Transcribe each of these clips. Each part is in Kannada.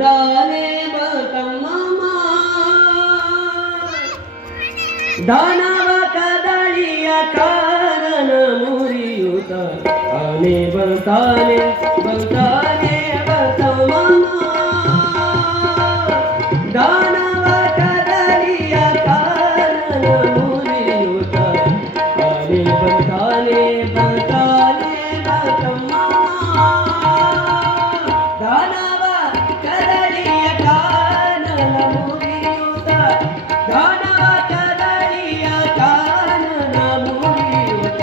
ತಾನೇ ಬತಮ್ಮಮ್ಮ ದಾನವ ಕದಳಿಯ ಕಾರಣ ಮುರಿಯುತ್ತ ಆನೆ ಬರ್ತಾನೆ ಬರ್ತಾನೆ ಬತಮ್ಮಮ್ಮ ದಾನವ ಕದಳಿಯ ಕಾರಣ ಮುರಿಯುತ್ತ ಆನೆ ಬರ್ತಾನೆ ಬರ್ತಾನೆ ಬತಮ್ಮಮ್ಮ ದಾನವ ಕದಳಿಯ ಕಾನನ ಮುರಿಯುತ್ತ ದಾನವ ಕದಳಿಯ ಕಾನನ ಮುರಿಯುತ್ತ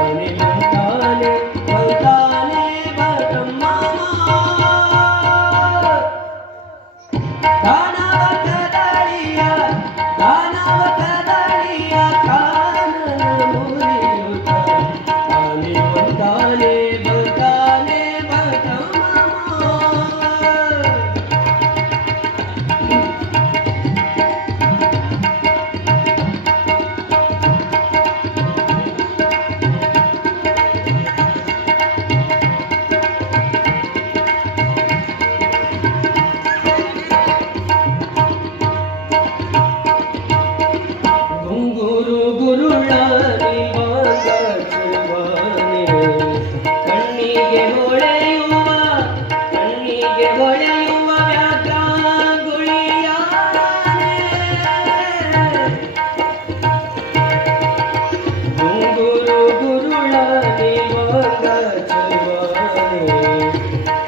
ಆನೆ ಬರ್ತಾನೆ ಬರ್ತಾನೆ ಬತಮ್ಮಮ್ಮ ದಾನವ ಕದಳಿಯ ಕಾನನ ಮುರಿಯುತ್ತ ಆನೆ ಬರ್ತಾನೆ ಬರ್ತಾನೆ ಬತಮ್ಮಮ್ಮ ಗುಂಗುರು ಗುರುಳ ನಿವಾಸ ಚೆಲುವಾನೆ ಕಣ್ಣಿಗೆ ಹೊಳೆಯುವ ವ್ಯಾಘ್ರಾಂಗುಳಿಯಾನೆ ಗುಂಗುರು ಗುರುಳ ನಿವಾಸ ಚೆಲುವಾನೆ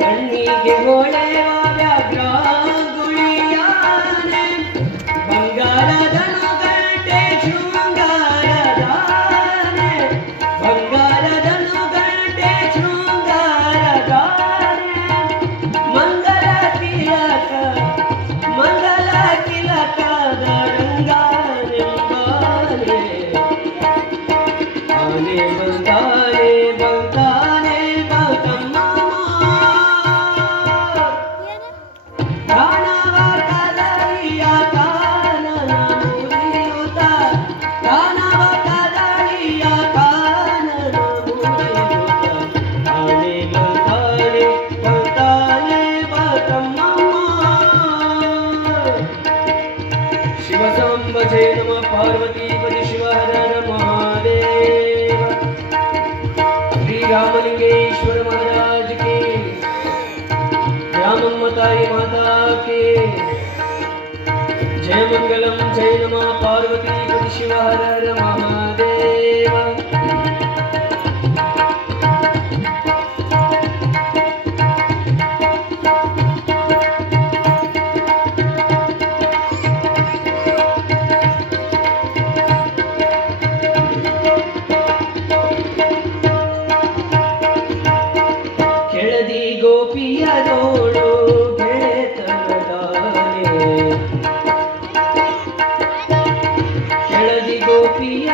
ಕಣ್ಣಿಗೆ ಹೊಳೆಯುವ ವ್ಯಾಘ್ರಾಂಗುಳಿಯಾನೆ ಬಂಗಾರದನು ಗಂಟೆ ಶೃಂಗಾರದಾನೆ ಬಂಗಾರದನು ಗಂಟೆ ಶೃಂಗಾರದಾನೆ ಮಂಗಲ ಕಿಲಕದ ರಂಗಾನೆ ಆನೆ ಬಂದಾನೆ ಬಂದಾನೆ ಬತಮ್ಮಮ್ಮ ದಾನವ ಕದಳಿಯ ಕಾನನ ಮುರಿಯುತ್ತ ದಾನವ ಕದಳಿಯ ಕಾನನ ಮುರಿಯುತ್ತ ಆನೆ ಬರ್ತಾನೆ ಬರ್ತಾನೆ ಬತಮ್ಮಮ್ಮ ಶಿವ ಸಾಂಬ ಜಯ ನಮಃ ಪಾರ್ವತೀಪತಿ ಶಿವ ಹರ ಹರ ಮಹಾದೇವ ಶ್ರೀ ರಾಮಲಿಂಗೇಶ್ವರ महाराज के रामम्मा ताई माता के जय मंगलम जय नमः पार्वतीपति शिव हर हर महादेव ಕೆಳದಿ ಗೋಪಿಯ ನೋಡು ಗೆಳೆತನದಾನೆ ಕೆಳದಿ ಗೋಪಿಯ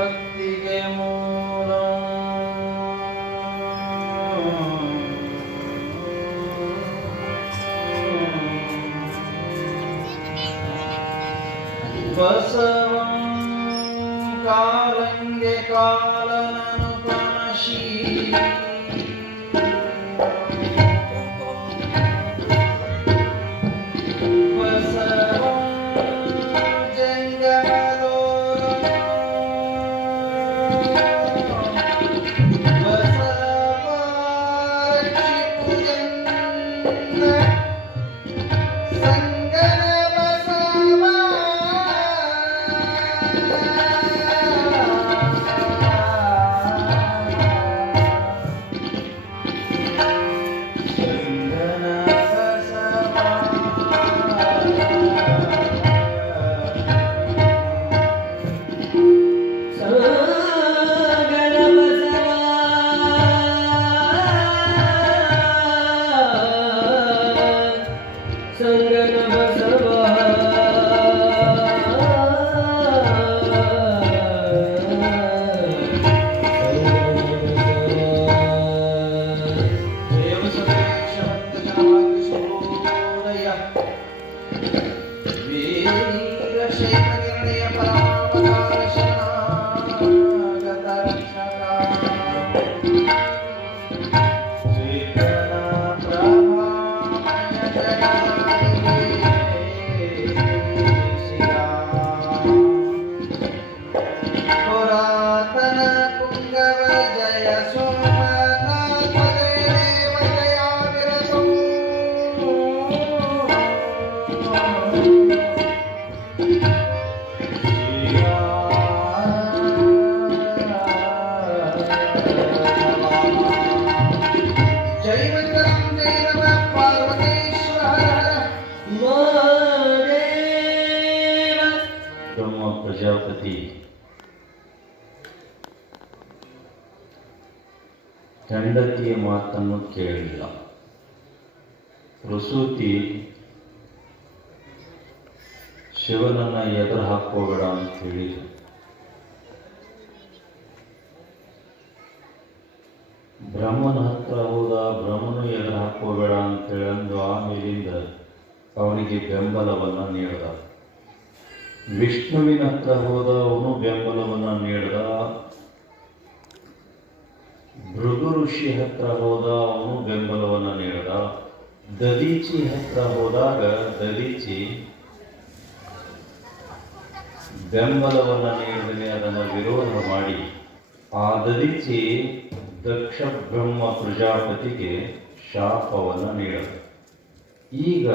ಭಕ್ತಿಗೆ ಮೂಲ ಬಸವಂ ಕಾಲಂಗೆ ಕಾಲನನು ಕನಶಿ ಪ್ರಜಾಪತಿ ಹೆಂಡತಿಯ ಮಾತನ್ನು ಕೇಳಿಲ್ಲ. ಪ್ರಸೂತಿ ಶಿವನನ್ನ ಎದುರು ಹಾಕೋಬೇಡ ಅಂತ ಹೇಳಿದ್ರು. ಬ್ರಹ್ಮನ ಹತ್ರ ಹೋದ, ಬ್ರಹ್ಮನು ಎದುರು ಹಾಕೋಬೇಡ ಅಂತೇಳಂದು ಆಮೇಲಿಂದ ಅವನಿಗೆ ಬೆಂಬಲವನ್ನು ನೀಡಿದ. ವಿಷ್ಣುವಿನ ಹತ್ರ ಹೋದ, ಅವನು ಬೆಂಬಲವನ್ನು ನೀಡಿದ. ಭೃಗು ಋಷಿ ಹತ್ರ ಹೋದ, ಅವನು ಬೆಂಬಲವನ್ನು ನೀಡಿದ. ದದೀಚಿ ಹತ್ರ ಹೋದಾಗ ದದೀಚಿ ಬೆಂಬಲವನ್ನು ನೀಡದೆ ಅದನ್ನು ವಿರೋಧ ಮಾಡಿ ಆ ದದೀಚಿ ದಕ್ಷ ಬ್ರಹ್ಮ ಪ್ರಜಾಪತಿಗೆ ಶಾಪವನ್ನು ನೀಡಿದ. ಈಗ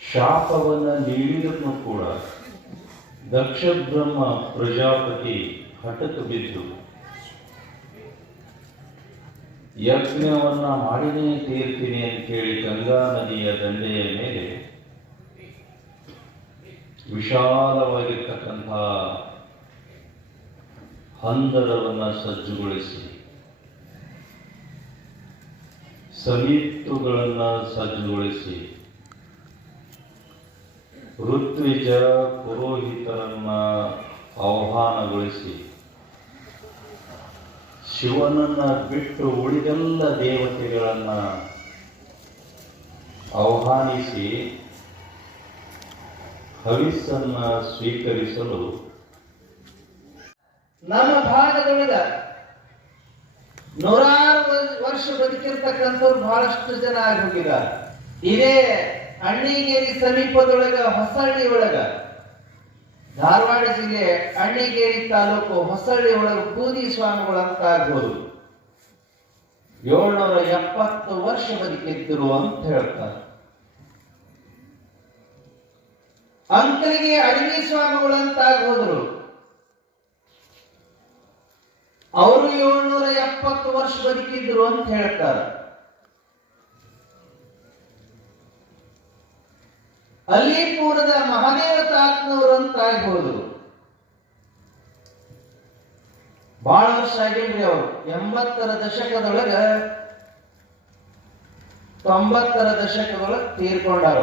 ಶಾಪವನ್ನು ನೀಡಿದರೂ ಕೂಡ ದಕ್ಷ ಬ್ರಹ್ಮ ಪ್ರಜಾಪತಿ ಹಠಕ್ಕೆ ಬಿದ್ದು ಯಜ್ಞವನ್ನ ಮಾಡಿನೇ ತೀರ್ತೀನಿ ಅಂತೇಳಿ ಗಂಗಾ ನದಿಯ ದಂಡೆಯ ಮೇಲೆ ವಿಶಾಲವಾಗಿರ್ತಕ್ಕಂಥ ಹಂದರವನ್ನು ಸಜ್ಜುಗೊಳಿಸಿ, ಸಮಿತ್ತುಗಳನ್ನು ಸಜ್ಜುಗೊಳಿಸಿ, ಋತ್ವಿಜ ಪುರೋಹಿತರನ್ನ ಆಹ್ವಾನಗೊಳಿಸಿ, ಶಿವನನ್ನ ಬಿಟ್ಟು ಉಳಿದೆಲ್ಲ ದೇವತೆಗಳನ್ನ ಆಹ್ವಾನಿಸಿ ಹವಿಸ್ಸನ್ನ ಸ್ವೀಕರಿಸಲು ನಮ್ಮ ಭಾಗದೊಳಗ ನೂರಾರು ವರ್ಷ ಬದುಕಿರ್ತಕ್ಕಂಥವ್ರು ಬಹಳಷ್ಟು ಜನ ಆಗಿ ಹೋಗಿದ್ದಾರೆ. ಇದೇ ಅಣ್ಣಿಗೇರಿ ಸಮೀಪದೊಳಗ ಹೊಸಳ್ಳಿ ಒಳಗ, ಧಾರವಾಡ ಜಿಲ್ಲೆ ಅಣ್ಣಿಗೇರಿ ತಾಲೂಕು ಹೊಸಳ್ಳಿ ಒಳಗ ಬೂದಿ ಸ್ವಾಮಿಗಳು ಅಂತ ಆಗ್ಬೋದು 770 ವರ್ಷ ಬದುಕಿದ್ರು ಅಂತ ಹೇಳ್ತಾರೆ. ಅಂಕಲಿಗೆ ಅಡವಿ ಸ್ವಾಮಿಗಳು ಅಂತ ಹೋದ್ರು, ಅವರು 770 ವರ್ಷ ಬದುಕಿದ್ರು ಅಂತ ಹೇಳ್ತಾರೆ. ಅಲ್ಲಿಪುರದ ಮಹಾದೇವ ತಾತ್ನವರು ಅಂತ ಆಗ್ಬೋದು, ಬಹಳ ವರ್ಷ ಆಗಿಲ್ರಿ. ಅವರು 80ರ ದಶಕದೊಳಗ 90ರ ದಶಕದೊಳಗ ತೀರ್ಕೊಂಡಾರ.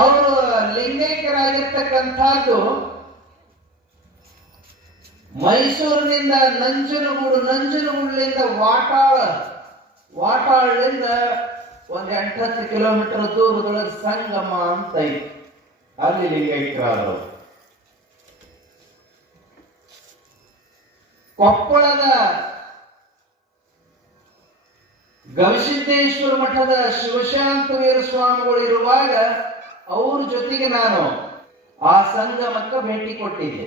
ಅವರು ಲಿಂಗೈಕ್ಯ ಇರ್ತಕ್ಕಂಥದ್ದು ಮೈಸೂರಿನಿಂದ ನಂಜನಗೂಡಿನಿಂದ ವಾಟಾಳ್ಳಿಂದ ಒಂದ್ 8-10 ಕಿಲೋಮೀಟರ್ ದೂರದೊಳಗೆ ಸಂಗಮ ಅಂತ ಐತಿ. ಅಲ್ಲಿ ಲಿಂಗೈಕ್ಯರಾದರು. ಕೊಪ್ಪಳದ ಗವಿಸಿದ್ದೇಶ್ವರ ಮಠದ ಶಿವಶಾಂತವೀರ ಸ್ವಾಮಿಗಳು ಇರುವಾಗ ಅವ್ರ ಜೊತೆಗೆ ನಾನು ಆ ಸಂಗಮಕ್ಕೆ ಭೇಟಿ ಕೊಟ್ಟಿದ್ದೆ.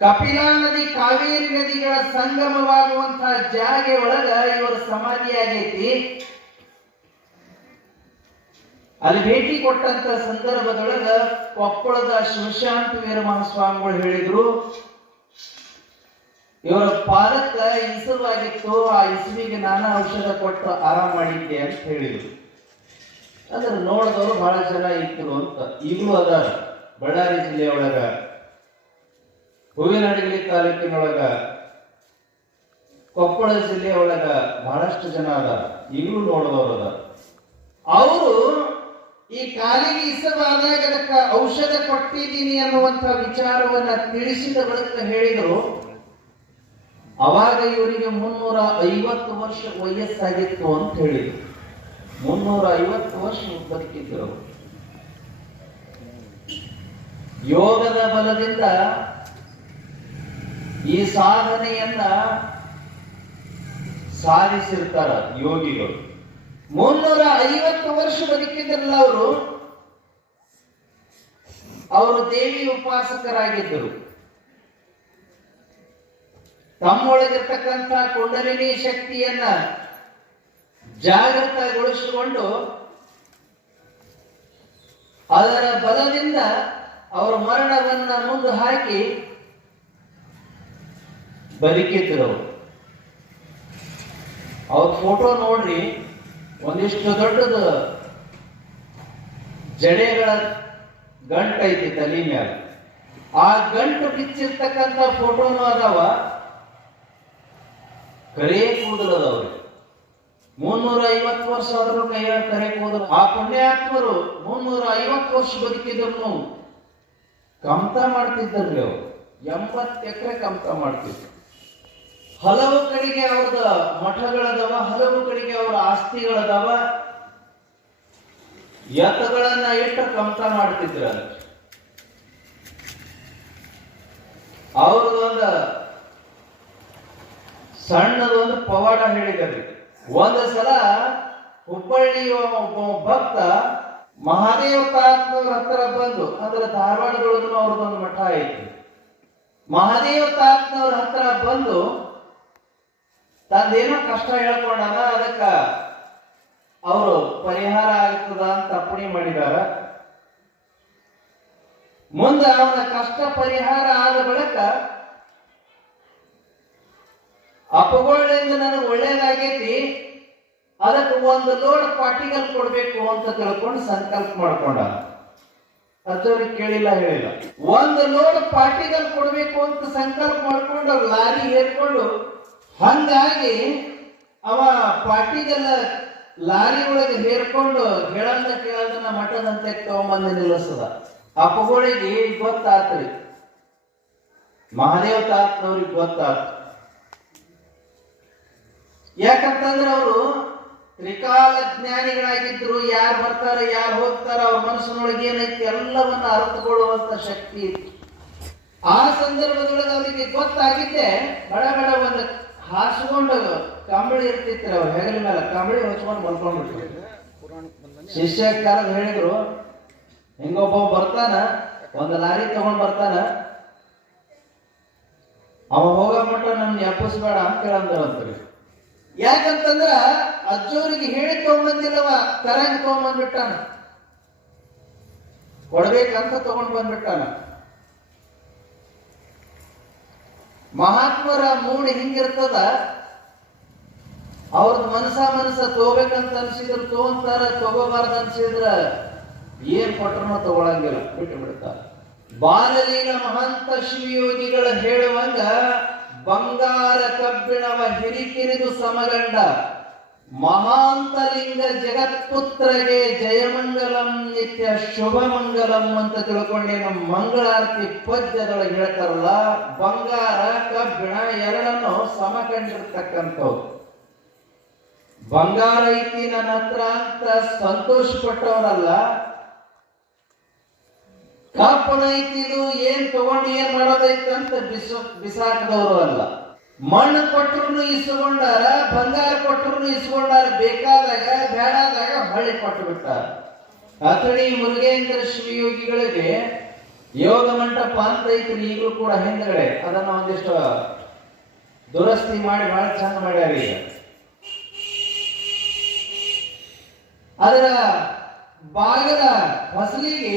ಕಪಿಲಾ ನದಿ ಕಾವೇರಿ ನದಿಗಳ ಸಂಗಮವಾಗುವಂತಹ ಜಾಗೆ ಒಳಗ ಇವರ ಸಮಾಧಿ ಆಗೈತಿ. ಅಲ್ಲಿ ಭೇಟಿ ಕೊಟ್ಟಂತ ಸಂದರ್ಭದೊಳಗ ಕೊಪ್ಪಳದ ಶಿವಶಾಂತವೀರ ಮಹಾಸ್ವಾಮಿಗಳು ಹೇಳಿದ್ರು, ಇವರ ಪಾದಕ್ಕ ಇಸುವಾಗಿತ್ತು, ಆ ಇಸುವಿಗೆ ನಾನಾ ಔಷಧ ಕೊಟ್ಟು ಆರಾಮ ಮಾಡಿದ್ದೆ ಅಂತ ಹೇಳಿದ್ರು. ಅದ್ರ ನೋಡಿದವರು ಬಹಳ ಜನ ಇದ್ರು ಅಂತ ಈಗಲೂ ಅದಾರ. ಬಳ್ಳಾರಿ ಜಿಲ್ಲೆಯೊಳಗ ಹೂವಿನಡಗಲಿ ತಾಲೂಕಿನೊಳಗ ಕೊಪ್ಪಳ ಜಿಲ್ಲೆಯೊಳಗ ಬಹಳಷ್ಟು ಜನ ಅದಾರ, ಈಗಲೂ ನೋಡಿದವರು ಅದಾರ. ಅವರು ಈ ಕಾಲಿಗೆ ಇಸವಾದಾಗ ಅದಕ್ಕೆ ಔಷಧ ಕೊಟ್ಟಿದ್ದೀನಿ ಅನ್ನುವಂಥ ವಿಚಾರವನ್ನ ತಿಳಿಸಿದ ಬಳಿಕ ಹೇಳಿದ್ರು, ಅವಾಗ ಇವರಿಗೆ 350 ವರ್ಷ ವಯಸ್ಸಾಗಿತ್ತು ಅಂತ ಹೇಳಿದ್ರು. 350 ವರ್ಷ ಬದುಕಿದ್ರು. ಯೋಗದ ಬಲದಿಂದ ಈ ಸಾಧನೆಯನ್ನ ಸಾಧಿಸಿರ್ತಾರ ಯೋಗಿಗಳು. 350 ವರ್ಷ ಬದುಕಿದ್ರಲ್ಲ ಅವರು ದೇವಿ ಉಪಾಸಕರಾಗಿದ್ದರು. ತಮ್ಮೊಳಗಿರ್ತಕ್ಕಂಥ ಕುಂಡಲಿನಿ ಶಕ್ತಿಯನ್ನ ಜಾಗೃತಗೊಳಿಸಿಕೊಂಡು ಅದರ ಬಲದಿಂದ ಅವರ ಮರಣವನ್ನ ಮುಂದೆ ಹಾಕಿ ಬದುಕಿದ್ರು. ಅವ್ರ ಫೋಟೋ ನೋಡ್ರಿ, ಒಂದಿಷ್ಟು ದೊಡ್ಡದು ಜಡೆಗಳ ಗಂಟು ಐತಿ ತಲೆ ಮ್ಯಾಲ. ಆ ಗಂಟು ಬಿಚ್ಚಿರ್ತಕ್ಕಂಥ ಫೋಟೋನು ಅದಾವ. ಕರೇ ಕೂದಲದವ್ರಿ 350 ವರ್ಷ ಆದ್ರೂ ಕೈಯಾಗ ಕರೆ ಕೂದಲು. ಆ ಪುಣ್ಯಾತ್ಮರು 350 ವರ್ಷ ಬದುಕಿದ್ರು ಕಮ್ತ ಮಾಡ್ತಿದ್ದರು. ಅವ್ರು 80 ಎಕರೆ ಕಮ್ತ ಮಾಡ್ತಿದ್ರು. ಹಲವು ಕಡೆಗೆ ಅವ್ರದ ಮಠಗಳದಾವ, ಹಲವು ಕಡೆಗೆ ಅವರ ಆಸ್ತಿಗಳದಾವ. ಎತ್ತುಗಳನ್ನ ಇಟ್ಟು ಕಮ್ತ ಮಾಡ್ತಿದ್ರ. ಅವ್ರದೊಂದು ಸಣ್ಣದೊಂದು ಪವಾಡ ಹೇಳಿದ್ರಿ. ಒಂದು ಸಲ ಹುಬ್ಬಳ್ಳಿಯ ಒಬ್ಬ ಭಕ್ತ ಮಹಾದೇವ ತಾತನವ್ರ ಹತ್ರ ಬಂದು, ಅಂದ್ರೆ ಧಾರವಾಡದೊಳಗೂ ಅವ್ರದೊಂದು ಮಠ ಐತಿ. ಮಹಾದೇವ ತಾತನವ್ರ ಹತ್ರ ಬಂದು ತಂದೇನೋ ಕಷ್ಟ ಹೇಳ್ಕೊಂಡಾಗ ಅದಕ್ಕ ಅವರು ಪರಿಹಾರ ಆಗ್ತದ ಅಂತ ಅಪ್ಪಣೆ ಮಾಡಿದಾರ. ಮುಂದೆ ಅವನ ಕಷ್ಟ ಪರಿಹಾರ ಆದ ಬಳಿಕ ಅಪಗಳಿಂದ ನನಗೆ ಒಳ್ಳೇದಾಗೈತಿ, ಅದಕ್ಕೆ 1 ಲೋಡ್ ಪಾಟಿಗಲ್ ಕೊಡ್ಬೇಕು ಅಂತ ತಿಳ್ಕೊಂಡು ಸಂಕಲ್ಪ ಮಾಡ್ಕೊಂಡ. ಅಜ್ಜವ್ರಿಗೆ ಕೇಳಿಲ್ಲ, ಹೇಳಿಲ್ಲ. 1 ಲೋಡ್ ಪಾಟಿಗಲ್ ಕೊಡ್ಬೇಕು ಅಂತ ಸಂಕಲ್ಪ ಮಾಡ್ಕೊಂಡು ಲಾರಿ ಹೇರ್ಕೊಂಡು, ಹಂಗಾಗಿ ಅವ ಪಾಟಿಗಲ್ಲ ಲಾರಿ ಒಳಗೆ ಹೇರ್ಕೊಂಡು ಕೇಳದನ್ನ ಮಠದಂತೆ ತಗೊಂಬಂದು ನಿಲ್ಲಿಸದ. ಅಪ್ಪಗಳಿಗೆ ಗೊತ್ತಾತ್ರಿ, ಮಹಾದೇವ ತಾತನವ್ರಿಗೆ ಗೊತ್ತಾತ. ಯಾಕಂತಂದ್ರೆ ಅವರು ತ್ರಿಕಾಲ ಜ್ಞಾನಿಗಳಾಗಿದ್ರು. ಯಾರು ಬರ್ತಾರ ಯಾರು ಹೋಗ್ತಾರ, ಅವ್ರ ಮನಸ್ಸಿನೊಳಗೆ ಏನೈತಿ ಎಲ್ಲವನ್ನ ಅರ್ಥಕೊಳ್ಳುವಂತ ಶಕ್ತಿ ಇತ್ತು. ಆ ಸಂದರ್ಭದೊಳಗೆ ಅವರಿಗೆ ಗೊತ್ತಾಗಿದ್ದೆ, ಬಡ ಒಂದು ಹಾಸ್ಕೊಂಡು ಕಂಬಳಿ ಇರ್ತಿತ್ತು. ಅವ್ರ ಹೆಗಲ ಮೇಲೆ ಕಂಬಳಿ ಹೊಚ್ಕೊಂಡು ಮಲ್ಕೊಂಡ್ಬಿಟ್ರು. ಶಿಷ್ಯ ಕಾಲದ ಹೇಳಿದ್ರು, ಹಿಂಗೊಬ್ಬ ಬರ್ತಾನ, ಒಂದು ಲಾರಿ ತಗೊಂಡ್ ಬರ್ತಾನ, ಅವ ಹೋಗೋ ಮಟ್ಟ ನಮ್ಗೆ ಎಪ್ಪಿಸ್ಬೇಡ ಅಂತ ಕೇಳಂದ್ರಂತ್ರಿ. ಯಾಕಂತಂದ್ರ ಅಜ್ಜೋರಿಗೆ ಹೇಳಿ ತಗೊಂಡ್ಬಂದಿಲ್ಲವ, ತರಂಗ್ ತಗೊಂಡ್ಬಂದ್ಬಿಟ್ಟಾನ, ಕೊಡ್ಬೇಕಂತ ತಗೊಂಡ್ ಬಂದ್ಬಿಟ್ಟಾನ. ಮಹಾತ್ಮರ ಮೂಡಿ ಹಿಂಗಿರ್ತದ, ಅವ್ರದ್ ಮನಸ ತಗೋಬೇಕಂತ ಅನ್ಸಿದ್ರ ತಗೊಂತಾರ, ತಗೋಬಾರ್ದು ಅನ್ಸಿದ್ರ ಏನ್ ಕೊಟ್ರನೋ ತಗೊಳಂಗಿಲ್ಲ, ಬಿಟ್ಟು ಬಿಡ್ತಾರ. ಬಾಲಲೀಲ ಮಹಂತ ಶಿವಯೋಗಿಗಳ ಹೇಳುವಂಗ ಬಂಗಾರ ಕಬ್ಬಿಣವ ಹಿರಿಕಿರಿದು ಸಮಗಂಡ ಮಹಾಂತಲಿಂಗ ಜಗತ್ಪುತ್ರಗೆ ಜಯಮಂಗಲಂ ನಿತ್ಯ ಶುಭಮಂಗಲಂ ಅಂತ ತಿಳ್ಕೊಂಡೇನು ಮಂಗಳಾರತಿ ಪದ್ಯದೊಳಗೆ ಹೇಳ್ತಾರಲ್ಲ, ಬಂಗಾರ ಕಬ್ಬಿಣ ಎರಡನ್ನು ಸಮ ಕಂಡಿರ್ತಕ್ಕಂಥವು. ಬಂಗಾರ ಐತಿ ನನ್ನ ಹತ್ರ ಅಂತ ಸಂತೋಷ ಪಟ್ಟವರಲ್ಲ, ಕಬ್ಬಣ ಐತಿ ಇದು ಏನ್ ತಗೊಂಡು ಏನ್ ಮಾಡೋದೈತಿ ಅಂತ ಬಿಸಾಕದವರು ಅಲ್ಲ. ಮಣ್ಣು ಕೊಟ್ಟರು ಇಸ್ಕೊಂಡಾರ, ಬಂಗಾರ ಕೊಟ್ಟರು ಇಸ್ಕೊಂಡಾರ, ಬೇಕಾದಾಗ ಬೇಡಾದಾಗ ಹೊಳ್ಳಿ ಕೊಟ್ಟು ಬಿಟ್ಟಾರ. ಅಥಣಿ ಮುರುಗೇಂದ್ರ ಶ್ರೀಯೋಗಿಗಳಿಗೆ ಯೋಗ ಮಂಟಪ ಅಂತ ಐತ್ರಿ ಈಗಲೂ ಕೂಡ ಹಿಂದ್ಗಡೆ. ಅದನ್ನ ಒಂದಿಷ್ಟು ದುರಸ್ತಿ ಮಾಡಿ ಬಹಳ ಚಂದ ಮಾಡ್ಯಾರ. ಈಗ ಅದರ ಬಾಗದ ಹೊಸಲಿಗೆ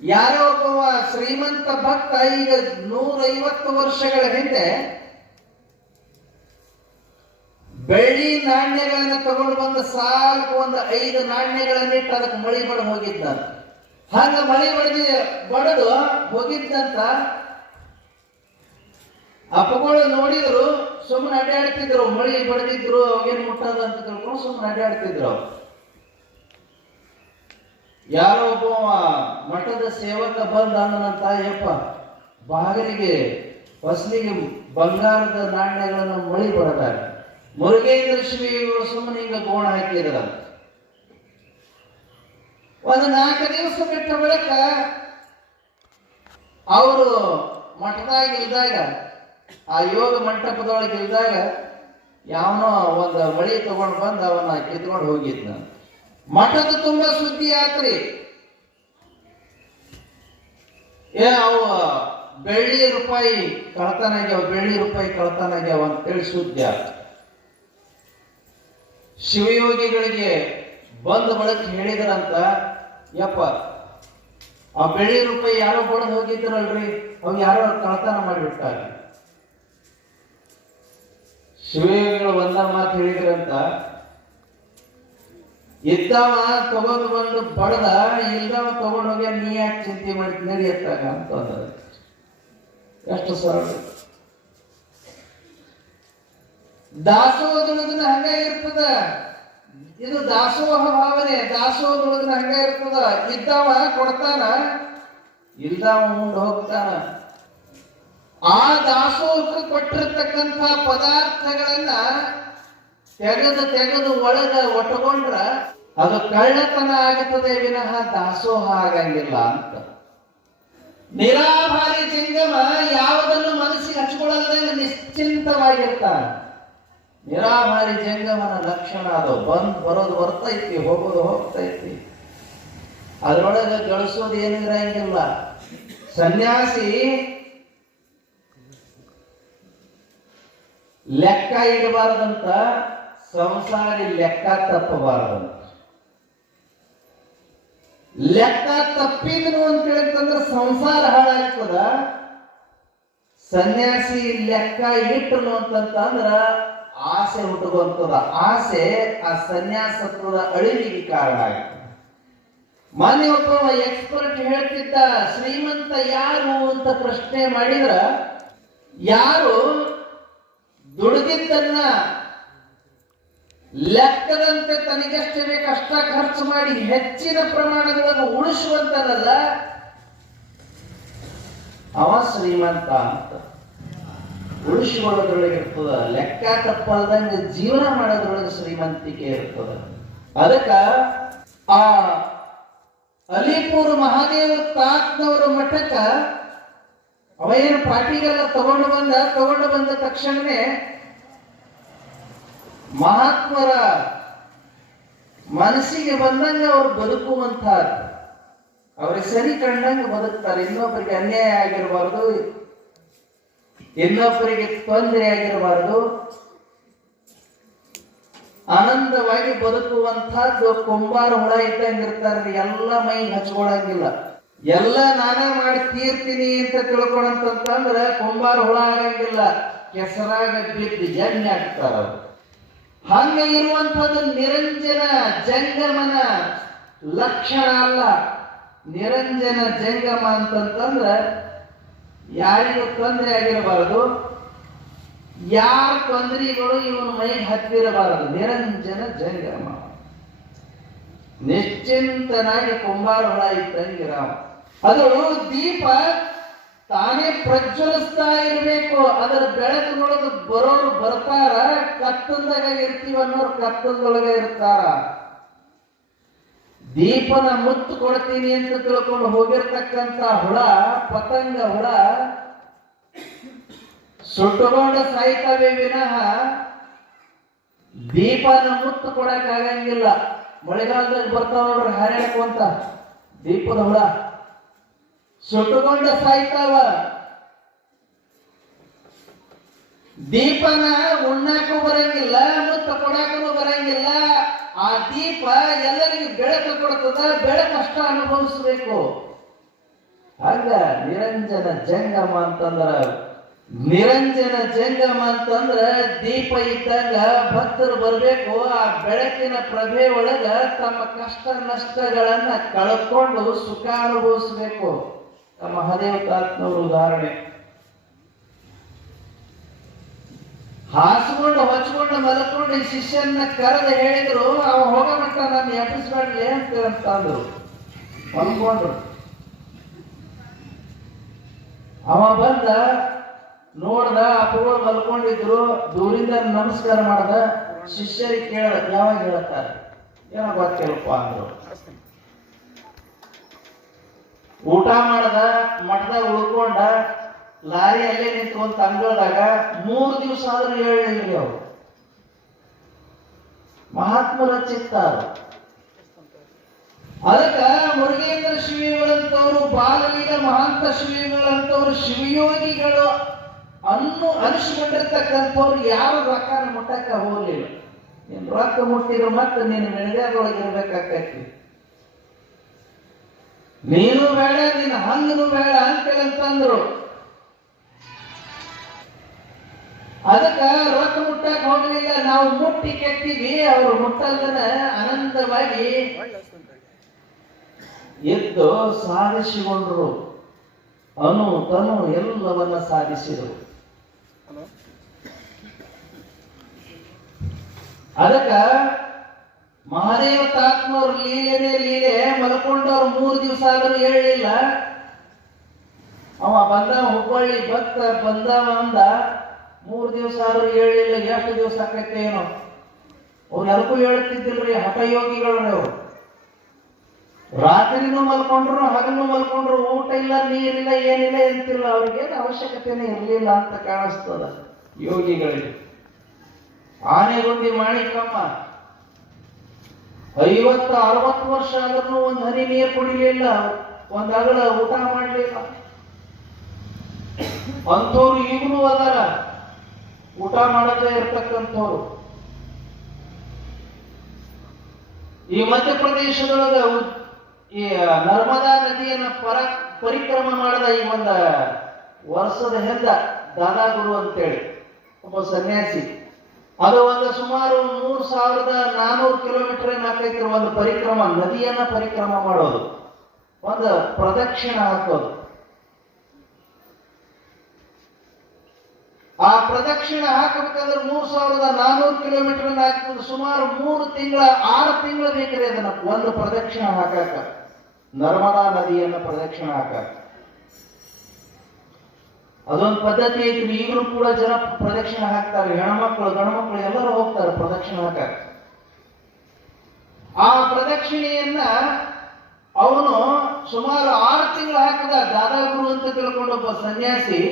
ಯಾರೋ ಒಬ್ಬ ಶ್ರೀಮಂತ ಭಕ್ತ ಈಗ 150 ವರ್ಷಗಳ ಹಿಂದೆ ಬೆಳ್ಳಿ ನಾಣ್ಯಗಳನ್ನು ತಗೊಂಡು ಬಂದು ಸಾಲಕ್ಕೆ ಒಂದು 5 ನಾಣ್ಯಗಳನ್ನಿಟ್ಟು ಅದಕ್ಕೆ ಮಳಿ ಬಡ ಹೋಗಿದ್ದ. ಹಂಗ ಮಳಿ ಬಡದು ಹೋಗಿದ್ದಂತ ಅಪ್ಪಗಳು ನೋಡಿದ್ರು, ಸುಮ್ಮನೆ ಅಡ್ಡಾಡ್ತಿದ್ರು. ಮಳಿ ಬಡದಿದ್ರು, ಅವಾಗೇನು ಮುಟ್ಟದ ಅಂತ ತಿಳ್ಕೊಂಡು ಸುಮ್ಮನೆ ಅಡ್ಡಾಡ್ತಿದ್ರು. ಯಾರೋ ಒಬ್ಬ ಮಠದ ಸೇವಕ ಬಂದ ಅಂದನಂತ, ಯಪ್ಪ ಬಾಗಿಲಿಗೆ ಹೊಸಲಿಗೆ ಬಂಗಾರದ ನಾಣ್ಯಗಳನ್ನು ಮಳಿ ಬಡದಾರ. ಮುರುಗೇಂದ್ರ ಶ್ರೀಗಳು ಸುಮ್ಮನೆ ಈಗ ಗೋಣ ಹಾಕಿದ್ರ. ಒಂದು 4 ದಿವಸ ಬಿಟ್ಟ ಬಳಿಕ ಅವರು ಮಠದಾಗ ಇಲ್ದಾಗ, ಆ ಯೋಗ ಮಂಟಪದೊಳಗೆ ಇಲ್ದಾಗ ಯಾವನೋ ಒಂದು ಮಳಿ ತಗೊಂಡು ಬಂದು ಅವನ್ನ ಕಿತ್ಕೊಂಡು ಹೋಗಿದ್ನ. ಮಠದ ತುಂಬಾ ಸುದ್ದಿ ಆತ್ರಿ. ಅವು ಬೆಳ್ಳಿ ರೂಪಾಯಿ ಕಳ್ತನ ಆಗ್ಯಾವ ಅಂತೇಳಿ ಸುದ್ದಿ ಆತ. ಶಿವಯೋಗಿಗಳಿಗೆ ಬಂದ ಬಳಕ ಹೇಳಿದ್ರಂತ, ಯಪ್ಪ ಆ ಬೆಳ್ಳಿ ರೂಪಾಯಿ ಯಾರೋ ಬಡದು ಹೋಗಿದ್ರಲ್ರಿ, ಅವ್ ಯಾರೋ ಕಳ್ತನ ಮಾಡಿಬಿಟ್ಟಾರ. ಶಿವಯೋಗಿಗಳು ಒಂದ ಮಾತು ಹೇಳಿದ್ರಂತ, ಇದ್ದವ ತಗೊಂಡು ಬಂದು ಬಡದ, ಇಲ್ದವ ತಗೊಂಡು ಹೋಗ್ಯ, ನೀ ಯಾಕೆ ಚಿಂತೆ ಮಾಡಿ ನಡೆಯತ್ತಾಗ ಅಂತ ಅಂದ. ಎಷ್ಟು ಸರಳ. ದಾಸೋಹದೊಳಗನ ಹಂಗ ಇರ್ತದ. ಇದು ದಾಸೋಹ ಭಾವನೆ. ದಾಸೋಹದೊಳಗನ ಹಂಗ ಇರ್ತದ. ಇದ್ದವ ಕೊಡ್ತಾನ, ಇಲ್ದವ ಮುಂದೆ ಹೋಗ್ತಾನ. ಆ ದಾಸೋಹಕ್ಕೆ ಕೊಟ್ಟಿರ್ತಕ್ಕಂಥ ಪದಾರ್ಥಗಳನ್ನ ತೆಗೆದು ಒಳಗ ಒಟ್ಟಕೊಂಡ್ರ ಅದು ಕಳ್ಳತನ ಆಗುತ್ತದೆ ವಿನಃ ದಾಸೋಹ ಆಗಂಗಿಲ್ಲ ಅಂತ. ನಿರಾಭಾರಿ ಜಂಗಮ ಯಾವುದನ್ನು ಮನಸ್ಸಿಗೆ ಹಚ್ಕೊಳ್ಳಲ್ದಂಗೆ ನಿಶ್ಚಿಂತವಾಗಿರ್ತಾನೆ. ನಿರಾಭಾರಿ ಜಂಗಮನ ಲಕ್ಷಣ ಅದು. ಬರೋದು ಬರ್ತೈತಿ, ಹೋಗೋದು ಹೋಗ್ತೈತಿ. ಅದರೊಳಗೆ ಗಳಿಸೋದು ಏನು ಇರಂಗಿಲ್ಲ. ಸನ್ಯಾಸಿ ಲೆಕ್ಕ ಇಡಬಾರ್ದಂತ, ಸಂಸಾರಿ ಲೆಕ್ಕ ತಪ್ಪಬಾರದಂತ. ಲೆಕ್ಕ ತಪ್ಪಿದ್ರು ಅಂತ ಹೇಳಿದ್ರೆ ಸಂಸಾರ ಹಾಳಾಗ್ತದ. ಸನ್ಯಾಸಿ ಲೆಕ್ಕ ಇಟ್ಟನು ಅಂತಂದ್ರ ಆಸೆ ಹುಟ್ಟುವಂತದ. ಆಸೆ ಆ ಸನ್ಯಾಸತ್ವದ ಅಳಿವಿಗೆ ಕಾರಣ ಆಗ್ತದೆ. ಮೊನ್ನೆ ಒಬ್ಬ ಎಕ್ಸ್ಪರ್ಟ್ ಹೇಳ್ತಿದ್ದ, ಶ್ರೀಮಂತ ಯಾರು ಅಂತ ಪ್ರಶ್ನೆ ಮಾಡಿದ್ರ, ಯಾರು ದುಡಿದಿದ್ದನ್ನ ಲೆಕ್ಕದಂತೆ ತನಗಷ್ಟೇ ಬೇಕಷ್ಟ ಖರ್ಚು ಮಾಡಿ ಹೆಚ್ಚಿನ ಪ್ರಮಾಣದೊಳಗೆ ಉಳಿಸುವಂತನಲ್ಲ, ಅವ ಶ್ರೀಮಂತ ಅಂತ. ಉಳಿಸಿಕೊಳ್ಳೋದ್ರೊಳಗೆ ಇರ್ತದ. ಲೆಕ್ಕ ತಪ್ಪಲ್ದಂಗೆ ಜೀವನ ಮಾಡೋದ್ರೊಳಗೆ ಶ್ರೀಮಂತಿಕೆ ಇರ್ತದ. ಅದಕ್ಕ ಆ ಅಲಿಪುರ ಮಹಾದೇವ ತಾತ್ನವರ ಮಠಕ್ಕ ಅವೇನು ಪಾಟಿಗೆಲ್ಲ ತಗೊಂಡು ಬಂದ ತಕ್ಷಣನೇ ಮಹಾತ್ಮರ ಮನಸ್ಸಿಗೆ ಬಂದಂಗ ಅವ್ರು ಬದುಕುವಂತ, ಅವ್ರಿಗೆ ಸರಿ ಕಂಡಂಗೆ ಬದುಕ್ತಾರೆ. ಇನ್ನೊಬ್ಬರಿಗೆ ಅನ್ಯಾಯ ಆಗಿರಬಾರ್ದು, ಇನ್ನೊಬ್ಬರಿಗೆ ತೊಂದರೆ ಆಗಿರಬಾರ್ದು, ಆನಂದವಾಗಿ ಬದುಕುವಂತಹದ್ದು ಕುಂಬಾರ ಹುಳ ಇದ್ದಂಗಿರ್ತಾರ್ರಿ. ಎಲ್ಲ ಮೈ ಹಚ್ಕೊಳಂಗಿಲ್ಲ. ಎಲ್ಲ ನಾನೇ ಮಾಡಿ ತೀರ್ತೀನಿ ಅಂತ ತಿಳ್ಕೊಳಂತಂದ್ರ ಕುಂಬಾರ ಹುಳ ಆಗಂಗಿಲ್ಲ, ಕೆಸರಾಗ ಬಿದ್ದು ಎಣ್ಣೆ ಆಗ್ತಾರ. ಹಂಗ ಇರುವಂತದ್ದು ನಿರಂಜನ ಜಂಗಮನ ಲಕ್ಷಣ ಅಲ್ಲ. ನಿರಂಜನ ಜಂಗಮ ಅಂತಂದ್ರ ಯಾರಿಗೂ ತೊಂದರೆ ಆಗಿರಬಾರದು, ಯಾರ ತೊಂದರೆಗಳು ಇವನ ಮೈಗೆ ಹತ್ತಿರಬಾರದು. ನಿರಂಜನ ಜಂಗಮ, ನಿಶ್ಚಿಂತನಾಗಿ ಕುಂಬಾರ ಹೊಳ ಇದ್ದಂಗಿರಾಮ. ಅದು ದೀಪ ತಾನೇ ಪ್ರಜ್ವಲಿಸ್ತಾ ಇರಬೇಕು. ಅದರ ಬೆಳಕಿನೊಳಗೆ ಬರೋರು ಬರ್ತಾರ, ಕತ್ತಲ್ದಾಗ ಇರ್ತೀವ ಅನ್ನೋರು ಕತ್ತಲದೊಳಗೆ ಇರ್ತಾರ. ದೀಪನ ಮುತ್ತು ಕೊಡ್ತೀನಿ ಅಂತ ತಿಳ್ಕೊಂಡು ಹೋಗಿರ್ತಕ್ಕಂಥ ಹುಳ, ಪತಂಗ ಹುಳ ಸುಟ್ಟುಕೊಂಡು ಸಾಯ್ತವೆ ವಿನಃ ದೀಪನ ಮುತ್ತು ಕೊಡಕ್ ಆಗಂಗಿಲ್ಲ. ಮಳೆಗಾಲದಾಗ ಬರ್ತಾವ ನೋಡ್ರಿ ಹಾರಾಡ್ಕೊಂತ ದೀಪದ ಹುಳ, ಸುಟ್ಟುಕೊಂಡು ಸಾಯ್ತಾವ. ದೀಪನ ಉಣ್ಣಾಕು ಬರಂಗಿಲ್ಲ, ಮುತ್ತು ಕೊಡಾಕೂ ಬರಂಗಿಲ್ಲ. ಆ ದೀಪ ಎಲ್ಲರಿಗೂ ಬೆಳಕು ಕೊಡ್ತದ, ಬೆಳಕು ಅಷ್ಟ ಅನುಭವಿಸ್ಬೇಕು. ಹಂಗ ನಿರಂಜನ ಜಂಗಮ ಅಂತಂದ್ರ, ನಿರಂಜನ ಜಂಗಮ ಅಂತಂದ್ರ ದೀಪ ಇದ್ದಂಗ ಭಕ್ತರು ಬರ್ಬೇಕು. ಆ ಬೆಳಕಿನ ಪ್ರಭೆ ಒಳಗ ತಮ್ಮ ಕಷ್ಟ ನಷ್ಟಗಳನ್ನ ಕಳ್ಕೊಂಡು ಸುಖ ಅನುಭವಿಸ್ಬೇಕು. ನಮ್ಮ ಮಹಾದೇವ ತಾತನವ್ರ ಉದಾಹರಣೆ. ಹಾಸ್ಕೊಂಡು ಹೊಚ್ಕೊಂಡು ಮಲ್ಕೊಂಡು ಈ ಶಿಷ್ಯನ್ನ ಕರೆದು ಹೇಳಿದ್ರು, ಅವ ಹೋಗ ಮಟ್ಟ ನನ್ನ ಎಬ್ಬಿಸ್ಬೇಡ್ಲಿ ಅಂತ ಅಂದ್ರು. ಮಲ್ಕೊಂಡ್ರು. ಅವ ಬಂದ ನೋಡ್ದ, ಅಪ್ಪಗಳು ಮಲ್ಕೊಂಡಿದ್ರು. ದೂರಿಂದ ನಮಸ್ಕಾರ ಮಾಡ್ದ. ಶಿಷ್ಯರಿಗೆ ಕೇಳ್ದ, ಯಾವಾಗ ಹೇಳ್ತಾರೆ? ಏನೋ ಗೊತ್ತಿಲ್ಲಪ್ಪ ಅಂದ್ರು. ಊಟ ಮಾಡ್ದ, ಮಠದಾಗ ಉಳ್ಕೊಂಡ, ಲಾರಿ ಅಲ್ಲೇ ನಿಂತ್ಕೊಂತ ಅಂಗಳದಾಗ 3 ದಿವಸ ಆದ್ರೂ ಹೇಳಿಲ್ಲ ಅವ್ರು. ಮಹಾತ್ಮರ ಚಿತ್ತ. ಅದಕ್ಕ ಮುರುಗೇಂದ್ರ ಶಿವಿಗಳಂತವ್ರು, ಬಾಲಲೀಲ ಮಹಾಂತ ಶಿವಿಗಳಂತವ್ರು, ಶಿವಯೋಗಿಗಳು ಅನಿಸ್ಕೊಂಡಿರ್ತಕ್ಕಂಥವ್ರು ಯಾರು ರೊಕ್ಕನ ಮುಟ್ಟಕ್ಕ ಹೋಗ್ಲಿಲ್ಲ. ನೀನ್ ರೊಕ್ಕ ಮುಟ್ಟಿದ್ರು ಮತ್ತೆ ನೀನು ಮೆಣಗಾದೊಳಗೆ ಇರ್ಬೇಕಾಕೈತಿ. ನೀನು ಬೇಡ, ನೀನು ಹಂಗನು ಬೇಡ ಅಂತಂದ್ರು. ಅದಕ್ಕ ರೊಕ್ಕ ಮುಟ್ಟಕ್ ಹೋಗ್ಲಿಲ್ಲ. ನಾವು ಮುಟ್ಟಿ ಕೆಟ್ಟಿವಿ, ಅವರು ಮುಟ್ಟಲ್ದನ ಆನಂದವಾಗಿ ಎದ್ದು ಸಾಧಿಸಿಕೊಂಡ್ರು. ಅನು ತನು ಎಲ್ಲವನ್ನ ಸಾಧಿಸಿದರು. ಅದಕ್ಕ ಮಹಾದೇವ ತಾತ್ಮವ್ರ ಲೀಲೆನೇ ಲೀಲೆ. ಮಲ್ಕೊಂಡವ್ರು 3 ದಿವಸ ಆದ್ರೂ ಹೇಳಿಲ್ಲ. ಅವ ಬಂದ, ಹುಬ್ಬಳ್ಳಿ ಭಕ್ತ ಬಂದವ ಅಂದ, 3 ದಿವಸ ಆದ್ರೂ ಹೇಳಿಲ್ಲ. ಎಷ್ಟು ದಿವಸ ಆಕೈತೆ ಏನೋ. ಅವ್ರು ಯಾರಿಗೂ ಹೇಳ್ತಿದ್ದಿಲ್ರಿ, ಹಠಯೋಗಿಗಳು. ಅವರು ರಾತ್ರಿನೂ ಮಲ್ಕೊಂಡ್ರು, ಹಗಲು ಮಲ್ಕೊಂಡ್ರು, ಊಟ ಇಲ್ಲ, ನೀರಿಲ್ಲ, ಏನಿಲ್ಲ ಎಂತಿಲ್ಲ. ಅವ್ರಿಗೇನು ಅವಶ್ಯಕತೆನೇ ಇರಲಿಲ್ಲ ಅಂತ ಕಾಣಿಸ್ತದ ಯೋಗಿಗಳಿಗೆ. ಆನೆಗುಂದಿ ಮಾಣಿಕಮ್ಮ 50-60 ವರ್ಷ ಆದ್ರೂ ಒಂದು ಹನಿ ನೀರು ಕುಡಿಲಿಲ್ಲ, ಒಂದ್ ಅಗಳ ಊಟ ಮಾಡಲಿಲ್ಲ. ಅಂಥವ್ರು ಈಗಲೂ ಅದಾರ, ಊಟ ಮಾಡದೇ ಇರ್ತಕ್ಕಂಥವ್ರು. ಈ ಮಧ್ಯಪ್ರದೇಶದೊಳಗ ಈ ನರ್ಮದಾ ನದಿಯನ್ನ ಪರಿಕ್ರಮ ಮಾಡಿದ ಈ ಒಂದು ವರ್ಷದ ಹಿಂದ ದಾದಾಗುರು ಅಂತೇಳಿ ಒಬ್ಬ ಸನ್ಯಾಸಿ. ಅದು ಒಂದು ಸುಮಾರು 3400 ಕಿಲೋಮೀಟರ್ ಏನಾಕೈತಿ ಒಂದು ಪರಿಕ್ರಮ, ನದಿಯನ್ನ ಪರಿಕ್ರಮ ಮಾಡೋದು, ಒಂದು ಪ್ರದಕ್ಷಿಣ ಹಾಕೋದು. ಆ ಪ್ರದಕ್ಷಿಣ ಹಾಕಬೇಕಾದ್ರೆ 3400 ಕಿಲೋಮೀಟರ್ ಹಾಕ್ತದೆ. ಸುಮಾರು 6 ತಿಂಗಳ ಬೇಕ್ರಿ ಅದನ್ನ ಒಂದು ಪ್ರದಕ್ಷಿಣ ಹಾಕಾಕ, ನರ್ಮದಾ ನದಿಯನ್ನ ಪ್ರದಕ್ಷಿಣ ಹಾಕಾಕ. ಅದೊಂದು ಪದ್ಧತಿ ಐತಿ. ಈಗಲೂ ಕೂಡ ಜನ ಪ್ರದಕ್ಷಿಣ ಹಾಕ್ತಾರೆ. ಹೆಣ್ಮಕ್ಳು ಗಂಡ್ಮಕ್ಳು ಎಲ್ಲರೂ ಹೋಗ್ತಾರೆ ಪ್ರದಕ್ಷಿಣ ಹಾಕಾಕ. ಆ ಪ್ರದಕ್ಷಿಣೆಯನ್ನ ಅವನು ಸುಮಾರು 6 ತಿಂಗಳು ಹಾಕಿದ. ದಾದಾಗುರು ಅಂತ ತಿಳ್ಕೊಂಡು ಒಬ್ಬ ಸನ್ಯಾಸಿ,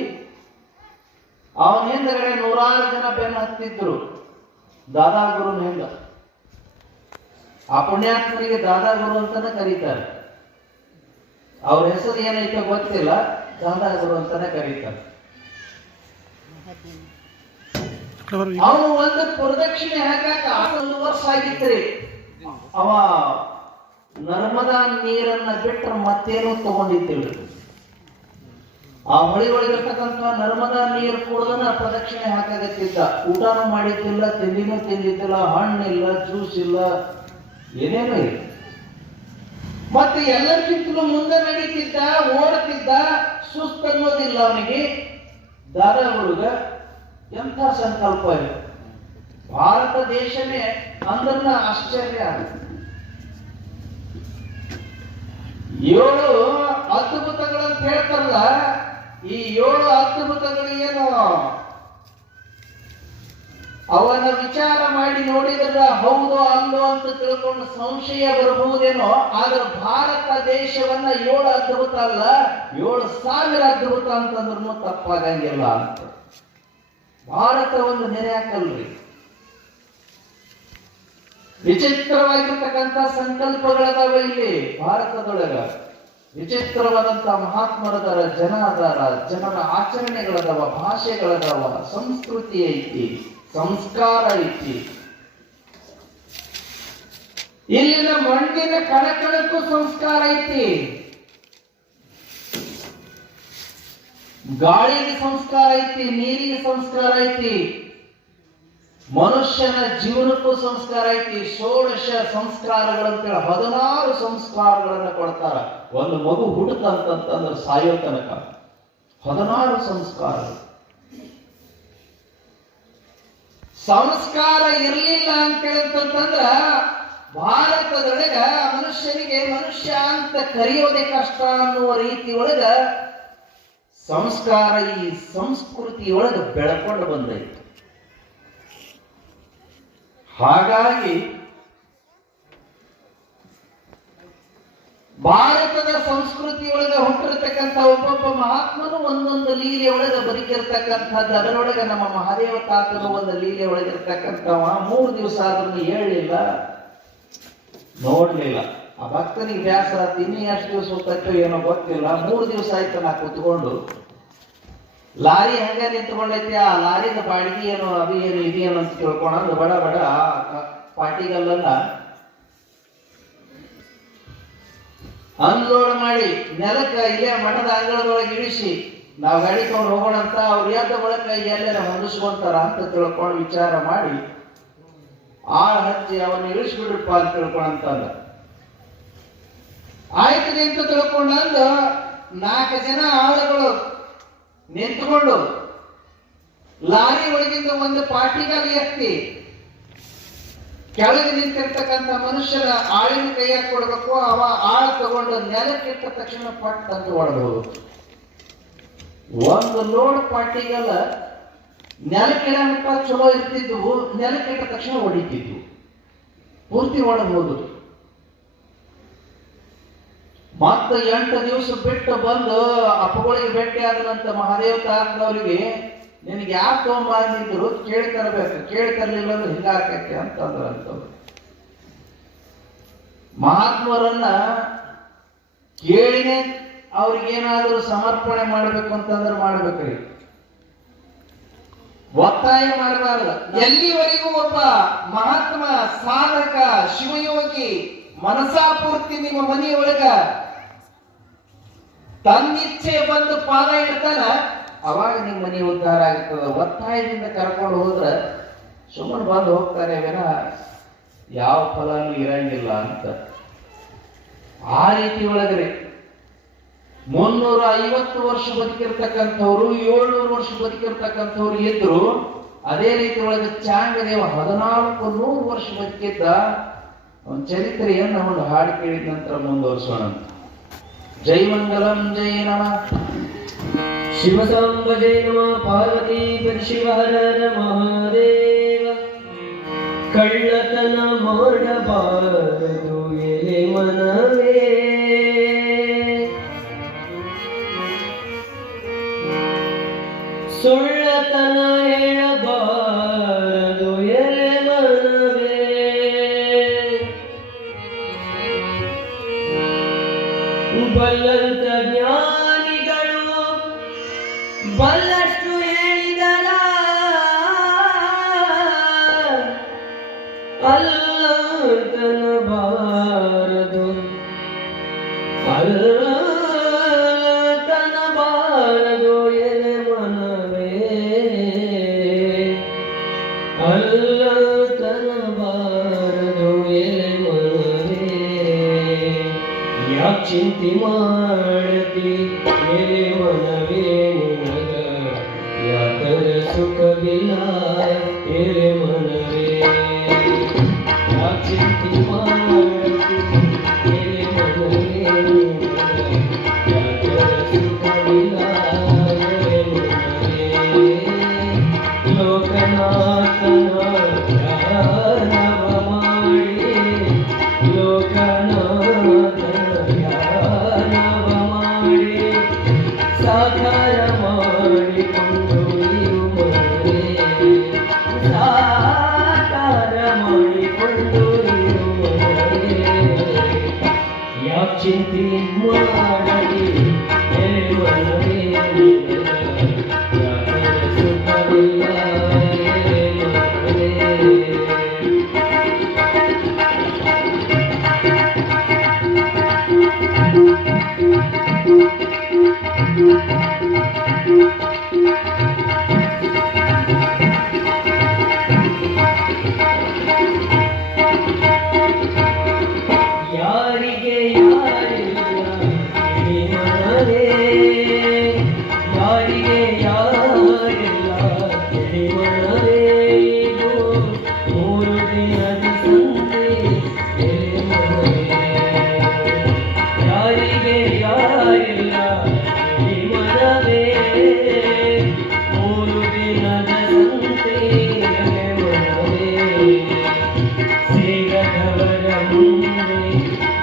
ಅವನ ಹಿಂದಗಡೆ 100 ಜನ ಬೆನ್ನು ಹತ್ತಿದ್ರು ದಾದಾಗುರುನ ಹಿಂದ. ಆ ಪುಣ್ಯಾತ್ಮರಿಗೆ ದಾದಾಗುರು ಅಂತಾನೆ ಕರೀತಾರೆ. ಅವ್ರ ಹೆಸರು ಏನೈತೆ ಗೊತ್ತಿಲ್ಲ, ದಾದಾಗುರು ಅಂತಾನೆ ಕರೀತಾರೆ. ಅವನು ಒಂದು ಪ್ರದಕ್ಷಿಣೆ ಹಾಕಾಕ 1 ವರ್ಷ ಆಗಿತ್ರಿ. ಅವ ನರ್ಮದಾ ನೀರನ್ನ ಬಿಟ್ಟರೆ ಮತ್ತೇನು ತಗೊಂಡಿದ್ದಿಲ್ಲ. ಆ ಹೊಳಿ ಒಳಗಿರ್ತಕ್ಕಂಥ ನರ್ಮದಾ ನೀರು ಕುಡ್ದನ ಪ್ರದಕ್ಷಿಣೆ ಹಾಕಾಗತ್ತಿದ್ದ. ಊಟನೂ ಮಾಡಿದ್ದಿಲ್ಲ, ತಿಂಡಿನೂ ತಿಂದಿದ್ದಿಲ್ಲ, ಹಣ್ಣಿಲ್ಲ, ಜ್ಯೂಸ್ ಇಲ್ಲ, ಏನೇನೂ ಇಲ್ಲ. ಮತ್ತೆ ಎಲ್ಲರಿಗಿಂತಲೂ ಮುಂದೆ ನಡೀತಿದ್ದ, ಓಡುತ್ತಿದ್ದ, ಸುಸ್ತು ಅನ್ನೋದಿಲ್ಲ ಅವನಿಗೆ. ದಾದಾಗುರುಗ ಎಂಥ ಸಂಕಲ್ಪ ಇದು. ಭಾರತ ದೇಶನೇ ಅಂದ್ರನ್ನ ಆಶ್ಚರ್ಯ. 7 ಅದ್ಭುತಗಳಂತ ಹೇಳ್ತಾರಲ್ಲ, ಈ 7 ಅದ್ಭುತಗಳು ಏನು ಅವನ ವಿಚಾರ ಮಾಡಿ ನೋಡಿದ್ರೆ ಹೌದೋ ಅಲ್ಲೋ ಅಂತ ತಿಳ್ಕೊಂಡು ಸಂಶಯ ಬರಬಹುದೇನೋ. ಆದ್ರೆ ಭಾರತ ದೇಶವನ್ನ 7 ಅದ್ಭುತ ಅಲ್ಲ, 7,000 ಅದ್ಭುತ ಅಂತಂದ್ರೂ ತಪ್ಪಾಗಂಗಿಲ್ಲ ಅಂತ. ಭಾರತ ಒಂದು ನೆರೆ ಹಾಕಲ್ರಿ. ವಿಚಿತ್ರವಾಗಿರ್ತಕ್ಕಂಥ ಸಂಕಲ್ಪಗಳದಾವ ಇಲ್ಲಿ ಭಾರತದೊಳಗ. ವಿಚಿತ್ರವಾದಂತ ಮಹಾತ್ಮರದಾರ, ಜನ ಅದಾರ, ಜನರ ಆಚರಣೆಗಳದಾವ, ಭಾಷೆಗಳದಾವ, ಸಂಸ್ಕೃತಿ ಐತಿ, ಸಂಸ್ಕಾರ ಐತಿ. ಇಲ್ಲಿನ ಮಣ್ಣಿನ ಕಣಕಣಕ್ಕೂ ಸಂಸ್ಕಾರ ಐತಿ, ಗಾಳಿಗೆ ಸಂಸ್ಕಾರ ಐತಿ, ನೀರಿಗೆ ಸಂಸ್ಕಾರ ಐತಿ, ಮನುಷ್ಯನ ಜೀವನಕ್ಕೂ ಸಂಸ್ಕಾರ ಐತಿ. 16 ಸಂಸ್ಕಾರಗಳಂತೇಳಿ 16 ಸಂಸ್ಕಾರಗಳನ್ನ ಕೊಡ್ತಾರ. ಒಂದು ಮಗು ಹುಟ್ಟುತ್ತಂತಂದ್ರೆ ಸಾಯೋ ತನಕ 16 ಸಂಸ್ಕಾರಗಳು. ಸಂಸ್ಕಾರ ಇರಲಿಲ್ಲ ಅಂತೇಳಂತಂದ್ರ ಭಾರತದೊಳಗ ಮನುಷ್ಯನಿಗೆ ಮನುಷ್ಯ ಅಂತ ಕರೆಯೋದೇ ಕಷ್ಟ ಅನ್ನುವ ರೀತಿ ಒಳಗ ಸಂಸ್ಕಾರ ಈ ಸಂಸ್ಕೃತಿಯೊಳಗ ಬೆಳಕೊಂಡು ಬಂದೈತಿ. ಹಾಗಾಗಿ ಭಾರತದ ಸಂಸ್ಕೃತಿ ಒಳಗ ಹುಟ್ಟಿರ್ತಕ್ಕಂಥ ಒಬ್ಬೊಬ್ಬ ಮಹಾತ್ಮನು ಒಂದೊಂದು ಲೀಲೆ ಒಳಗ ಬದುಕಿರ್ತಕ್ಕಂಥದ್ದು. ಅದರೊಳಗ ನಮ್ಮ ಮಹಾದೇವ ತಾತನು ಒಂದು ಲೀಲೆ ಒಳಗಿರ್ತಕ್ಕಂಥವ 3 ದಿವಸ ಆದ್ರೂ ಹೇಳಲಿಲ್ಲ, ನೋಡ್ಲಿಲ್ಲ. ಆ ಭಕ್ತನಿಗೆ ಬ್ಯಾಸರ ಇನ್ನು ಎಷ್ಟು ದಿವಸ ಹೋಗ್ತೈತೋ ಏನೋ ಗೊತ್ತಿಲ್ಲ. 3 ದಿವಸ ಆಯ್ತು ನಾ ಕುತ್ಕೊಂಡು. ಲಾರಿ ಹಂಗ ನಿಂತ್ಕೊಂಡೈತಿ. ಆ ಲಾರಿದ ಬಾಡಿಗೆ ಏನು, ಅದು ಏನು, ಇದೇನು ಅಂತ ತಿಳ್ಕೊಂಡು ಬಡ ಬಡ ಪಾಟಿಗಲ್ಲ ಅನ್ಲೋಡ್ ಮಾಡಿ ನೆಲಕ್ಕ ಇಲ್ಲೇ ಮಠದ ಅಂಗಳದೊಳಗೆ ಇಳಿಸಿ ನಾವು ಗಾಡಿ ತಗೊಂಡು ಹೋಗೋಣ ಅಂತ ಅವ್ರು ಎದ್ದ ಬಳಕ ಎಲ್ಲರ ಹೊಂದಿಸ್ಕೊಂತಾರ ಅಂತ ತಿಳ್ಕೊಂಡು ವಿಚಾರ ಮಾಡಿ ಆಳ ಹಚ್ಚಿ ಅವನ್ನ ಇಳಿಸ್ಬಿಡ್ರಪ್ಪ ಅಂತ ತಿಳ್ಕೊಂಡಂತಂದ. ಆಯ್ತು ನಿಂತು ತಿಳ್ಕೊಂಡಂದ 4 ಜನ ಆಳುಗಳು ನಿಂತ್ಕೊಂಡು ಲಾರಿ ಒಳಗಿಂದ ಒಂದು ಪಾಟಿಗಾಲ ಎತ್ತಿ ಕೆಳಗೆ ನಿಂತಿರ್ತಕ್ಕಂಥ ಮನುಷ್ಯನ ಆಳಿನ ಕೈಯಾಗ ಕೊಡ್ಬೇಕು. ಅವ ಆಳ ತಗೊಂಡು ನೆಲಕ್ಕಿಟ್ಟ ತಕ್ಷಣ ಪಟ್ ಅಂತ ಹೊಡೆಬಹುದು. ಒಂದು ಲೋಡ್ ಪಾಟಿಗೆಲ್ಲ ನೆಲಕ್ಕಿಡ ಚಲೋ ಇರ್ತಿದ್ವು, ನೆಲಕ್ಕಿಟ್ಟ ತಕ್ಷಣ ಹೊಡಿತಿದ್ವು, ಪೂರ್ತಿ ಹೊಡೆಬಹುದು. ಮತ್ತೆ 8 ದಿವಸ ಬಿಟ್ಟು ಬಂದು ಅಪ್ಪಗಳಿಗೆ ಭೇಟಿ ಆದಂತ ಮಹಾದೇವ ತಾತನವರಿಗೆ ನಿನಗೆ ಯಾರು ತಗೊಂಬಂದಿದ್ರು ಕೇಳಿ ತರಬೇಕು, ಕೇಳಿ ತರಲಿಲ್ಲ ಅಂದ್ರೆ ಹಿಂಗಾಕೈತೆ ಅಂತಂದ್ರ ಅಂತವ್ರು. ಮಹಾತ್ಮರನ್ನ ಕೇಳಿನೇ ಅವ್ರಿಗೇನಾದ್ರೂ ಸಮರ್ಪಣೆ ಮಾಡ್ಬೇಕು ಅಂತಂದ್ರೆ ಮಾಡ್ಬೇಕ್ರಿ, ಒತ್ತಾಯ ಮಾಡಬಾರದು. ಎಲ್ಲಿವರೆಗೂ ಒಬ್ಬ ಮಹಾತ್ಮ ಸಾಧಕ ಶಿವಯೋಗಿ ಮನಸಾಪೂರ್ತಿ ನಿಮ್ಮ ಮನೆಯೊಳಗ ತನ್ನಿಚ್ಛೆ ಬಂದು ಪಾದ ಇಡ್ತಾನ, ಅವಾಗ ನಿಮ್ಮ ಮನೆ ಉದ್ಧಾರ ಆಗ್ತದ. ಒತ್ತಾಯದಿಂದ ಕರ್ಕೊಂಡು ಹೋದ್ರ ಸುಮ್ಮನೆ ಬಂದು ಹೋಗ್ತಾರೆ ವಿನ ಯಾವ ಫಲನೂ ಇರಂಗಿಲ್ಲ ಅಂತ. ಆ ರೀತಿ ಒಳಗ್ರಿ 350 ವರ್ಷ ಬದುಕಿರ್ತಕ್ಕಂಥವ್ರು, 700 ವರ್ಷ ಬದುಕಿರ್ತಕ್ಕಂಥವ್ರು ಇದ್ರು. ಅದೇ ರೀತಿ ಒಳಗೆ ಚಾಂಗದೇವ 1400 ವರ್ಷ ಬದುಕಿದ್ದ. ಅವನ ಚರಿತ್ರೆಯನ್ನು ಒಂದು ಹಾಡು ಕೇಳಿದ ನಂತರ ಮುಂದುವರಿಸೋಣ. ಜೈ ಮಂಗಲಂ, ಜೈ ನಮಃ ಶಿವಸಾಂಬ ಜೈ ನಮಃ ಪಾರ್ವತೀಪತಿ ಶಿವ ಹರ ಹರ ಮಹಾದೇವ. ಕಳ್ಳತನ ಮಾಡಬಾರದು ಎಲೆ ಮನವೇ, ಸುಳ್ಳತನ ಹೇಳಬಾರದು ಎಲೆ ಮನವೇ. ಬಲ್ಲಂತ ಜ್ಞಾನಿಗಳು ಬಲ್ಲಷ್ಟು ಹೇಳಿದರ ಅಲ್ಲತನಬಾರದು, ಅಲ್ಲತನಬಾರದು ಎಲೆ ಮನವೇ, ಅಲ್ಲತನಬಾರದು ಎಲೆ ಮನವೇ. ಯಾಕೆ ಚಿಂತೆ ಮಾಡತಿ ಎಲೆ ಮನವೇ ನಿನಗ, ಯಾಕರ ಸುಖವಿಲ್ಲ ಎಲೆ ಮನವೇ ಚಿಂತೆ ಮಾಡತಿ ಎಲೆ ಮನವೇ ಯಾಕರ ಸುಖವಿಲ್ಲ ಎಲೆ ಮನವೇ ಲೋಕನಾಥನ ಧ್ಯಾನವ ಮಾಡಿ ಲೋಕನಾಥನ ಧ್ಯಾನವ ಮಾಡಿ ಸಾಕಾರ ಮಾಡಿಕೊಂಡು ಇರು ಮನವೇ ಸಾಕಾರ ಮಾಡಿಕೊಂಡು ಇರು ಮನವೇ ಯಾಕೆ ಚಿಂತೆ ಮಾಡಲಿ ಎಲೆ ಮನವೇ ಯಾಕರ ಸುಖವಿಲ್ಲ ಎಲೆ ಮನವೇ ಯಾರಿಗೆ ಯಾರಿಲ್ಲ ಎಲೆ ಮನವೇ ಯಾರಿಗೆ ಯಾರಿಲ್ಲ ಎಲೆ ಮನವೇ ಇದು 3 ದಿನದ ಸಂತೆ ಎಲೆ ಮನವೇ ಯಾರಿಗೆ ಯಾರಿಲ್ಲ ಎಲೆ ಮನವೇ 3 ದಿನದ ಸಂತೆ ಎಲೆ ಮನವೇ ಸೇರದವರ ಮುಂದೆ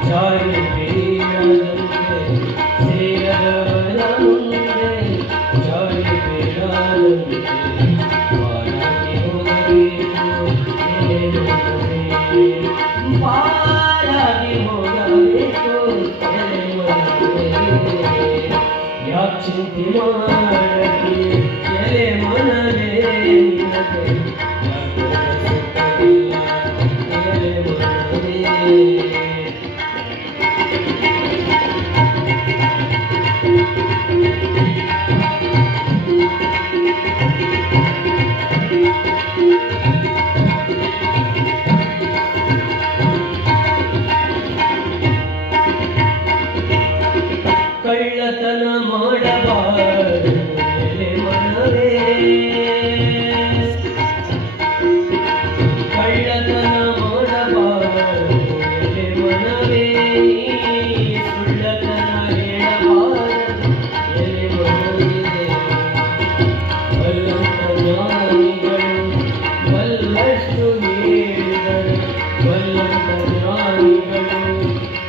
ಜಾರಿ ಬೀಳದಂತೆ ಸೇರದವರ ಮುಂದೆ ಜಾರಿ ಬೀಳದಂತೆ ಪಾರಾಗಿ ಹೋಗಬೇಕು ಎಲೆ ಮನವೇ ಪಾರಾಗಿ ಹೋಗಬೇಕು ಎಲೆ ಮನವೇ ಯಾಕೆ ಚಿಂತೆ ಮಾಡಲಿ ಎಲೆ ಮನವೇ ನಿನಗೆ ಯಾಕರ ಸುಖವಿಲ್ಲ ಎಲೆ ಮನವೇ ಕಳ್ಳತನ ಮಾಡಬಾರದು ಎಲೆ ಮನವೇ ಕಳ್ಳತನ ಮಾಡಬಾರದು ಎಲೆ ಮನವೇ ಸುಳ್ಳತನ ಹೇಳಬಾರದು ಎಲೆ ಮನವೇ ಬಲ್ಲಂತ ಜ್ಞಾನಿಗಳು ಬಲ್ಲಷ್ಟು ಹೇಳಿದರು ಬಲ್ಲಂತ ಜ್ಞಾನಿಗಳು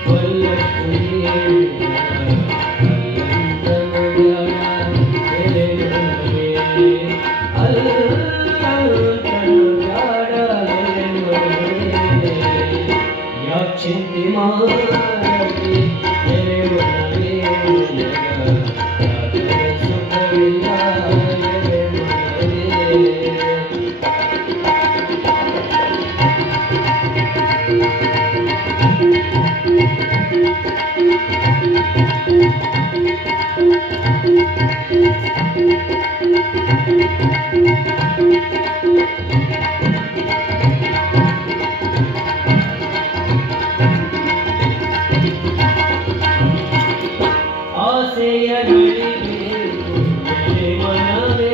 ಬಲ್ಲಷ್ಟು ಹೇಳಿದರು ಯಾಕೆ ಚಿಂತೆ ಮಾಡಲಿ ಎಲೆ ಮನವೇ ಯಾಕರ ಸುಖವಿಲ್ಲ ಎಲೆ ಮನವೇ ಆಸೆಯ ಗಳಿಬೇಕು ಎಲೆ ಮನವೇ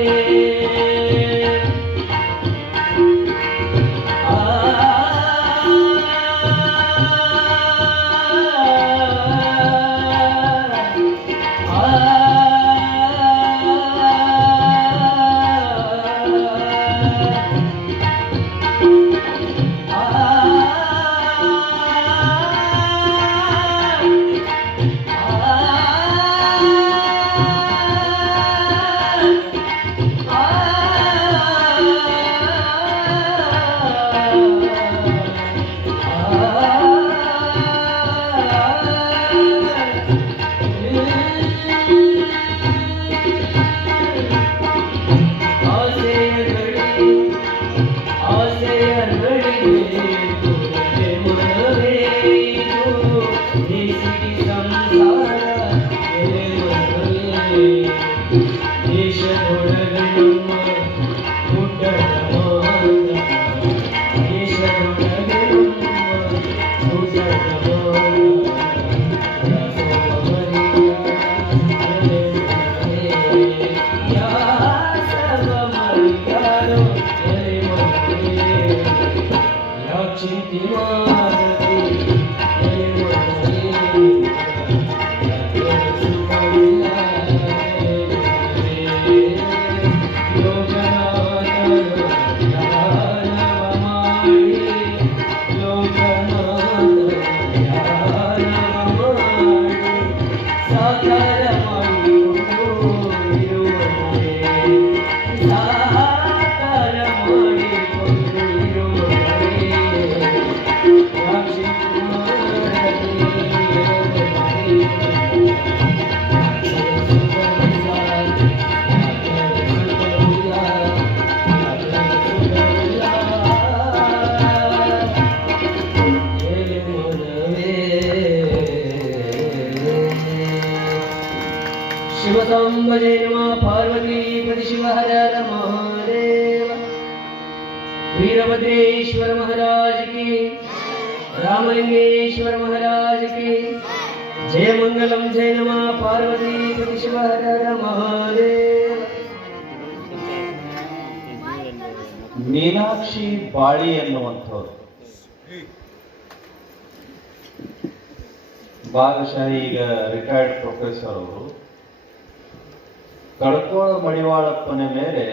शिवसाम्बजे नमः पार्वतीपति शिव हर हर महादेव। वीरभद्रेश्वर महाराज की, रामलिंगेश्वर महाराज की जय मंगलम। जय नमः पार्वतीपति शिव हर हर महादेव। ಮೀನಾಕ್ಷಿ ಬಾಳಿ ಎನ್ನುವಂಥವ್ರು ಭಾಗಶಃ ಈಗ ರಿಟೈರ್ಡ್ ಪ್ರೊಫೆಸರ್ ಅವರು ಕಡ್ಕೋಳ ಮಡಿವಾಳಪ್ಪನ ಮೇಲೆ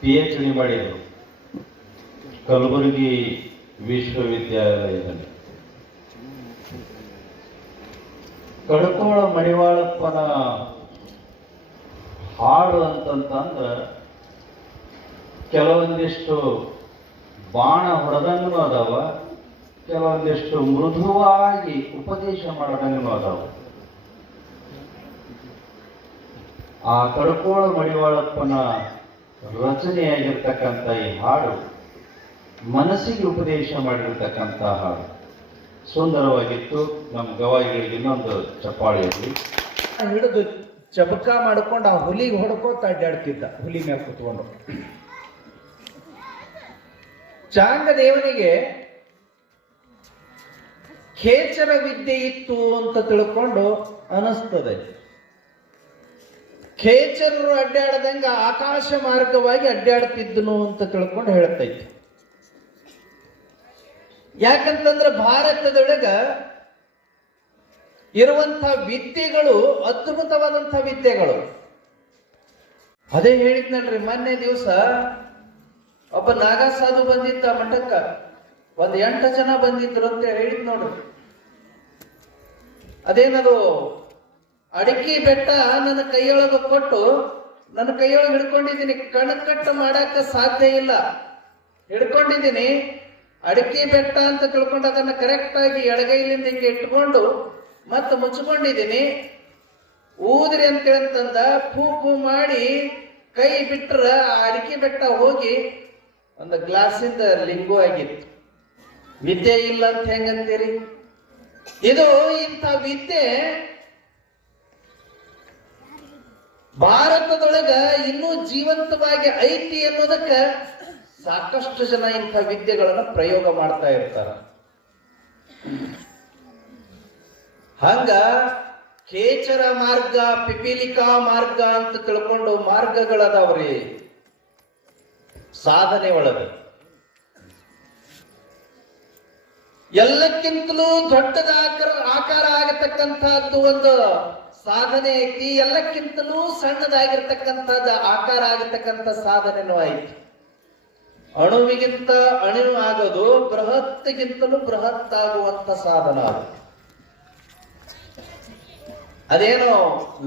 PhD ಮಾಡಿದರು ಕಲಬುರಗಿ ವಿಶ್ವವಿದ್ಯಾಲಯದಲ್ಲಿ. ಕಡ್ಕೋಳ ಮಡಿವಾಳಪ್ಪನ ಹಾಡು ಅಂತಂತಂದ್ರೆ ಕೆಲವೊಂದಿಷ್ಟು ಬಾಣ ಹೊಡೆದಂಗೂ ಅದಾವ, ಕೆಲವೊಂದಿಷ್ಟು ಮೃದುವಾಗಿ ಉಪದೇಶ ಮಾಡದಂಗೂ ಅದಾವ. ಆ ಕಡ್ಕೋಳ ಮಡಿವಾಳಪ್ಪನ ರಚನೆಯಾಗಿರ್ತಕ್ಕಂಥ ಈ ಹಾಡು ಮನಸ್ಸಿಗೆ ಉಪದೇಶ ಮಾಡಿರ್ತಕ್ಕಂಥ ಹಾಡು ಸುಂದರವಾಗಿತ್ತು. ನಮ್ಮ ಗವಾಯಿಗಳಿಗೆ ಇನ್ನೊಂದು ಚಪ್ಪಾಳೆ ಇರಲಿ. ಹಿಡಿದು ಚಬಕ ಮಾಡ್ಕೊಂಡು ಆ ಹುಲಿಗೆ ಹೊಡ್ಕೋತ ಅಡ್ಡಾಡ್ತಿದ್ದ, ಹುಲಿ ಮೇಲೆ ಕುತ್ಕೊಂಡು. ಚಾಂಗದೇವನಿಗೆ ಖೇಚರ ವಿದ್ಯೆ ಇತ್ತು ಅಂತ ತಿಳ್ಕೊಂಡು ಅನಿಸ್ತದೆ. ಖೇಚರರು ಅಡ್ಡಾಡದಂಗ ಆಕಾಶ ಮಾರ್ಗವಾಗಿ ಅಡ್ಡಾಡ್ತಿದ್ದನು ಅಂತ ತಿಳ್ಕೊಂಡು ಹೇಳ್ತೈತಿ. ಯಾಕಂತಂದ್ರೆ ಭಾರತದೊಳಗ ಇರುವಂತ ವಿದ್ಯೆಗಳು ಅದ್ಭುತವಾದಂಥ ವಿದ್ಯೆಗಳು. ಅದೇ ಹೇಳಿದ್ನಲ್ರಿ, ಮೊನ್ನೆ ದಿವಸ ಒಬ್ಬ ನಾಗಾ ಸಾಧು ಬಂದಿದ್ದ ಮಠಕ್ಕ, 8 ಜನ ಬಂದಿದ್ರು ಅಂತ ಹೇಳಿದ್ ನೋಡ್ರಿ. ಅದೇನದು ಅಡಿಕೆ ಬೆಟ್ಟ ನನ್ನ ಕೈಯೊಳಗ ಕೊಟ್ಟು ನನ್ನ ಕೈಯೊಳಗೆ ಹಿಡ್ಕೊಂಡಿದ್ದೀನಿ, ಕಣಕಟ್ಟು ಮಾಡಾಕ ಸಾಧ್ಯ ಇಲ್ಲ, ಹಿಡ್ಕೊಂಡಿದ್ದೀನಿ. ಅಡಿಕೆ ಬೆಟ್ಟ ಅಂತ ತಿಳ್ಕೊಂಡು ಅದನ್ನ ಕರೆಕ್ಟ್ ಆಗಿ ಎಡಗೈಲಿಂದ ಹಿಂಗೆ ಇಟ್ಕೊಂಡು ಮತ್ತೆ ಮುಚ್ಕೊಂಡಿದ್ದೀನಿ. ಊದ್ರಿ ಅಂತಂದ ಫೂ ಫೂ ಮಾಡಿ ಕೈ ಬಿಟ್ರ ಆ ಅಡಿಕೆ ಬೆಟ್ಟ ಹೋಗಿ ಒಂದು ಗ್ಲಾಸಿಂದ ಲಿಂಗು ಆಗಿತ್ತು. ವಿದ್ಯೆ ಇಲ್ಲ ಅಂತ ಹೆಂಗಂತೀರಿ? ಇದು ಇಂಥ ವಿದ್ಯೆ ಭಾರತದೊಳಗ ಇನ್ನೂ ಜೀವಂತವಾಗಿ ಐತಿ ಅನ್ನೋದಕ್ಕ ಸಾಕಷ್ಟು ಜನ ಇಂಥ ವಿದ್ಯೆಗಳನ್ನ ಪ್ರಯೋಗ ಮಾಡ್ತಾ ಇರ್ತಾರ. ಹಂಗ ಖೇಚರ ಮಾರ್ಗ, ಪಿಪೀಲಿಕಾ ಮಾರ್ಗ ಅಂತ ತಿಳ್ಕೊಂಡು ಮಾರ್ಗಗಳದಾವ್ರಿ ಸಾಧನೆ ಒಳಗ. ಎಲ್ಲಕ್ಕಿಂತಲೂ ದೊಡ್ಡದ ಆಕಾರ ಆಗತಕ್ಕಂಥದ್ದು ಒಂದು ಸಾಧನೆ ಐತಿ, ಎಲ್ಲಕ್ಕಿಂತಲೂ ಸಣ್ಣದಾಗಿರ್ತಕ್ಕಂಥದ್ದು ಆಕಾರ ಆಗತಕ್ಕಂಥ ಸಾಧನೆನೂ ಐತಿ. ಅಣುವಿಗಿಂತ ಅಣು ಆಗೋದು ಬೃಹತ್ತಿಗಿಂತಲೂ ಬೃಹತ್ ಆಗುವಂತ ಸಾಧನ ಅದು. ಅದೇನೋ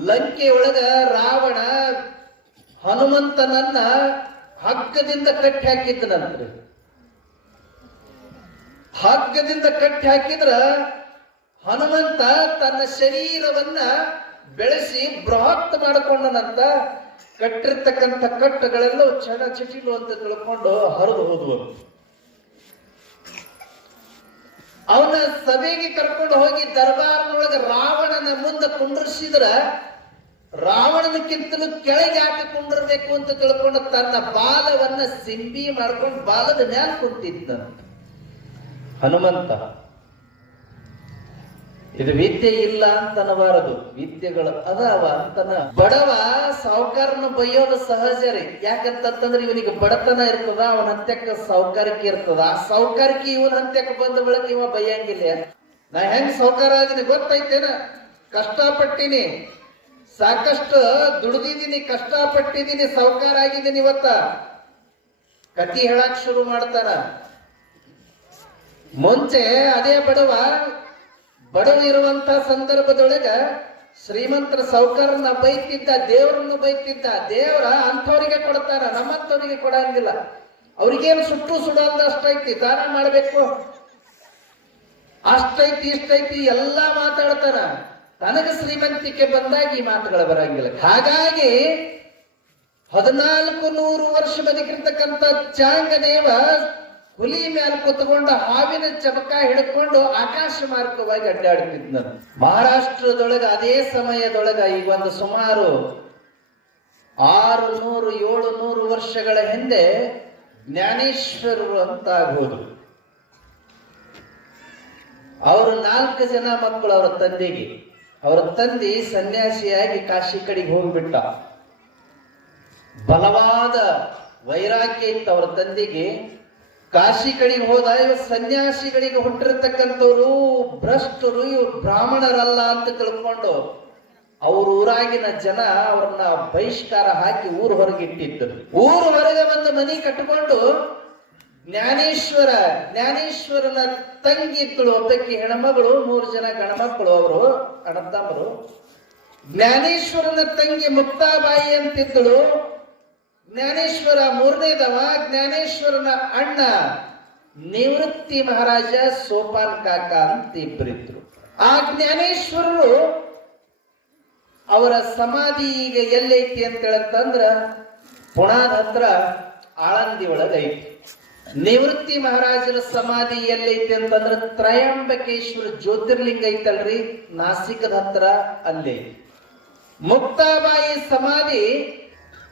ಲಂಕೆಯೊಳಗ ರಾವಣ ಹನುಮಂತನನ್ನ ಹಗ್ಗದಿಂದ ಕಟ್ಟಿ ಹಾಕಿದ್ದನಂತ್ರಿ. ಹಗ್ಗದಿಂದ ಕಟ್ಟಿ ಹಾಕಿದ್ರ ಹನುಮಂತ ತನ್ನ ಶರೀರವನ್ನ ಬೆಳೆಸಿ ಬೃಹತ್ ಮಾಡಿಕೊಂಡನಂತ. ಕಟ್ಟಿರ್ತಕ್ಕಂಥ ಕಟ್ಟುಗಳೆಲ್ಲ ಚಟ ಚಿಟಿಲು ಅಂತ ತಿಳ್ಕೊಂಡು ಹರಿದು ಹೋದ್ವು. ಅವನ ಸಭೆಗೆ ಕರ್ಕೊಂಡು ಹೋಗಿ ದರ್ಬಾರ್ನೊಳಗೆ ರಾವಣನ ಮುಂದೆ ಕುಂಡ್ರಿಸಿದ್ರ ರಾವಣನಕ್ಕಿಂತಲೂ ಕೆಳಗೆ ಹಾಕಿ ಕುಂಡಿರ್ಬೇಕು ಅಂತ ತಿಳ್ಕೊಂಡು ತನ್ನ ಬಾಲವನ್ನ ಸಿಂಬಿ ಮಾಡ್ಕೊಂಡು ಬಾಲದ ಮ್ಯಾಲ ಕುಂತಿದ್ದ ಹನುಮಂತ. ಇದು ವಿದ್ಯೆ ಇಲ್ಲ ಅಂತನಬಾರದು, ವಿದ್ಯೆಗಳು ಅದಾವ ಅಂತನ. ಬಡವ ಸಾವುಕಾರನ ಬೈಯೋದು ಸಹಜ ರೀ. ಯಾಕಂತಂದ್ರೆ ಇವನಿಗೆ ಬಡತನ ಇರ್ತದ, ಅವನ ಹಂತ್ಯಕ್ಕ ಸಾವುಕಾರಿಕೆ ಇರ್ತದ. ಆ ಸಾವುಕಾರಿಕೆ ಇವನ ಹಂತ್ಯಕ್ಕೆ ಬಂದ ಬಳಿಕ ಇವ ಬೈಯಂಗಿಲ್ಲ. ನಾ ಹೆಂಗ್ ಸಾವುಕಾರ ಅದೀನಿ ಗೊತ್ತೈತೇನ? ಕಷ್ಟಪಟ್ಟಿನಿ, ಸಾಕಷ್ಟು ದುಡ್ದಿದ್ದೀನಿ, ಕಷ್ಟಪಟ್ಟಿದ್ದೀನಿ, ಸಾವುಕಾರ ಆಗಿದ್ದೀನಿ. ಇವತ್ತ ಕತಿ ಹೇಳಕ್ ಶುರು ಮಾಡ್ತಾರ. ಮುಂಚೆ ಅದೇ ಬಡವ ಬಡವ ಇರುವಂತ ಸಂದರ್ಭದೊಳಗ ಶ್ರೀಮಂತರ ಸೌಕರ್ಯನ ಬೈತಿದ್ದ, ದೇವರನ್ನು ಬೈತಿದ್ದ. ದೇವರ ಅಂಥವ್ರಿಗೆ ಕೊಡ್ತಾರ, ನಮ್ಮಂಥವ್ರಿಗೆ ಕೊಡಂಗಿಲ್ಲ. ಅವ್ರಿಗೇನು ಸುಡೋದು ಅಷ್ಟೈತಿ, ದಾನ ಮಾಡ್ಬೇಕು ಅಷ್ಟೈತಿ ಇಷ್ಟೈತಿ ಎಲ್ಲ ಮಾತಾಡ್ತಾನ. ತನಗ ಶ್ರೀಮಂತಿಕೆ ಬಂದಾಗ ಈ ಮಾತುಗಳು ಬರಂಗಿಲ್ಲ. ಹಾಗಾಗಿ 1400 ವರ್ಷ ಬದುಕಿರ್ತಕ್ಕಂಥ ಚಾಂಗದೇವ ಹುಲಿ ಮ್ಯಾಲ ಕುತ್ಕೊಂಡು ಹಾವಿನ ಚಮಕ ಹಿಡ್ಕೊಂಡು ಆಕಾಶ ಮಾರ್ಗವಾಗಿ ಅಡ್ಡಾಡ್ತಿದ್ನ. ಮಹಾರಾಷ್ಟ್ರದೊಳಗ ಅದೇ ಸಮಯದೊಳಗ ಈಗ ಒಂದು ಸುಮಾರು 600-700 ವರ್ಷಗಳ ಹಿಂದೆ ಜ್ಞಾನೇಶ್ವರರು ಅಂತ ಆಗ್ಬೋದು. ಅವರು 4 ಜನ ಮಕ್ಕಳು ಅವರ ತಂದೆಗೆ. ಅವರ ತಂದೆ ಸನ್ಯಾಸಿಯಾಗಿ ಕಾಶಿ ಕಡೆಗೆ ಹೋಗ್ಬಿಟ್ಟ. ಬಲವಾದ ವೈರಾಗ್ಯ ಇತ್ತು ಅವರ ತಂದೆಗೆ. ಕಾಶಿ ಕಡೆಗೆ ಹೋದ. ಸನ್ಯಾಸಿಗಳಿಗೆ ಹುಟ್ಟಿರ್ತಕ್ಕಂಥವ್ರು ಭ್ರಷ್ಟರು, ಇವ್ರು ಬ್ರಾಹ್ಮಣರಲ್ಲ ಅಂತ ತಿಳ್ಕೊಂಡು ಅವ್ರ ಊರಾಗಿನ ಜನ ಅವ್ರನ್ನ ಬಹಿಷ್ಕಾರ ಹಾಕಿ ಊರು ಹೊರಗಿಟ್ಟಿದ್ದರು. ಊರು ಹೊರಗೆ ಒಂದು ಮನೆ ಕಟ್ಟಿಕೊಂಡು ಜ್ಞಾನೇಶ್ವರನ ತಂಗಿ ಇದ್ದಳು, ಒಬ್ಬಕ್ಕೆ ಹೆಣ್ಮಗಳು, 3 ಜನ ಗಣಮಕ್ಕಳು, ಅವರು ಅಣ್ಣತಮ್ಮರು. ಜ್ಞಾನೇಶ್ವರನ ತಂಗಿ ಮುಕ್ತಾಬಾಯಿ ಅಂತಿದ್ದಳು. ಜ್ಞಾನೇಶ್ವರ 3ನೇದವ. ಜ್ಞಾನೇಶ್ವರನ ಅಣ್ಣ ನಿವೃತ್ತಿ ಮಹಾರಾಜ ಸೋಪಾನ್ ಕಾಕ ಅಂತ ಇಬ್ಬರಿದ್ರು. ಆ ಜ್ಞಾನೇಶ್ವರರು ಅವರ ಸಮಾಧಿ ಈಗ ಎಲ್ಲೈತಿ ಅಂತ ಹೇಳಂತಂದ್ರ ಪುಣಾದ ಹತ್ರ ಆಳಂದಿ ಒಳಗ ಐತಿ. ನಿವೃತ್ತಿ ಮಹಾರಾಜರ ಸಮಾಧಿ ಎಲ್ಲೈತಿ ಅಂತಂದ್ರ ತ್ರಯಂಬಕೇಶ್ವರ ಜ್ಯೋತಿರ್ಲಿಂಗ ಐತಲ್ರಿ, ನಾಸಿಕದ ಹತ್ರ ಅಲ್ಲೇ. ಮುಕ್ತಾಬಾಯಿ ಸಮಾಧಿ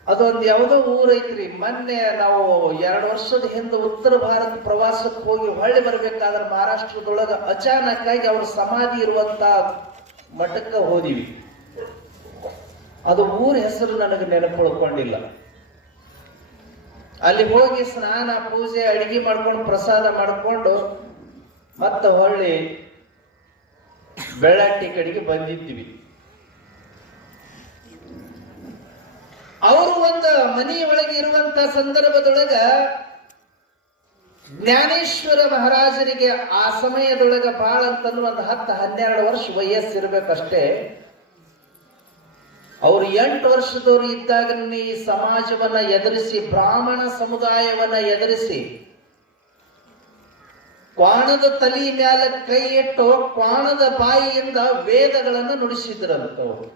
ಅದೊಂದು ಯಾವುದೋ ಊರೈತ್ರಿ. ಮೊನ್ನೆ ನಾವು 2 ವರ್ಷದ ಹಿಂದೆ ಉತ್ತರ ಭಾರತ ಪ್ರವಾಸಕ್ಕೆ ಹೋಗಿ ಹೊಳ್ಳಿ ಬರ್ಬೇಕಾದ್ರೆ ಮಹಾರಾಷ್ಟ್ರದೊಳಗ ಅಚಾನಕ್ ಆಗಿ ಅವ್ರ ಸಮಾಧಿ ಇರುವಂತ ಮಠಕ್ಕ ಹೋದಿವಿ. ಅದು ಊರ ಹೆಸರು ನನಗೆ ನೆನಪುಳ್ಕೊಂಡಿಲ್ಲ. ಅಲ್ಲಿ ಹೋಗಿ ಸ್ನಾನ, ಪೂಜೆ, ಅಡಿಗೆ ಮಾಡ್ಕೊಂಡು ಪ್ರಸಾದ ಮಾಡ್ಕೊಂಡು ಮತ್ತೆ ಹೊಳ್ಳಿ ಬೆಳ್ಳಾಟಿ ಕಡೆಗೆ ಬಂದಿದ್ದೀವಿ. ಅವರು ಒಂದು ಮನೆಯೊಳಗೆ ಇರುವಂತ ಸಂದರ್ಭದೊಳಗ ಜ್ಞಾನೇಶ್ವರ ಮಹಾರಾಜರಿಗೆ ಆ ಸಮಯದೊಳಗ ಬಹಳ ಅಂತಂದ್ರೆ ಒಂದು 10-12 ವರ್ಷ ವಯಸ್ಸಿರ್ಬೇಕಷ್ಟೇ. ಅವರು 8 ವರ್ಷದವರು ಇದ್ದಾಗ ಈ ಸಮಾಜವನ್ನ ಎದುರಿಸಿ, ಬ್ರಾಹ್ಮಣ ಸಮುದಾಯವನ್ನ ಎದುರಿಸಿ, ಕ್ವಾಣದ ತಲೆ ಮ್ಯಾಲ ಕೈ ಇಟ್ಟು ಕ್ವಾಣದ ಬಾಯಿಯಿಂದ ವೇದಗಳನ್ನು ನುಡಿಸಿದ್ರಂತವ್ರು.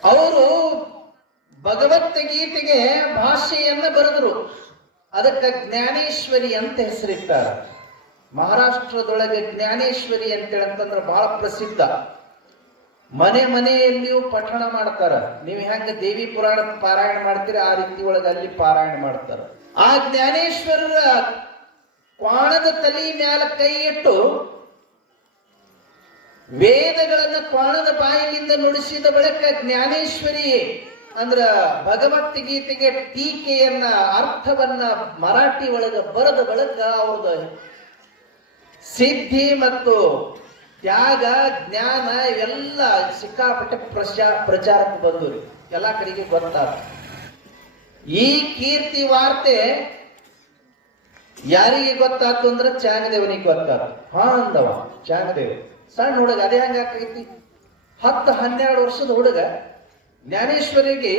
ಅವರು ಭಗವದ್ಗೀತೆಗೆ ಭಾಷೆಯನ್ನ ಬರೆದರು. ಅದಕ್ಕೆ ಜ್ಞಾನೇಶ್ವರಿ ಅಂತ ಹೆಸರಿಟ್ಟಾರ. ಮಹಾರಾಷ್ಟ್ರದೊಳಗೆ ಜ್ಞಾನೇಶ್ವರಿ ಅಂತೇಳಂತಂದ್ರೆ ಬಹಳ ಪ್ರಸಿದ್ಧ. ಮನೆಯಲ್ಲಿಯೂ ಪಠಣ ಮಾಡ್ತಾರ. ನೀವು ಹೆಂಗ ದೇವಿ ಪುರಾಣ ಪಾರಾಯಣ ಮಾಡ್ತೀರಿ ಆ ರೀತಿ ಒಳಗೆ ಅಲ್ಲಿ ಪಾರಾಯಣ ಮಾಡ್ತಾರ. ಆ ಜ್ಞಾನೇಶ್ವರರ ಕ್ವಾಣದ ತಲೆ ಮ್ಯಾಲ ಕೈ ಇಟ್ಟು ವೇದಗಳನ್ನ ಕ್ವಾಣದ ಬಾಯಿನಿಂದ ನುಡಿಸಿದ ಬಳಿಕ ಜ್ಞಾನೇಶ್ವರಿ ಅಂದ್ರ ಭಗವದ್ಗೀತೆಗೆ ಟೀಕೆಯನ್ನ, ಅರ್ಥವನ್ನ ಮರಾಠಿ ಒಳಗ ಬರೆದ ಬಳಿಕ ಅವ್ರದ ಸಿದ್ಧಿ ಮತ್ತು ತ್ಯಾಗ, ಜ್ಞಾನ ಇವೆಲ್ಲ ಸಿಕ್ಕಾಪಟ್ಟೆ ಪ್ರಚಾರಕ್ಕೆ ಬಂದವು. ಎಲ್ಲಾ ಕಡೆಗೆ ಗೊತ್ತಾದ. ಈ ಕೀರ್ತಿ ವಾರ್ತೆ ಯಾರಿಗೆ ಗೊತ್ತಾತು ಅಂದ್ರೆ ಚಾಂಗದೇವನಿಗೆ ಗೊತ್ತಾತು. ಅಂದವ ಚಾಂಗದೇವ ಸಣ್ಣ ಹುಡುಗ. ಅದೇ ಹಂಗಾಕೈತಿ, 10-12 ವರ್ಷದ ಹುಡುಗ ಜ್ಞಾನೇಶ್ವರಿಗೆ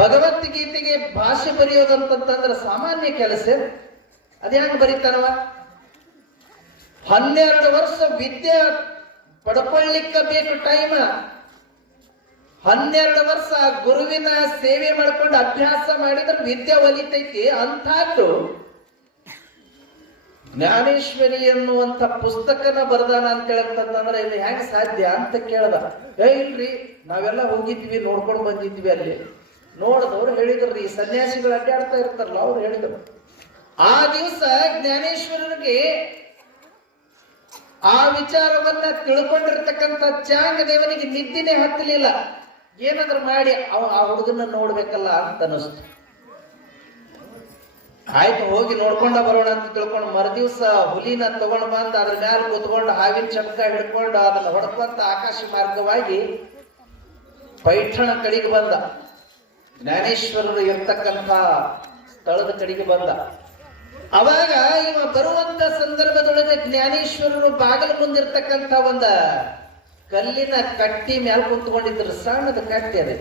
ಭಗವದ್ಗೀತೆಗೆ ಭಾಷೆ ಬರೆಯೋದಂತಂದ್ರೆ ಸಾಮಾನ್ಯ ಕೆಲಸ. ಅದೇ ಹಂಗ ಬರೀತಾನವ. 12 ವರ್ಷ ವಿದ್ಯೆ ಪಡ್ಕೊಳ್ಳಿಕ್ಕ ಬೇಕು ಟೈಮ್. 12 ವರ್ಷ ಗುರುವಿನ ಸೇವೆ ಮಾಡ್ಕೊಂಡು ಅಭ್ಯಾಸ ಮಾಡಿದ್ರೆ ವಿದ್ಯೆ ಒಲಿತೈತಿ. ಅಂಥದ್ದು ಜ್ಞಾನೇಶ್ವರಿ ಎನ್ನುವಂತ ಪುಸ್ತಕನ ಬರ್ದಾನ ಅಂತ ಹೇಳಂತಂದ್ರೆ ಇದು ಹೆಂಗ ಸಾಧ್ಯ ಅಂತ ಕೇಳ್ದ. ಇಲ್ರಿ, ನಾವೆಲ್ಲ ಹೋಗಿದ್ವಿ, ನೋಡ್ಕೊಂಡು ಬಂದಿದ್ವಿ. ಅಲ್ಲಿ ನೋಡಿದವ್ರು ಹೇಳಿದ್ರಿ, ಈ ಸನ್ಯಾಸಿಗಳು ಅಡ್ಡಾಡ್ತಾ ಇರ್ತಾರಲ್ಲ ಅವ್ರು ಹೇಳಿದ್ರು. ಆ ದಿವಸ ಜ್ಞಾನೇಶ್ವರನಿಗೆ ಆ ವಿಚಾರವನ್ನ ತಿಳ್ಕೊಂಡಿರ್ತಕ್ಕಂಥ ಚಾಂಗದೇವನಿಗೆ ನಿದ್ದಿನೇ ಹತ್ತಲಿಲ್ಲ. ಏನಾದ್ರೂ ಮಾಡಿ ಆ ಹುಡುಗನ ನೋಡ್ಬೇಕಲ್ಲ ಅಂತ ಅನಿಸ್ತು. ಆಯ್ತು, ಹೋಗಿ ನೋಡ್ಕೊಂಡ ಬರೋಣ ಅಂತ ತಿಳ್ಕೊಂಡು ಮರುದಿವ್ಸ ಹುಲಿನ ತಗೊಂಡು ಬಂದು ಅದ್ರ ಮ್ಯಾಲ ಕೂತ್ಕೊಂಡು ಹಾವಿನ ಚಮಕ ಹಿಡ್ಕೊಂಡು ಅದನ್ನ ಹೊಡ್ಕೊಂತ ಆಕಾಶ ಮಾರ್ಗವಾಗಿ ಪೈಠಣ ಕಡೆಗೆ ಬಂದ. ಜ್ಞಾನೇಶ್ವರರು ಇರ್ತಕ್ಕಂಥ ಸ್ಥಳದ ಕಡೆಗೆ ಬಂದ. ಅವಾಗ ಇವ ಬರುವಂತ ಸಂದರ್ಭದೊಳಗೆ ಜ್ಞಾನೇಶ್ವರರು ಬಾಗಿಲು ಮುಂದಿರ್ತಕ್ಕಂಥ ಒಂದ ಕಲ್ಲಿನ ಕಟ್ಟಿ ಮ್ಯಾಲ ಕುಂತ್ಕೊಂಡಿದ್ರು. ಸಣ್ಣದ ಕಟ್ಟಿ ಅದೇ,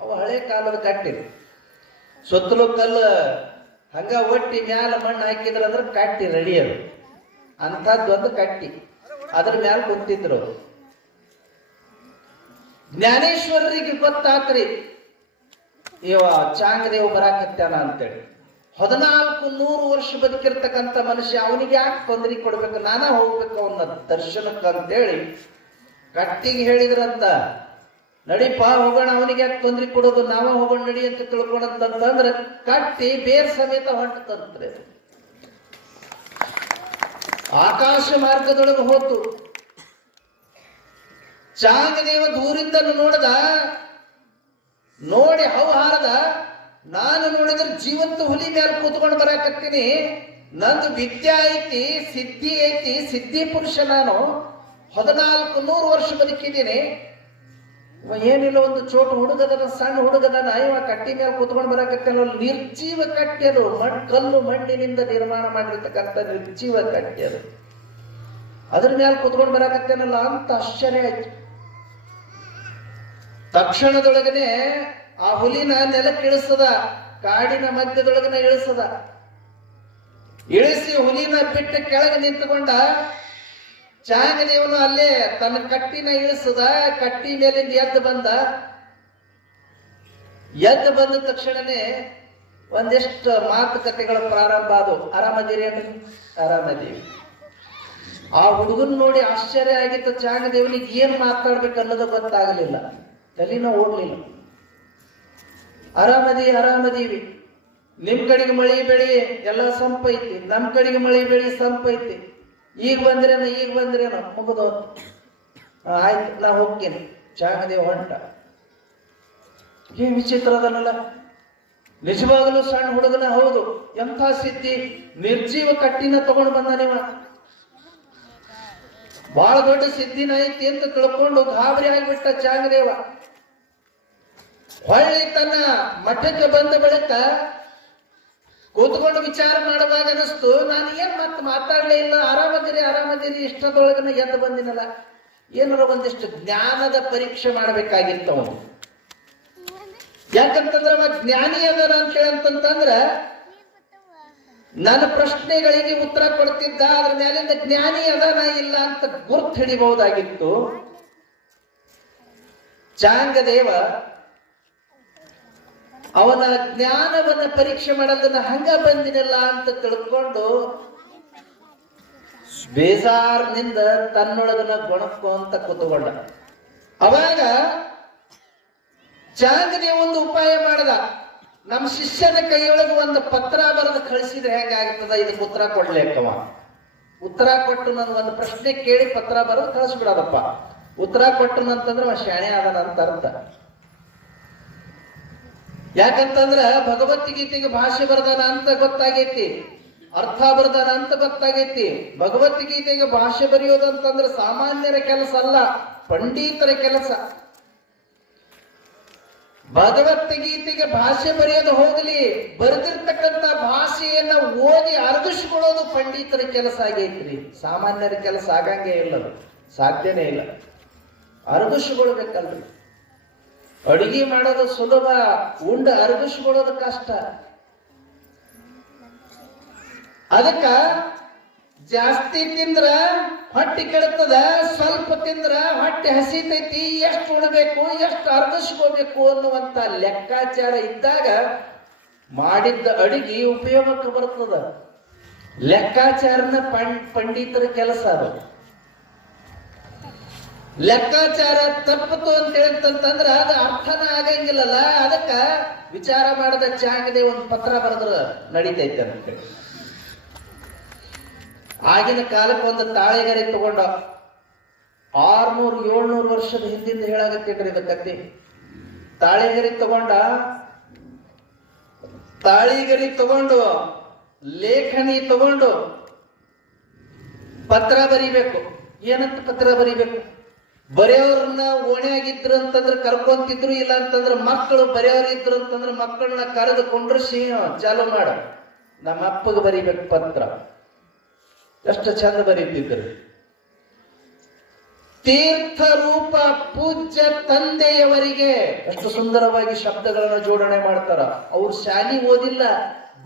ಅವು ಹಳೆ ಕಾಲದ ಕಟ್ಟಿ. ಸುತ್ತಲೂ ಕಲ್ಲು ಹಂಗ ಒಟ್ಟಿ ಮ್ಯಾಲ ಮಣ್ಣು ಹಾಕಿದ್ರ ಅಂದ್ರೆ ಕಟ್ಟಿ ರೆಡಿ ಅದು. ಅಂಥದ್ದೊಂದು ಕಟ್ಟಿ, ಅದ್ರ ಮ್ಯಾಲ ಕುಂತಿದ್ರು. ಜ್ಞಾನೇಶ್ವರರಿಗೆ ಗೊತ್ತಾತ್ರಿ ಇವ ಚಾಂಗದೇವ್ ಬರಾಕತ್ಯಾನ ಅಂತೇಳಿ. 1400 ವರ್ಷ ಬದುಕಿರ್ತಕ್ಕಂಥ ಮನುಷ್ಯ, ಅವನಿಗೆ ಯಾಕೆ ತೊಂದರೆ ಕೊಡ್ಬೇಕು, ನಾನಾ ಹೋಗ್ಬೇಕು ಅವನ ದರ್ಶನಕ್ಕೆ ಅಂತೇಳಿ ಕಟ್ಟಿಗೆ ಹೇಳಿದ್ರಂತ. ನಡಿಪ ಹೋಗೋಣ, ಅವನಿಗೆ ಯಾಕೆ ತೊಂದರೆ ಕೊಡೋದು, ನಾವ ಹೋಗೋಣ ನಡಿ ಅಂತ ತಿಳ್ಕೊಳಂತಂದ್ರೆ ಕಟ್ಟಿ ಬೇರ್ ಸಮೇತ ಹೊಂಟಂತ್ರೆ. ಆಕಾಶ ಮಾರ್ಗದೊಳಗೆ ಹೋತು. ಚಾಂಗದೇವ ದೂರಿಂದ ನೋಡದ, ನೋಡಿ ಹೌಹಾರದ, ನಾನು ನೋಡಿದ್ರೆ ಜೀವಂತ ಹುಲಿ ಮೇಲೆ ಕೂತ್ಕೊಂಡು ಬರಾಕತ್ತೀನಿ, ನಂದು ವಿದ್ಯೆ ಐತಿ, ಸಿದ್ಧಿ ಐತಿ, ಸಿದ್ಧಿ ಪುರುಷ ನಾನು, 1400 ವರ್ಷ ಬದುಕಿದ್ದೀನಿ. ಏನಿಲ್ಲ, ಒಂದು ಚೋಟ ಹುಡುಗದನ, ಸಣ್ಣ ಹುಡುಗದನ, ಇವ ಕಟ್ಟಿ ಮೇಲೆ ಕೂತ್ಕೊಂಡು ಬರಾಕತ್ತೇನೋ. ನಿರ್ಜೀವ ಕಟ್ಟಿ ಅದು, ಕಲ್ಲು ಮಣ್ಣಿನಿಂದ ನಿರ್ಮಾಣ ಮಾಡಿರ್ತಕ್ಕಂಥ ನಿರ್ಜೀವ ಕಟ್ಟಿ ಅದು. ಅದ್ರ ಮೇಲೆ ಕೂತ್ಕೊಂಡು ಬರಾಕತ್ತೇನಲ್ಲ ಅಂತ ಆಶ್ಚರ್ಯ ಆಯ್ತು. ತಕ್ಷಣದೊಳಗನೆ ಆ ಹುಲಿನ ನೆಲಕ್ಕೆ ಇಳಿಸದ, ಕಾಡಿನ ಮಧ್ಯದೊಳಗನೆ ಇಳಿಸದ. ಇಳಿಸಿ ಹುಲಿನ ಬಿಟ್ಟು ಕೆಳಗೆ ನಿಂತುಕೊಂಡ. ಚಾಂಗದೇವನು ಅಲ್ಲೇ ತನ್ನ ಕಟ್ಟಿನ ಇಳಿಸದ, ಕಟ್ಟಿ ಮೇಲಿಂದ ಎದ್ದು ಬಂದ. ಎದ್ದು ಬಂದ ತಕ್ಷಣನೇ ಒಂದಿಷ್ಟು ಮಾತುಕತೆಗಳ ಪ್ರಾರಂಭ ಆದವು. ಆರಾಮದಿರಿ ಅಂದ್ರೆ ಆರಾಮದೀವಿ. ಆ ಹುಡುಗನ್ ನೋಡಿ ಆಶ್ಚರ್ಯ ಆಗಿತ್ತು ಚಾಂಗದೇವನಿಗೆ. ಏನ್ ಮಾತಾಡ್ಬೇಕು ಅನ್ನೋದು ಗೊತ್ತಾಗಲಿಲ್ಲ, ತಲೆನ ಓಡ್ಲಿಲ್ಲ. ಆರಾಮದೀವಿ, ನಿಮ್ ಕಡೆಗೆ ಮಳಿ ಬೆಳಿ ಎಲ್ಲ ಸಂಪೈತಿ, ನಮ್ ಕಡೆಗೆ ಮಳಿ ಬೆಳಿ ಸಂಪೈತಿ. ಈಗ ಬಂದ್ರೇನೋ ಮುಗಿದು ಆಯ್ತು, ನಾ ಹೋಗ್ತೇನೆ. ಚಾಂಗದೇವ ಹೊಂಟ. ಏನ್ ವಿಚಿತ್ರ ಅದನ್ನಲ್ಲ, ನಿಜವಾಗಲೂ ಸಣ್ಣ ಹುಡುಗನ, ಹೌದು, ಎಂಥ ಸಿದ್ಧಿ, ನಿರ್ಜೀವ ಕಟ್ಟಿನ ತಗೊಂಡು ಬಂದ ನೀವ. ಬಹಳ ದೊಡ್ಡ ಸಿದ್ಧಿನ ಐತಿ ಅಂತ ತಿಳ್ಕೊಂಡು ಗಾಬರಿ ಆಗಿಬಿಟ್ಟ ಚಾಂಗದೇವ. ಹೊಳ್ಳಿ ತನ್ನ ಮಠಕ್ಕೆ ಬಂದ ಬಳಿಕ ಕೂತ್ಕೊಂಡು ವಿಚಾರ ಮಾಡುವಾಗ ಅನಿಸ್ತು, ನಾನು ಏನ್ ಮತ್ತೆ ಮಾತಾಡ್ಲೇ ಇಲ್ಲ. ಆರಾಮದಿರಿ ಇಷ್ಟದೊಳಗನ ಎದ್ದು ಬಂದಿನಲ್ಲ, ಏನಾರ ಒಂದಿಷ್ಟು ಜ್ಞಾನದ ಪರೀಕ್ಷೆ ಮಾಡ್ಬೇಕಾಗಿತ್ತು ಅವನು. ಯಾಕಂತಂದ್ರ ಅವ ಜ್ಞಾನಿ ಅದಾನ ಅಂತ ಹೇಳಂತಂದ್ರ ನನ್ನ ಪ್ರಶ್ನೆಗಳಿಗೆ ಉತ್ತರ ಕೊಡ್ತಿದ್ದ, ಅದ್ರ ಮೇಲಿಂದ ಜ್ಞಾನಿ ಅದಾನ ಇಲ್ಲ ಅಂತ ಗುರ್ತು ಹಿಡಿಬಹುದಾಗಿತ್ತು. ಚಾಂಗದೇವ ಅವನ ಜ್ಞಾನವನ್ನ ಪರೀಕ್ಷೆ ಮಾಡೋದನ್ನ ಹಂಗ ಬಂದಿನಲ್ಲ ಅಂತ ತಿಳ್ಕೊಂಡು ಬೇಜಾರ್ನಿಂದ ತನ್ನೊಳಗನ ಗೊಣಕೊಂತ ಕೂತ್ಕೊಂಡ. ಅವಾಗ ಚಾಂಗದೇವ ಒಂದು ಉಪಾಯ ಮಾಡದ. ನಮ್ಮ ಶಿಷ್ಯನ ಕೈಯೊಳಗೆ ಒಂದು ಪತ್ರ ಬರೆದು ಕಳಿಸಿದ್ರೆ ಹೆಂಗಾಗ್ತದ, ಇದಕ್ಕೆ ಉತ್ತರ ಕೊಡ್ಲೇಕವ. ಉತ್ತರ ಕೊಟ್ಟು ನಾನು ಒಂದು ಪ್ರಶ್ನೆ ಕೇಳಿ ಪತ್ರ ಬರೆದು ಕಳಿಸ್ಬಿಡದಪ್ಪ. ಉತ್ತರ ಕೊಟ್ಟನಂತಂದ್ರೆ ಅವ ಶಾಣೆ ಆದನ ಅಂತ ಅರ್ಥ. ಯಾಕಂತಂದ್ರ ಭಗವದ್ಗೀತೆಗೆ ಭಾಷೆ ಬರ್ದಾನ ಅಂತ ಗೊತ್ತಾಗೈತಿ, ಅರ್ಥ ಬರ್ದಾನ ಅಂತ ಗೊತ್ತಾಗೈತಿ. ಭಗವದ್ಗೀತೆಗೆ ಭಾಷೆ ಬರೆಯೋದಂತಂದ್ರೆ ಸಾಮಾನ್ಯರ ಕೆಲಸ ಅಲ್ಲ, ಪಂಡಿತರ ಕೆಲಸ. ಭಗವದ್ಗೀತೆಗೆ ಭಾಷೆ ಬರೆಯೋದು ಹೋಗಲಿ, ಬರೆದಿರ್ತಕ್ಕಂಥ ಭಾಷೆಯನ್ನ ಓದಿ ಅರ್ಗಿಸ್ಕೊಳ್ಳೋದು ಪಂಡಿತರ ಕೆಲಸ ಆಗೈತ್ರಿ. ಸಾಮಾನ್ಯರ ಕೆಲಸ ಆಗಂಗೆ ಇಲ್ಲ, ಸಾಧ್ಯನೇ ಇಲ್ಲ. ಅರ್ಗಿಸ್ಕೊಳ್ಬೇಕಲ್ರಿ. ಅಡುಗೆ ಮಾಡೋದು ಸುಲಭ, ಉಂಡು ಅರ್ಗಿಸ್ಕೊಳ್ಳೋದು ಕಷ್ಟ. ಅದಕ್ಕ ಜಾಸ್ತಿ ತಿಂದ್ರ ಹೊಟ್ಟೆ ಕೆಡುತ್ತದ, ಸ್ವಲ್ಪ ತಿಂದ್ರ ಹೊಟ್ಟೆ ಹಸಿತೈತಿ, ಎಷ್ಟು ಉಣಬೇಕು, ಎಷ್ಟು ಅರ್ಗಿಸ್ಕೋಬೇಕು ಅನ್ನುವಂತ ಲೆಕ್ಕಾಚಾರ ಇದ್ದಾಗ ಮಾಡಿದ್ದ ಅಡಿಗೆ ಉಪಯೋಗಕ್ಕೆ ಬರ್ತದ. ಲೆಕ್ಕಾಚಾರನ ಪಂಡಿತರ ಕೆಲಸ ಅದು. ಲೆಕ್ಕಾಚಾರ ತಪ್ಪತು ಅಂತ ಹೇಳ್ತಂತಂದ್ರ ಅದು ಅರ್ಥನ ಆಗಂಗಿಲ್ಲಲ್ಲ. ಅದಕ್ಕ ವಿಚಾರ ಮಾಡದ ಚಾಂಗದೇವ ಒಂದು ಪತ್ರ ಬರೆದ್ರ ನಡೀತೈತೆ ಅಂತ ಹೇಳಿ ಆಗಿನ ಕಾಲಕ್ಕೆ ಒಂದು ತಾಳಿಗರಿ ತಗೊಂಡ. 600-700 ವರ್ಷದ ಹಿಂದಿಂದ ಹೇಳಾಗತ್ತೇನ್ರಿ ಇದ ಕತೆ. ತಾಳಿಗರಿ ತಗೊಂಡು ಲೇಖನಿ ತಗೊಂಡು ಪತ್ರ ಬರಿಬೇಕು. ಏನಂತ ಪತ್ರ ಬರಿಬೇಕು? ಬರೆಯೋರ್ನ ಓಣ್ಯಾಗಿದ್ರು ಅಂತಂದ್ರೆ ಕರ್ಕೊಂತಿದ್ರು, ಇಲ್ಲ ಅಂತಂದ್ರೆ ಮಕ್ಕಳು ಬರೆಯೋರು ಇದ್ರು ಅಂತಂದ್ರೆ ಮಕ್ಕಳನ್ನ ಕರೆದು ಕೊಂಡ್ರಿಸಿ ಚಾಲು ಮಾಡ. ನಮ್ಮ ಅಪ್ಪಗೆ ಬರೀಬೇಕು ಪತ್ರ. ಎಷ್ಟು ಚಂದ ಬರೀತಿದ್ರು. ತೀರ್ಥ ರೂಪ ಪೂಜ್ಯ ತಂದೆಯವರಿಗೆ, ಎಷ್ಟು ಸುಂದರವಾಗಿ ಶಬ್ದಗಳನ್ನು ಜೋಡಣೆ ಮಾಡ್ತಾರ. ಅವ್ರು ಶಾಲಿ ಓದಿಲ್ಲ,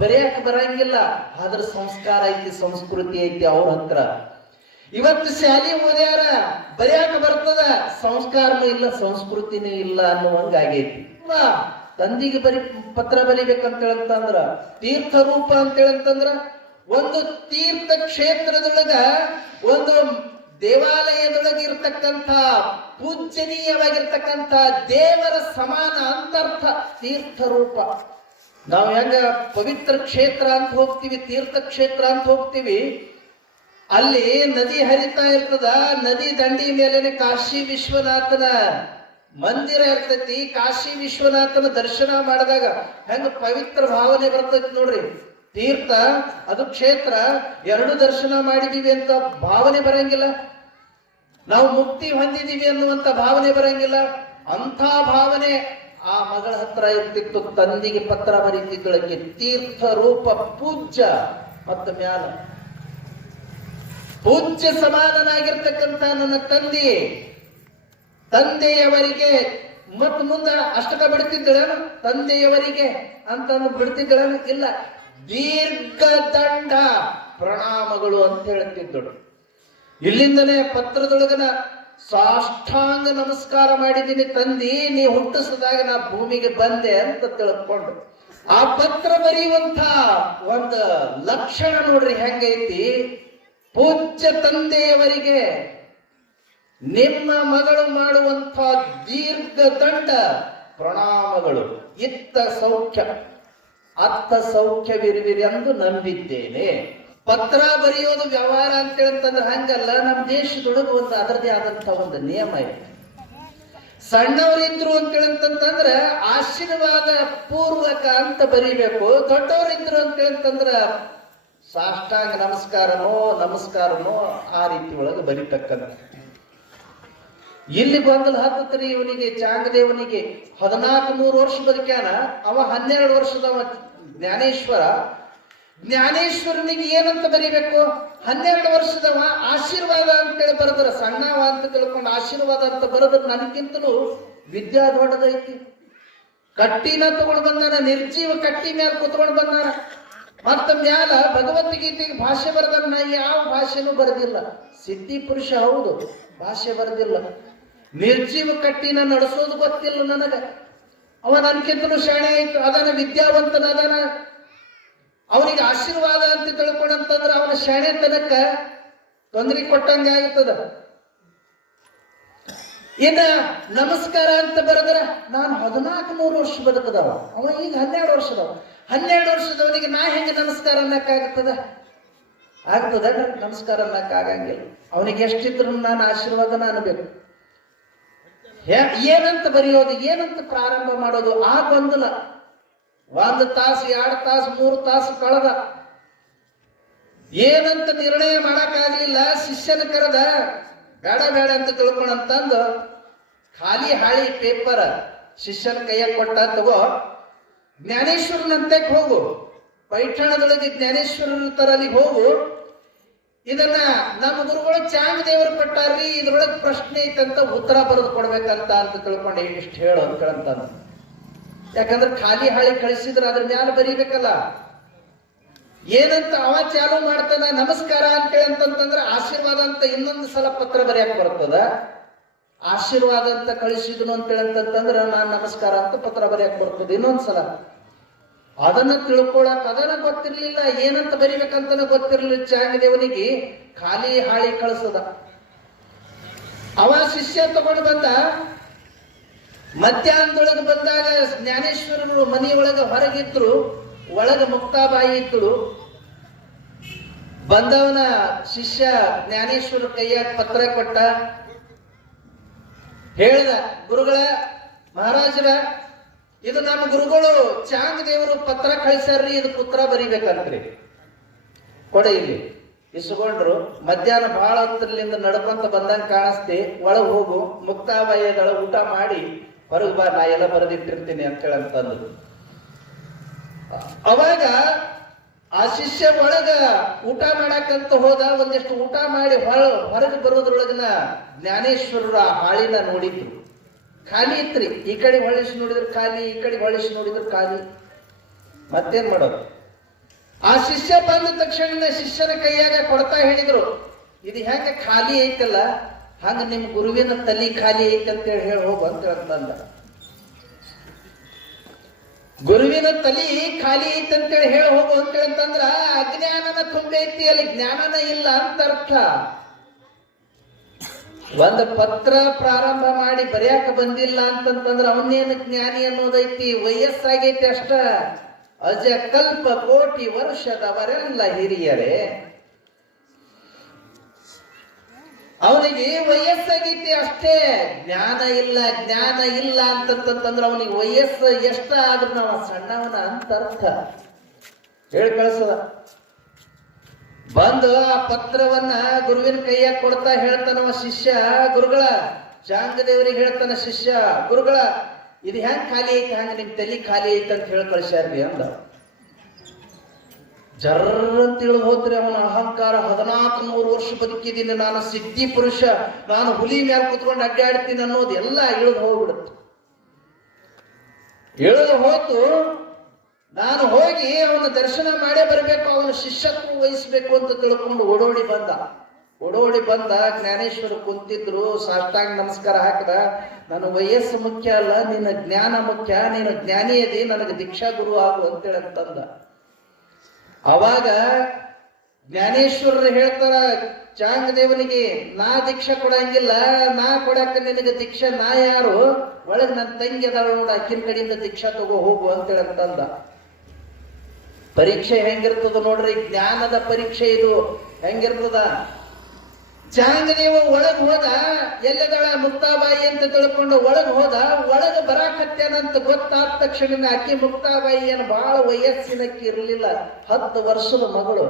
ಬರೆಯಕ್ ಬರಂಗಿಲ್ಲ, ಆದ್ರ ಸಂಸ್ಕಾರ ಐತಿ, ಸಂಸ್ಕೃತಿ ಐತಿ ಅವ್ರ ಹತ್ರ. ಇವತ್ತು ಶಾಲಿ ಓದ್ಯಾರ, ಬರೆಯಕ್ ಬರ್ತದ, ಸಂಸ್ಕಾರನೂ ಇಲ್ಲ, ಸಂಸ್ಕೃತಿನೂ ಇಲ್ಲ ಅನ್ನುವಂಗಾಗೈತಿ. ತಂದಿಗೆ ಪತ್ರ ಬರಿಬೇಕಂತ ಹೇಳಂತಂದ್ರ, ತೀರ್ಥ ರೂಪ ಅಂತ ಹೇಳಂತಂದ್ರ ಒಂದು ತೀರ್ಥ ಕ್ಷೇತ್ರದೊಳಗ, ಒಂದು ದೇವಾಲಯದೊಳಗೆ ಇರ್ತಕ್ಕಂಥ ಪೂಜ್ಯನೀಯವಾಗಿರ್ತಕ್ಕಂಥ ದೇವರ ಸಮಾನ ಅಂತರ್ಥ ತೀರ್ಥ ರೂಪ. ನಾವು ಹೆಂಗ ಪವಿತ್ರ ಕ್ಷೇತ್ರ ಅಂತ ಹೋಗ್ತೀವಿ, ತೀರ್ಥ ಕ್ಷೇತ್ರ ಅಂತ ಹೋಗ್ತೀವಿ, ಅಲ್ಲಿ ನದಿ ಹರಿತಾ ಇರ್ತದ, ನದಿ ದಂಡಿ ಮೇಲೇನೆ ಕಾಶಿ ವಿಶ್ವನಾಥನ ಮಂದಿರ ಇರ್ತೈತಿ. ಕಾಶಿ ವಿಶ್ವನಾಥನ ದರ್ಶನ ಮಾಡಿದಾಗ ಹೆಂಗ ಪವಿತ್ರ ಭಾವನೆ ಬರ್ತೈತಿ ನೋಡ್ರಿ. ತೀರ್ಥ ಅದು ಕ್ಷೇತ್ರ, ಎರಡು ದರ್ಶನ ಮಾಡಿದೀವಿ ಅಂತ ಭಾವನೆ ಬರಂಗಿಲ್ಲ, ನಾವು ಮುಕ್ತಿ ಹೊಂದಿದೀವಿ ಅನ್ನುವಂತ ಭಾವನೆ ಬರಂಗಿಲ್ಲ. ಅಂಥ ಭಾವನೆ ಆ ಮಗಳ ಹತ್ರ ಇರ್ತಿತ್ತು. ತಂದಿಗೆ ಪತ್ರ ಬರೀತಿದ್ದಳಕ್ಕೆ, ತೀರ್ಥ ರೂಪ ಪೂಜ್ಯ ಮತ್ತು ಮ್ಯಾಲ ಪೂಜ್ಯ ಸಮಾನನಾಗಿರ್ತಕ್ಕಂಥ ನನ್ನ ತಂದೆಯವರಿಗೆ, ಮತ್ ಮುಂದ ಅಷ್ಟಕ ಬಿಡ್ತಿದ್ದಳೇನು, ತಂದೆಯವರಿಗೆ ಅಂತ ಬಿಡ್ತಿದ್ದಳೇನು ಇಲ್ಲ, ದೀರ್ಘ ದಂಡ ಪ್ರಣಾಮಗಳು ಅಂತ ಹೇಳ್ತಿದ್ದಳು. ಇಲ್ಲಿಂದನೇ ಪತ್ರದೊಳಗನ ಸಾಷ್ಟಾಂಗ ನಮಸ್ಕಾರ ಮಾಡಿದ್ದೀನಿ ತಂದಿ, ನೀ ಹುಟ್ಟಿಸಿದಾಗ ನಾ ಭೂಮಿಗೆ ಬಂದೆ ಅಂತ ತಿಳ್ಕೊಂಡು. ಆ ಪತ್ರ ಬರೆಯುವಂತ ಒಂದು ಲಕ್ಷಣ ನೋಡ್ರಿ ಹೆಂಗೈತಿ. ಪೂಜ್ಯ ತಂದೆಯವರಿಗೆ ನಿಮ್ಮ ಮಗಳು ಮಾಡುವಂತ ದೀರ್ಘ ದಂಡ ಪ್ರಣಾಮಗಳು. ಇತ್ತ ಸೌಖ್ಯ ಅತ್ತ ಸೌಖ್ಯವಿರುವಿರಿ ಎಂದು ನಂಬಿದ್ದೇನೆ. ಪತ್ರ ಬರೆಯೋದು ವ್ಯವಹಾರ ಅಂತ ಹೇಳಂತಂದ್ರೆ ಹಂಗಲ್ಲ. ನಮ್ಮ ದೇಶದೊಳಗೆ ಒಂದು ಅದರದೇ ಆದಂತ ಒಂದು ನಿಯಮ ಇದೆ. ಸಣ್ಣವರಿದ್ರು ಅಂತ ಹೇಳಂತಂದ್ರೆ ಆಶೀರ್ವಾದ ಪೂರ್ವಕ ಅಂತ ಬರೀಬೇಕು. ದೊಡ್ಡವರಿದ್ರು ಅಂತ ಹೇಳಂತಂದ್ರ ಸಾಷ್ಟಾಂಗ ನಮಸ್ಕಾರನೋ ಆ ರೀತಿ ಒಳಗೆ ಬರೀತಕ್ಕಂಥ. ಇಲ್ಲಿ ಬಂದಲ್ ಹತ್ತತ್ರಿ ಇವನಿಗೆ, ಚಾಂಗದೇವನಿಗೆ 14 ವರ್ಷ ಬದುಕ್ಯಾನ. ಅವ 12 ವರ್ಷದವ ಜ್ಞಾನೇಶ್ವರನಿಗೆ ಏನಂತ ಬರೀಬೇಕು? 12 ವರ್ಷದವ ಆಶೀರ್ವಾದ ಅಂತೇಳಿ ಬರೆದ್ರ, ಸಣ್ಣವ ಅಂತ ತಿಳ್ಕೊಂಡು ಆಶೀರ್ವಾದ ಅಂತ ಬರೆದ್ರ ನನಗಿಂತಲೂ ವಿದ್ಯಾ ದೊಡ್ಡದೈತಿ. ಕಟ್ಟಿನ ತಗೊಂಡು ಬಂದಾನ, ನಿರ್ಜೀವ ಕಟ್ಟಿ ಮ್ಯಾಲ ಕುತ್ಕೊಂಡು ಬಂದಾನ. ಮತ್ತ ಮ್ಯಾಲ ಭಗವದ್ಗೀತೆಗೆ ಭಾಷೆ ಬರೆದ. ನಾ ಯಾವ ಭಾಷೆನೂ ಬರೆದಿಲ್ಲ, ಸಿದ್ಧಿ ಪುರುಷ ಹೌದು, ಭಾಷೆ ಬರೆದಿಲ್ಲ. ನಿರ್ಜೀವ ಕಟ್ಟಿನ ನಡೆಸೋದು ಗೊತ್ತಿಲ್ಲ ನನಗ. ಅವ ನನ್ಕಿಂತಲೂ ಶಾಣೆ ಆಯ್ತು, ಅದನ ವಿದ್ಯಾವಂತನ ಅದನ. ಅವನಿಗೆ ಆಶೀರ್ವಾದ ಅಂತ ತಿಳ್ಕೊಂಡಂತಂದ್ರೆ ಅವನ ಶಾಣೆತನಕ್ಕ ತೊಂದರೆ ಕೊಟ್ಟಂಗ ಆಗ್ತದ. ಇನ್ನ ನಮಸ್ಕಾರ ಅಂತ ಬರೆದ್ರ, ನಾನು 14 ವರ್ಷ ಬದುಕದವ, ಅವ ಈಗ 12 ವರ್ಷದವ. 12 ವರ್ಷದವನಿಗೆ ನಾ ಹೆಂಗೆ ನಮಸ್ಕಾರ ಅನ್ನಕ್ಕಾಗ್ತದ? ನಮಸ್ಕಾರ ಅನ್ನಕ್ ಆಗಂಗಿಲ್ಲ. ಅವನಿಗೆ ಎಷ್ಟಿದ್ರು ನಾನು ಆಶೀರ್ವಾದನ ಅನ್ಬೇಕು. ಏನಂತ ಬರೆಯೋದು, ಏನಂತ ಪ್ರಾರಂಭ ಮಾಡೋದು, ಆ ಗೊಂದಲ. 1 ತಾಸು 2 ತಾಸು 3 ತಾಸು ಕಳೆದ, ಏನಂತ ನಿರ್ಣಯ ಮಾಡಕ್ಕಾಗ್ಲಿಲ್ಲ. ಶಿಷ್ಯನ ಕರೆದ, ಬೇಡ ಅಂತ ತಿಳ್ಕೊಂಡಂತಂದು ಖಾಲಿ ಹಾಳಿ ಪೇಪರ್ ಶಿಷ್ಯನ ಕೈಯಾಗ ಕೊಟ್ಟ, ತಗೋ ಜ್ಞಾನೇಶ್ವರನಂತೆ ಹೋಗು, ಪೈಠಣದೊಳಗೆ ಜ್ಞಾನೇಶ್ವರನ ತರಲ್ಲಿ ಹೋಗು, ಇದನ್ನ ನಮ್ಮ ಗುರುಗಳು ಚಾಂಗದೇವರು ಕೊಟ್ಟಾರ್ರಿ, ಇದ್ರೊಳಗೆ ಪ್ರಶ್ನೆ ಐತಂತ ಉತ್ತರ ಬರೆದು ಕೊಡ್ಬೇಕಂತ ಅಂತ ತಿಳ್ಕೊಂಡು ಇಷ್ಟು ಹೇಳು ಅಂತ ಕೇಳಂತ. ಯಾಕಂದ್ರೆ ಖಾಲಿ ಹಾಳಿ ಕಳಿಸಿದ್ರೆ ಅದ್ರ ಮ್ಯಾಲ ಬರೀಬೇಕಲ್ಲ. ಏನಂತ ಅವ ಚಾಲು ಮಾಡ್ತಾನ, ನಮಸ್ಕಾರ ಅಂತೇಳಿ ಅಂತಂದ್ರೆ ಆಶೀರ್ವಾದ ಅಂತ ಇನ್ನೊಂದು ಸಲ ಪತ್ರ ಬರೆಯಕ್ ಬರ್ತದ. ಆಶೀರ್ವಾದ ಅಂತ ಕಳಿಸಿದ್ನು ಅಂತೇಳಿ ಅಂತಂದ್ರೆ ನಾನು ನಮಸ್ಕಾರ ಅಂತ ಪತ್ರ ಬರೆಯಕ್ ಬರ್ತದೆ ಇನ್ನೊಂದ್ಸಲ. ಅದನ್ನ ತಿಳ್ಕೊಳಕ್ ಅದನ್ನ ಗೊತ್ತಿರ್ಲಿಲ್ಲ, ಏನಂತ ಬರಿಬೇಕಂತನ ಗೊತ್ತಿರ್ಲಿಲ್ಲ ಚಾಂಗದೇವನಿಗೆ. ಖಾಲಿ ಹಾಳಿ ಕಳಿಸದ. ಅವ ಶಿಷ್ಯ ತಗೊಂಡು ಬಂದ. ಮಧ್ಯಾಹ್ನದೊಳಗೆ ಬಂದಾಗ ಜ್ಞಾನೇಶ್ವರರು ಮನೆಯೊಳಗೆ ಹೊರಗಿದ್ರು, ಒಳಗೆ ಮುಕ್ತಾಬಾಯಿ ಇದ್ರು. ಬಂದವನ ಶಿಷ್ಯ ಜ್ಞಾನೇಶ್ವರ ಕೈಯಾಗ ಪತ್ರ ಕೊಟ್ಟ, ಹೇಳ್ದ, ಗುರುಗಳ ಮಹಾರಾಜರ, ಇದು ನಮ್ಮ ಗುರುಗಳು ಚಾಂಗದೇವರು ಪತ್ರ ಕಳಿಸ್ಯಾರ್ರಿ, ಇದು ಪುತ್ರ ಬರಿಬೇಕಂತ್ರಿ, ಕೊಡ ಇಲ್ಲಿ. ಇಸ್ಕೊಂಡ್ರು. ಮಧ್ಯಾಹ್ನ ಬಹಳ ಹೊತ್ತಲ್ಲಿಂದ ನಡ್ಕೊಂತ ಬಂದಂಗ ಕಾಣಿಸ್ತಿ, ಒಳಗೆ ಹೋಗು, ಮುಕ್ತಾಬಾಯಿಗಳ ಊಟ ಮಾಡಿ ಹೊರಗೆ ಬಾ, ನಾ ಎಲ್ಲ ಬರೆದಿಟ್ಟಿರ್ತೀನಿ ಅಂತ ಹೇಳಂತಂದ್ರು. ಅವಾಗ ಆ ಶಿಷ್ಯ ಒಳಗ ಊಟ ಮಾಡಕ್ಕಂತ ಹೋದ. ಒಂದಿಷ್ಟು ಊಟ ಮಾಡಿ ಹೊರಗೆ ಬರೋದ್ರೊಳಗನ ಜ್ಞಾನೇಶ್ವರರು ಆ ಹಾಳಿನ ನೋಡಿದ್ರು. ಖಾಲಿ ಇತ್ರಿ. ಈ ಕಡೆ ಹೊಳಿಸಿ ನೋಡಿದ್ರು ಖಾಲಿ, ಈ ಕಡೆ ಹೊಳಿಸಿ ನೋಡಿದ್ರು ಖಾಲಿ. ಮತ್ತೇನ್ ಮಾಡೋದು? ಆ ಶಿಷ್ಯ ಬಂದ ತಕ್ಷಣ ಶಿಷ್ಯನ ಕೈಯಾಗ ಕೊಡ್ತಾ ಹೇಳಿದ್ರು, ಇದು ಹೆಂಗ ಖಾಲಿ ಐತಲ್ಲ ಹಂಗ ನಿಮ್ ಗುರುವಿನ ತಲಿ ಖಾಲಿ ಐತೆ ಅಂತೇಳಿ ಹೇಳಿ ಹೋಗು ಅಂತ ಹೇಳ್ತಂದ. ಗುರುವಿನ ತಲಿ ಖಾಲಿ ಐತೆ ಅಂತೇಳಿ ಹೇಳಿ ಹೋಗು ಅಂತ ಹೇಳ್ತಂದ್ರ ಅಜ್ಞಾನನ ತುಂಬೈತಿ, ಅಲ್ಲಿ ಜ್ಞಾನನ ಇಲ್ಲ ಅಂತ ಅರ್ಥ. ಒಂದು ಪತ್ರ ಪ್ರಾರಂಭ ಮಾಡಿ ಬರೆಯಾಕ ಬಂದಿಲ್ಲ ಅಂತಂತಂದ್ರ ಅವನೇನು ಜ್ಞಾನಿ ಅನ್ನೋದೈತಿ? ವಯಸ್ಸಾಗೈತಿ ಅಷ್ಟ. ಅಜ ಕಲ್ಪ ಕೋಟಿ ವರ್ಷದವರೆಲ್ಲ ಹಿರಿಯರೇ. ಅವನಿಗೆ ವಯಸ್ಸಾಗೈತಿ ಅಷ್ಟೇ, ಜ್ಞಾನ ಇಲ್ಲ. ಜ್ಞಾನ ಇಲ್ಲ ಅಂತಂತಂದ್ರ ಅವನಿಗೆ ವಯಸ್ಸು ಎಷ್ಟ ಆದ್ರೂ ನಾವು ಸಣ್ಣವನ ಅಂತ ಅರ್ಥ. ಹೇಳಿ ಕಳಿಸದ. ಬಂದು ಆ ಪತ್ರವನ್ನ ಗುರುವಿನ ಕೈಯಾಗ ಕೊಡ್ತಾ ಹೇಳ್ತಾನವ ಶಿಷ್ಯ, ಗುರುಗಳ ಚಾಂಗದೇವರಿಗೆ ಹೇಳ್ತಾನ ಶಿಷ್ಯ, ಗುರುಗಳ ಇದು ಹೆಂಗ್ ಖಾಲಿ ಐತಿ, ಹಂಗ ನಿಮ್ ತಲೆ ಖಾಲಿ ಐತಿ ಅಂತ ಹೇಳಿ ಕಳಿಸ್ಯಾರ್ರಿ ಅಂದ. ಜರ್ರ ತಿಳಿದು ಹೋದ್ರಿ ಅವನ ಅಹಂಕಾರ. 1400 ವರ್ಷ ಬದುಕಿದ್ದೀನಿ ನಾನು, ಸಿದ್ಧಿ ಪುರುಷ, ನಾನು ಹುಲಿ ಮ್ಯಾಲ ಕುತ್ಕೊಂಡು ಅಡ್ಡಾಡ್ತೀನಿ ಅನ್ನೋದು ಎಲ್ಲ ಇಳಿದು ಹೋಗ್ಬಿಡುತ್ತೆ. ಇಳಿದು ಹೋತು. ನಾನು ಹೋಗಿ ಅವನ ದರ್ಶನ ಮಾಡೇ ಬರಬೇಕು, ಅವನ ಶಿಷ್ಯತ್ವ ವಹಿಸ್ಬೇಕು ಅಂತ ತಿಳ್ಕೊಂಡು ಓಡೋಡಿ ಬಂದ. ಜ್ಞಾನೇಶ್ವರ ಕುಂತಿದ್ರು, ಸಾಷ್ಟಾಂಗ ನಮಸ್ಕಾರ ಹಾಕದ. ನನ್ನ ವಯಸ್ಸು ಮುಖ್ಯ ಅಲ್ಲ, ನಿನ್ನ ಜ್ಞಾನ ಮುಖ್ಯ, ನೀನು ಜ್ಞಾನಿ ಅದಿ, ನನಗೆ ದೀಕ್ಷಾ ಗುರು ಆಗು ಅಂತೇಳಿ ಅಂತಂದ. ಅವಾಗ ಜ್ಞಾನೇಶ್ವರರು ಹೇಳ್ತಾರ ಚಾಂಗದೇವನಿಗೆ, ನಾ ದೀಕ್ಷಾ ಕೊಡಂಗಿಲ್ಲ, ನಾ ಕೊಡಾಕ ನಿನಗೆ ದೀಕ್ಷಾ ನಾ ಯಾರು? ಒಳಗ್ ನನ್ನ ತಂಗಿ ಅದಾಳ ನೋಡ, ಅಕ್ಕಿನ ಕಡೆಯಿಂದ ದೀಕ್ಷಾ ತಗೋ ಹೋಗು ಅಂತೇಳಿ ಅಂತಂದ. ಪರೀಕ್ಷೆ ಹೆಂಗಿರ್ತದ ನೋಡ್ರಿ, ಜ್ಞಾನದ ಪರೀಕ್ಷೆ ಇದು. ಹೆಂಗಿರ್ತದ? ಚಾಂಗದೇವ ಒಳಗ್ ಹೋದ, ಎಲ್ಲದಳ ಮುಕ್ತಾಬಾಯಿ ಅಂತ ತಿಳ್ಕೊಂಡು ಒಳಗ್ ಹೋದ. ಒಳಗ್ ಬರಾಕತ್ತೇನಂತ ಗೊತ್ತಾದ ತಕ್ಷಣ ಆಕಿ ಮುಕ್ತಾಬಾಯಿ ಏನು ಬಹಳ ವಯಸ್ಸಿನಕ್ಕಿ ಇರಲಿಲ್ಲ, 10 ವರ್ಷದ ಮಗಳು.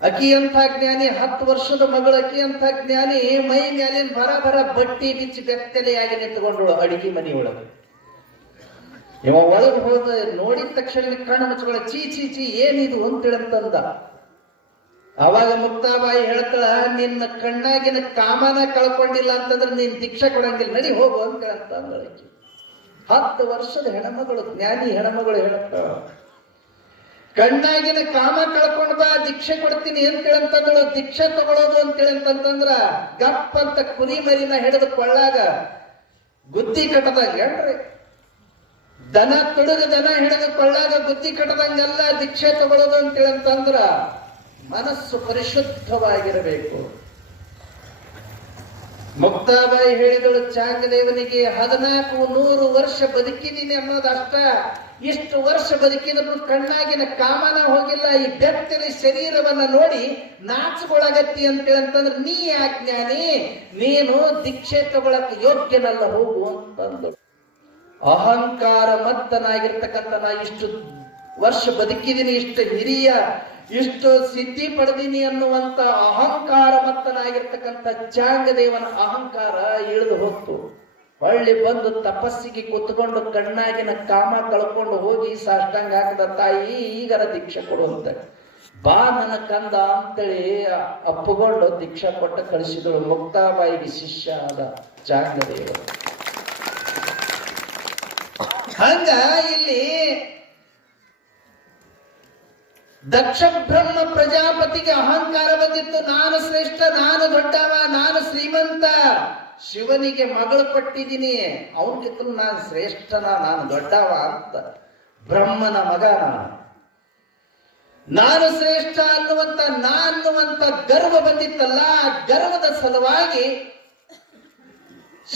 ಅಕಿ ಅಂತ ಜ್ಞಾನಿ, 10 ವರ್ಷದ ಮಗಳು ಅಕಿ ಅಂತ ಜ್ಞಾನಿ. ಮೈ ಮ್ಯಾಲಿನ ಬರ ಬಟ್ಟಿ ಬಿಚ್ಚಿ ಬೆತ್ತಲೆಯಾಗಿ ನಿಂತುಕೊಂಡಳು ಅಡಿಗೆ ಮನೆಯೊಳಗೆ. ಇವ ಒಳಗ್ ಹೋದ, ನೋಡಿದ ತಕ್ಷಣ ಕಣ್ಣು ಮುಚ್ಕೊಳ್ಳ, ಚೀ ಚೀ ಚೀ ಏನಿದು ಅಂತೇಳಂತಂದ. ಅವಾಗ ಮುಕ್ತಾಬಾಯಿ ಹೇಳ್ತಾಳ, ನಿನ್ನ ಕಣ್ಣಾಗಿನ ಕಾಮನ ಕಳ್ಕೊಂಡಿಲ್ಲ ಅಂತಂದ್ರೆ ನೀನ್ ದೀಕ್ಷಾ ಕೊಡಂಗಿಲ್ಲ, ನಡಿ ಹೋಗು ಅಂತ ಹೇಳ್ತಾಳ. 10 ವರ್ಷದ ಹೆಣ್ಮಗಳು, ಜ್ಞಾನಿ ಹೆಣ್ಮಗಳು ಹೇಳ್ತಾಳ, ಕಣ್ಣಾಗಿನ ಕಾಮ ಕಳ್ಕೊಂಡ್ ಬಾ, ದೀಕ್ಷೆ ಕೊಡ್ತೀನಿ ಅಂತೇಳಂತಂದಳು. ದೀಕ್ಷೆ ತಗೊಳ್ಳೋದು ಅಂತೇಳಂತಂದ್ರ ಗಪ್ ಅಂತ ಕುರಿ ಮರಿನ ಹಿಡಿದು ಕೊಳ್ಳಾಗ ಗುದ್ದಿ ಕಟ್ಟದಾಗ ಹೇಳ್ರಿ, ದನ ತುಡುಗ ದನ ಹಿಡಿದು ಕೊಳ್ಳಾಗ ಗುದ್ದಿ ಕಟ್ಟದಂಗೆಲ್ಲ ದೀಕ್ಷೆ ತಗೊಳ್ಳೋದು ಅಂತೇಳಂತಂದ್ರ ಮನಸ್ಸು ಪರಿಶುದ್ಧವಾಗಿರಬೇಕು. ಮುಕ್ತಾಬಾಯಿ ಹೇಳಿದಳು ಚಾಂಗದೇವನಿಗೆ, 1400 ವರ್ಷ ಬದುಕಿದ್ದೀನಿ ಅನ್ನೋದಷ್ಟ. ಇಷ್ಟು ವರ್ಷ ಬದುಕಿದ್ರು ಕಣ್ಣಾಗಿನ ಕಾಮನ ಹೋಗಿಲ್ಲ. ಈ ಬೆತ್ತಲ ಶರೀರವನ್ನ ನೋಡಿ ನಾಚಿಕೊಳ್ಳಗತ್ತಿ ಅಂತೇಳಂತಂದ್ರೆ ನೀ ಯಾಜ್ಞಾನಿ, ನೀನು ದೀಕ್ಷೆ ತಗೊಳಕ್ ಯೋಗ್ಯನಲ್ಲ, ಹೋಗು ಅಂತಂದು. ಅಹಂಕಾರ ಮತ್ತನಾಗಿರ್ತಕ್ಕಂಥ ನಾ ಇಷ್ಟು ವರ್ಷ ಬದುಕಿದ್ದೀನಿ, ಇಷ್ಟು ಹಿರಿಯ, ಇಷ್ಟು ಸಿದ್ಧಿ ಪಡೆದೀನಿ ಅನ್ನುವಂತ ಅಹಂಕಾರ ಮತ್ತನಾಗಿರ್ತಕ್ಕಂಥ ಚಾಂಗದೇವನ ಅಹಂಕಾರ ಇಳಿದು ಹೋಗ್ತು. ಹೊಳ್ಳಿ ಬಂದು ತಪಸ್ಸಿಗೆ ಕೂತ್ಕೊಂಡು ಕಣ್ಣಾಗಿನ ಕಾಮ ಕಳ್ಕೊಂಡು ಹೋಗಿ ಸಾಷ್ಟಾಂಗ ಹಾಕದ, ತಾಯಿ ಈಗರ ದೀಕ್ಷೆ ಕೊಡುವಂತ ಬಾ ನನ್ನ ಕಂದ ಅಂತೇಳಿ ಅಪ್ಪುಕೊಂಡು ದೀಕ್ಷಾ ಕೊಟ್ಟ ಕಳಿಸಿದಳು. ಮುಕ್ತಾಬಾಯಿಗೆ ಶಿಷ್ಯ ಆದ ಚಾಂಗದೇವರು. ಹಂಗ ಇಲ್ಲಿ ದಕ್ಷ ಬ್ರಹ್ಮ ಪ್ರಜಾಪತಿಗೆ ಅಹಂಕಾರ ಬಂದಿತ್ತು. ನಾನು ಶ್ರೇಷ್ಠ, ನಾನು ದೊಡ್ಡವ, ನಾನು ಶ್ರೀಮಂತ. ಶಿವನಿಗೆ ಮಗಳು ಕೊಟ್ಟಿದ್ದೀನಿ, ಅವನಿಗಿತ್ತು ನಾನು ಶ್ರೇಷ್ಠನ, ನಾನು ದೊಡ್ಡವ ಅಂತ. ಬ್ರಹ್ಮನ ಮಗ ನಾನು ಶ್ರೇಷ್ಠ ಅನ್ನುವಂತ ಗರ್ವ ಬಂದಿತ್ತಲ್ಲ. ಆ ಗರ್ವದ ಸಲುವಾಗಿ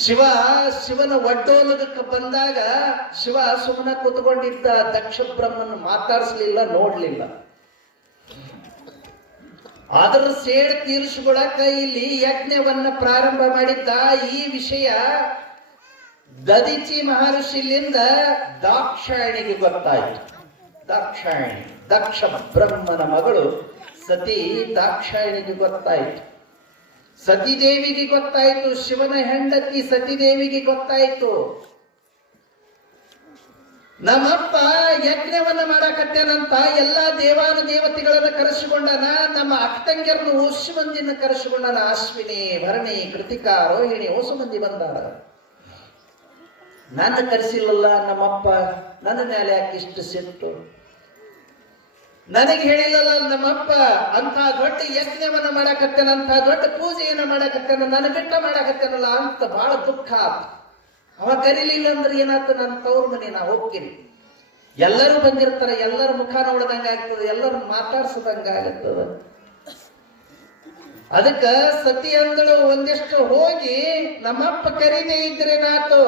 ಶಿವನ ಒಡ್ಡೋಲಗಕ್ಕೆ ಬಂದಾಗ ಶಿವ ಸುಮ್ಮನೆ ಕೂತ್ಕೊಂಡಿದ್ದ. ದಕ್ಷ ಬ್ರಹ್ಮನ ಮಾತಾಡಿಸ್ಲಿಲ್ಲ, ನೋಡ್ಲಿಲ್ಲ. ಅದರ ಸೇಡ್ ತೀರಿಸಿಕೊಳ್ಳಕ ಇಲ್ಲಿ ಯಜ್ಞವನ್ನ ಪ್ರಾರಂಭ ಮಾಡಿದ್ದ. ಈ ವಿಷಯ ದದಿಚಿ ಮಹರ್ಷಿಲಿಂದ ದಾಕ್ಷಾಯಣಿಗೆ ಗೊತ್ತಾಯಿತು. ದಾಕ್ಷಾಯಣಿ ದಕ್ಷ ಬ್ರಹ್ಮನ ಮಗಳು ಸತಿ ದಾಕ್ಷಾಯಣಿಗೆ ಗೊತ್ತಾಯಿತು. ಸತಿದೇವಿಗೆ ಗೊತ್ತಾಯಿತು. ಶಿವನ ಹೆಂಡತಿ ಸತಿದೇವಿಗೆ ಗೊತ್ತಾಯಿತು. ನಮ್ಮಪ್ಪ ಯಜ್ಞವನ್ನ ಮಾಡಾಕತ್ತೇನಂತ ಎಲ್ಲಾ ದೇವಾನು ದೇವತೆಗಳನ್ನ ಕರೆಸಿಕೊಂಡನ. ನಮ್ಮ ಅಕ್ಕಂಗಿಯರನ್ನು ಓಸು ಮಂದಿನ ಕರೆಸಿಕೊಂಡನ. ಅಶ್ವಿನಿ, ಭರಣಿ, ಕೃತಿಕಾ, ರೋಹಿಣಿ ಓಸು ಮಂದಿ ಬಂದಾರ. ನನ್ನ ಕರೆಸಿಲ್ಲಲ್ಲ ನಮ್ಮಪ್ಪ, ನನ್ನ ಮೇಲೆ ಯಾಕೆ ಇಷ್ಟು ಸಿಟ್ಟು? ನನಗೆ ಹೇಳಿಲ್ಲಲ್ಲ ನಮ್ಮಪ್ಪ, ಅಂತ ದೊಡ್ಡ ಯಜ್ಞವನ್ನ ಮಾಡಾಕತ್ತೇನ, ಅಂತ ದೊಡ್ಡ ಪೂಜೆಯನ್ನ ಮಾಡಾಕತ್ತೇನ, ನನ್ನ ಬಿಟ್ಟ ಮಾಡಾಕತ್ತೇನಲ್ಲ ಅಂತ ಬಹಳ ದುಃಖ ಆತ. ಅವ ಕರೀಲಿಲ್ಲ ಅಂದ್ರೆ ಏನಾಯ್ತು? ನನ್ನ ತವ್ರ ಮನೆ ನಾ ಹೋಗ್ತೀನಿ. ಎಲ್ಲರೂ ಬಂದಿರ್ತಾರೆ, ಎಲ್ಲರ ಮುಖ ನೋಡ್ದಂಗ ಆಗ್ತದೆ, ಎಲ್ಲರೂ ಮಾತಾಡ್ಸದಂಗ ಆಗ್ತದ. ಅದಕ್ಕ ಸತಿ ಅಂದಳು ಒಂದಿಷ್ಟು ಹೋಗಿ ನಮ್ಮಪ್ಪ ಕರೀದೇ ಇದ್ರೇನಾತು,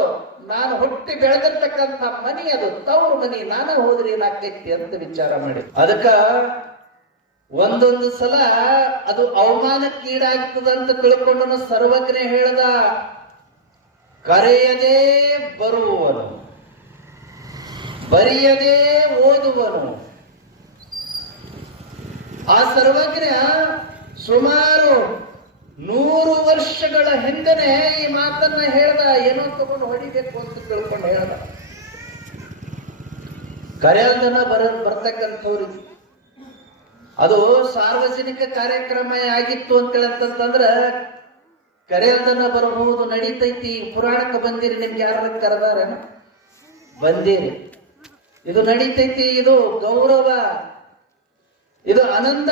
ನಾನು ಹುಟ್ಟಿ ಬೆಳೆದಿರ್ತಕ್ಕಂಥ ಮನಿ ಅದು ತವ್ರ ಮನಿ, ನಾನು ಹೋದ್ರೆ ಏನಾಗ್ತೈತಿ ಅಂತ ವಿಚಾರ ಮಾಡಿ. ಅದಕ್ಕ ಒಂದೊಂದು ಸಲ ಅದು ಅವಮಾನಕ್ಕೀಡಾಗ್ತದಂತ ತಿಳ್ಕೊಂಡು ಸರ್ವಜ್ಞ ಹೇಳ್ದ, ಕರೆಯದೇ ಬರುವವನು, ಬರೆಯದೇ ಓದುವನು. ಆ ಸರ್ವಜ್ಞ ಸುಮಾರು 100 ವರ್ಷಗಳ ಹಿಂದೆನೆ ಈ ಮಾತನ್ನ ಹೇಳ್ದ. ಏನೋ ತಗೊಂಡು ಹೊಡಿಬೇಕು ಅಂತ ತಿಳ್ಕೊಂಡು ಹೇಳ್ದ. ಕರೆಯಲ್ದನ ಬರ್ತಕ್ಕಂಥವ್ರಿಗೆ ಅದು ಸಾರ್ವಜನಿಕ ಕಾರ್ಯಕ್ರಮ ಆಗಿತ್ತು ಅಂತ ಹೇಳಂತಂದ್ರ ಕರೆಯಲ್ದನ ಬರಬಹುದು, ನಡೀತೈತಿ. ಪುರಾಣಕ್ಕೆ ಬಂದಿರಿ, ನಿಮ್ಗೆ ಯಾರ ಕರೆದಾರೇನು? ಬಂದಿರಿ, ಇದು ನಡೀತೈತಿ, ಇದು ಗೌರವ, ಇದು ಆನಂದ,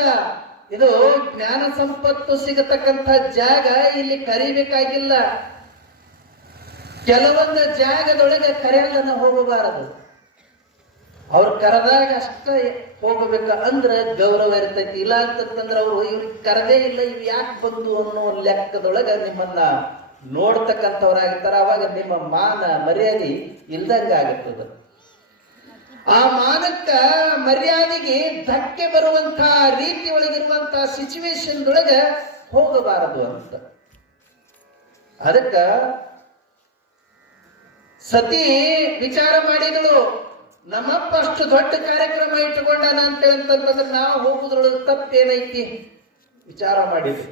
ಇದು ಜ್ಞಾನ ಸಂಪತ್ತು ಸಿಗತಕ್ಕಂಥ ಜಾಗ. ಇಲ್ಲಿ ಕರಿಬೇಕಾಗಿಲ್ಲ. ಕೆಲವೊಂದು ಜಾಗದೊಳಗೆ ಕರೆಯಲ್ದನ ಹೋಗಬಾರದು. ಅವ್ರು ಕರೆದಾಗ ಅಷ್ಟೇ ಹೋಗಬೇಕ ಅಂದ್ರೆ ಗೌರವ ಇರ್ತೈತಿ. ಇಲ್ಲ ಅಂತಂದ್ರೆ ಅವರು ಇವ್ರಿಗೆ ಕರೆದೇ ಇಲ್ಲ, ಇವ್ ಯಾಕೆ ಬಂದು ಅನ್ನೋ ಲೆಕ್ಕದೊಳಗ ನಿಮ್ಮನ್ನ ನೋಡ್ತಕ್ಕಂಥವ್ರಾಗಿರ್ತಾರ. ಅವಾಗ ನಿಮ್ಮ ಮಾನ ಮರ್ಯಾದೆ ಇಲ್ದಂಗ ಆಗುತ್ತದ. ಆ ಮಾನಕ್ಕ ಮರ್ಯಾದೆಗೆ ಧಕ್ಕೆ ಬರುವಂತ ರೀತಿ ಒಳಗಿರುವಂತ ಸಿಚುವೇಶನ್ ಒಳಗ ಹೋಗಬಾರದು ಅಂತ. ಅದಕ್ಕ ಸತಿ ವಿಚಾರ ಮಾಡಿದಳು, ನಮ್ಮಪ್ಪ ಅಷ್ಟು ದೊಡ್ಡ ಕಾರ್ಯಕ್ರಮ ಇಟ್ಟುಕೊಂಡಾನ ಅಂತಂತಂದ್ರೆ ನಾವು ಹೋಗುದ್ರೊಳಗೆ ತಪ್ಪೇನೈತಿ ವಿಚಾರ ಮಾಡಿದ್ರು.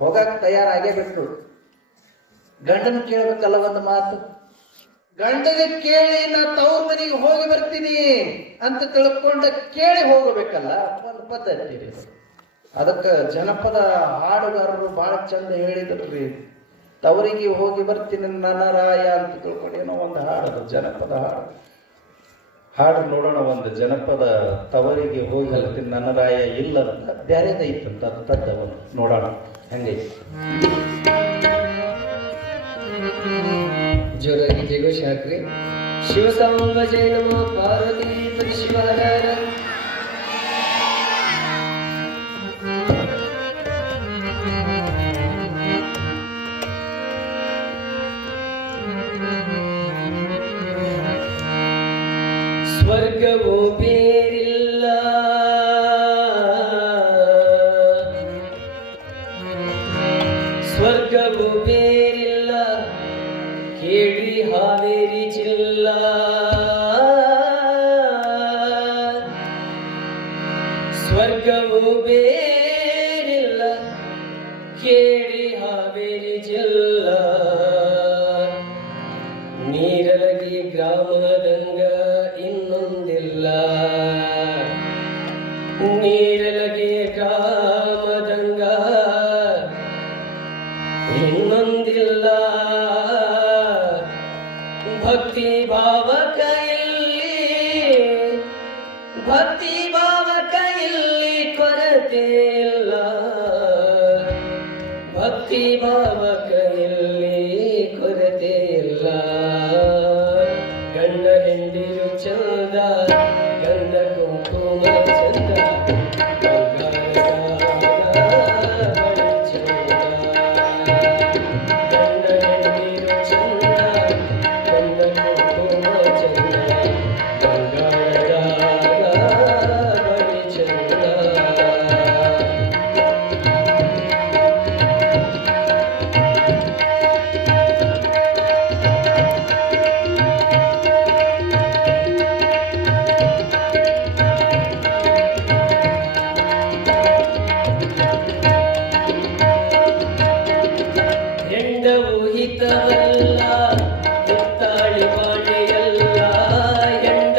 ಹೋಗಕ್ ತಯಾರಾಗೇ ಬಿಟ್ರು. ಗಂಡನ ಕೇಳ್ಬೇಕಲ್ಲ ಒಂದು ಮಾತು. ಗಂಡಗೆ ಕೇಳಿ ನಾ ತವ್ರ ಮನೆಗೆ ಹೋಗಿ ಬರ್ತೀನಿ ಅಂತ ತಿಳ್ಕೊಂಡ ಕೇಳಿ ಹೋಗಬೇಕಲ್ಲ, ಒಂದು ಪದ್ಧತಿ. ಅದಕ್ಕ ಜನಪದ ಹಾಡುಗಾರರು ಬಹಳ ಚಂದ ಹೇಳಿದ್ರಿ. ತವರಿಗೆ ಹೋಗಿ ಬರ್ತೀನಿ ನನ್ನ ರಾಯ ಅಂತ ತಿಳ್ಕೊಂಡು ಏನೋ ಒಂದು ಹಾಡದು, ಜನಪದ ಹಾಡು ನೋಡೋಣ. ಒಂದು ಜನಪದ ತವರಿಗೆ ಹೋಗಿ ಬರ್ತೀನಿ ನನ್ನ ರಾಯ ಇಲ್ಲ ಅಂತ ಬ್ಯಾರೆದೈತಂತ ತದ್ದವನು ನೋಡೋಣ ಹೆಂಗೈತಿ. ಜೋರಾಗಿ ಜಯಘೋಷ ಹಾಕ್ರಿ. ಶಿವಸಾಂಬ ಜಯ ನಮಃ ಪಾರ್ವತಿ ಪತಿ ಶಿವ ಹರ ಹರ. ಸ್ವರ್ಗವೋ ಬೇರಿಲ್ಲ, ಸ್ವರ್ಗವೋ ಬೇರಿಲ್ಲ, ಕೇಳಿ ಹಾವೇರಿ ಜಿಲ್ಲಾ. ಸ್ವರ್ಗವೂ ಬೇರಿಲ್ಲ, ಕೇಳಿ ಹಾವೇರಿ ಜಿಲ್ಲಾ. ನೀರಲಗಿ ಗ್ರಾಮದಂಗ ಇನ್ನೊಂದಿಲ್ಲ, ನೀರಲಗಿ ಗ್ರಾಮದಂಗ ಇನ್ನೊಂದಿಲ್ಲ. ಭಕ್ತಿ ಭಾವ ಕೈಯಲ್ಲಿ, ಭಕ್ತಿ ಭಾವ ಕೈಯಲ್ಲಿ ಕೊರತೆ ಇಲ್ಲ, ಭಕ್ತಿ ಭಾವ ಕೈಯಲ್ಲಿ ಕೊರತೆ ಇಲ್ಲ. ಗಂಡ ಹೆಂಡಿರು ಚಂದ, ಗಂಧ ಕುಂಕುಮ ಚಂದ, ಹಿತವಲ್ಲ, ಹಿತ್ತಾಳಿ ಬಾಳೆಯಲ್ಲ, ಎಂಡ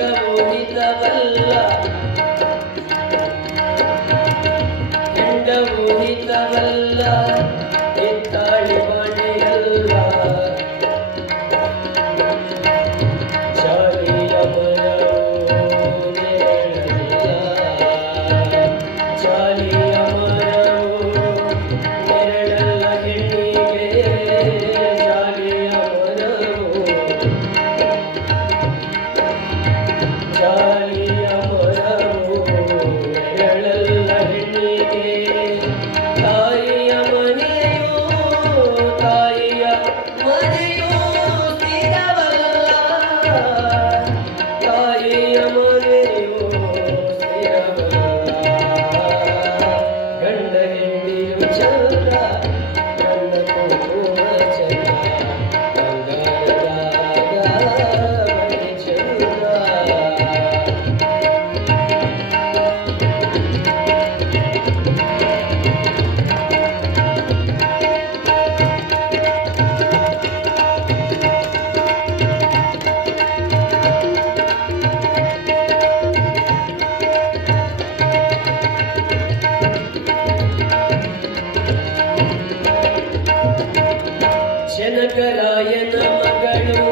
ಜನಕರಾಯನ ಮಗಳು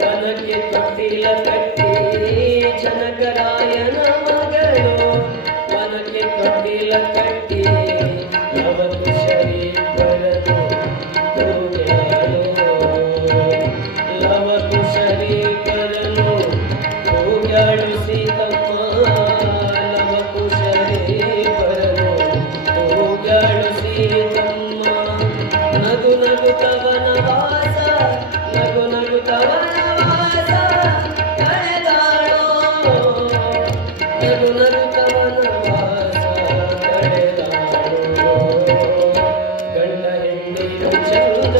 ವನಕ್ಕೆ ತೊಟ್ಟಿಲ ಕಟ್ಟಿ, ಜನಕರಾಯನ ಮಗಳು ವನಕ್ಕೆ ತೊಟ್ಟಿಲ ಕಟ್ಟಿ, ಲವಕುಶರೀಬರನು ಕೂಗ್ಯಾಳು, ಲವಕುಶರೀಬರನು ಕೂಗ್ಯಾಳು ಸೀತಮ್ಮ, ಲವಕುಶರೀಬರನು ಕೂಗ್ಯಾಳು ಸೀತಮ್ಮ. ನಗು ನಗುತ್ತವನ ವಾಸ, ನಗು ನಗುತ್ತವನ ವಾಸ ಕಳೆದಾಳೋ, ನಗು ನಗುತ್ತವನ ವಾಸ ಕಳೆದಾಳೋ. ಗಂಡ ಹೆಂಡಿರು ಚಂದ,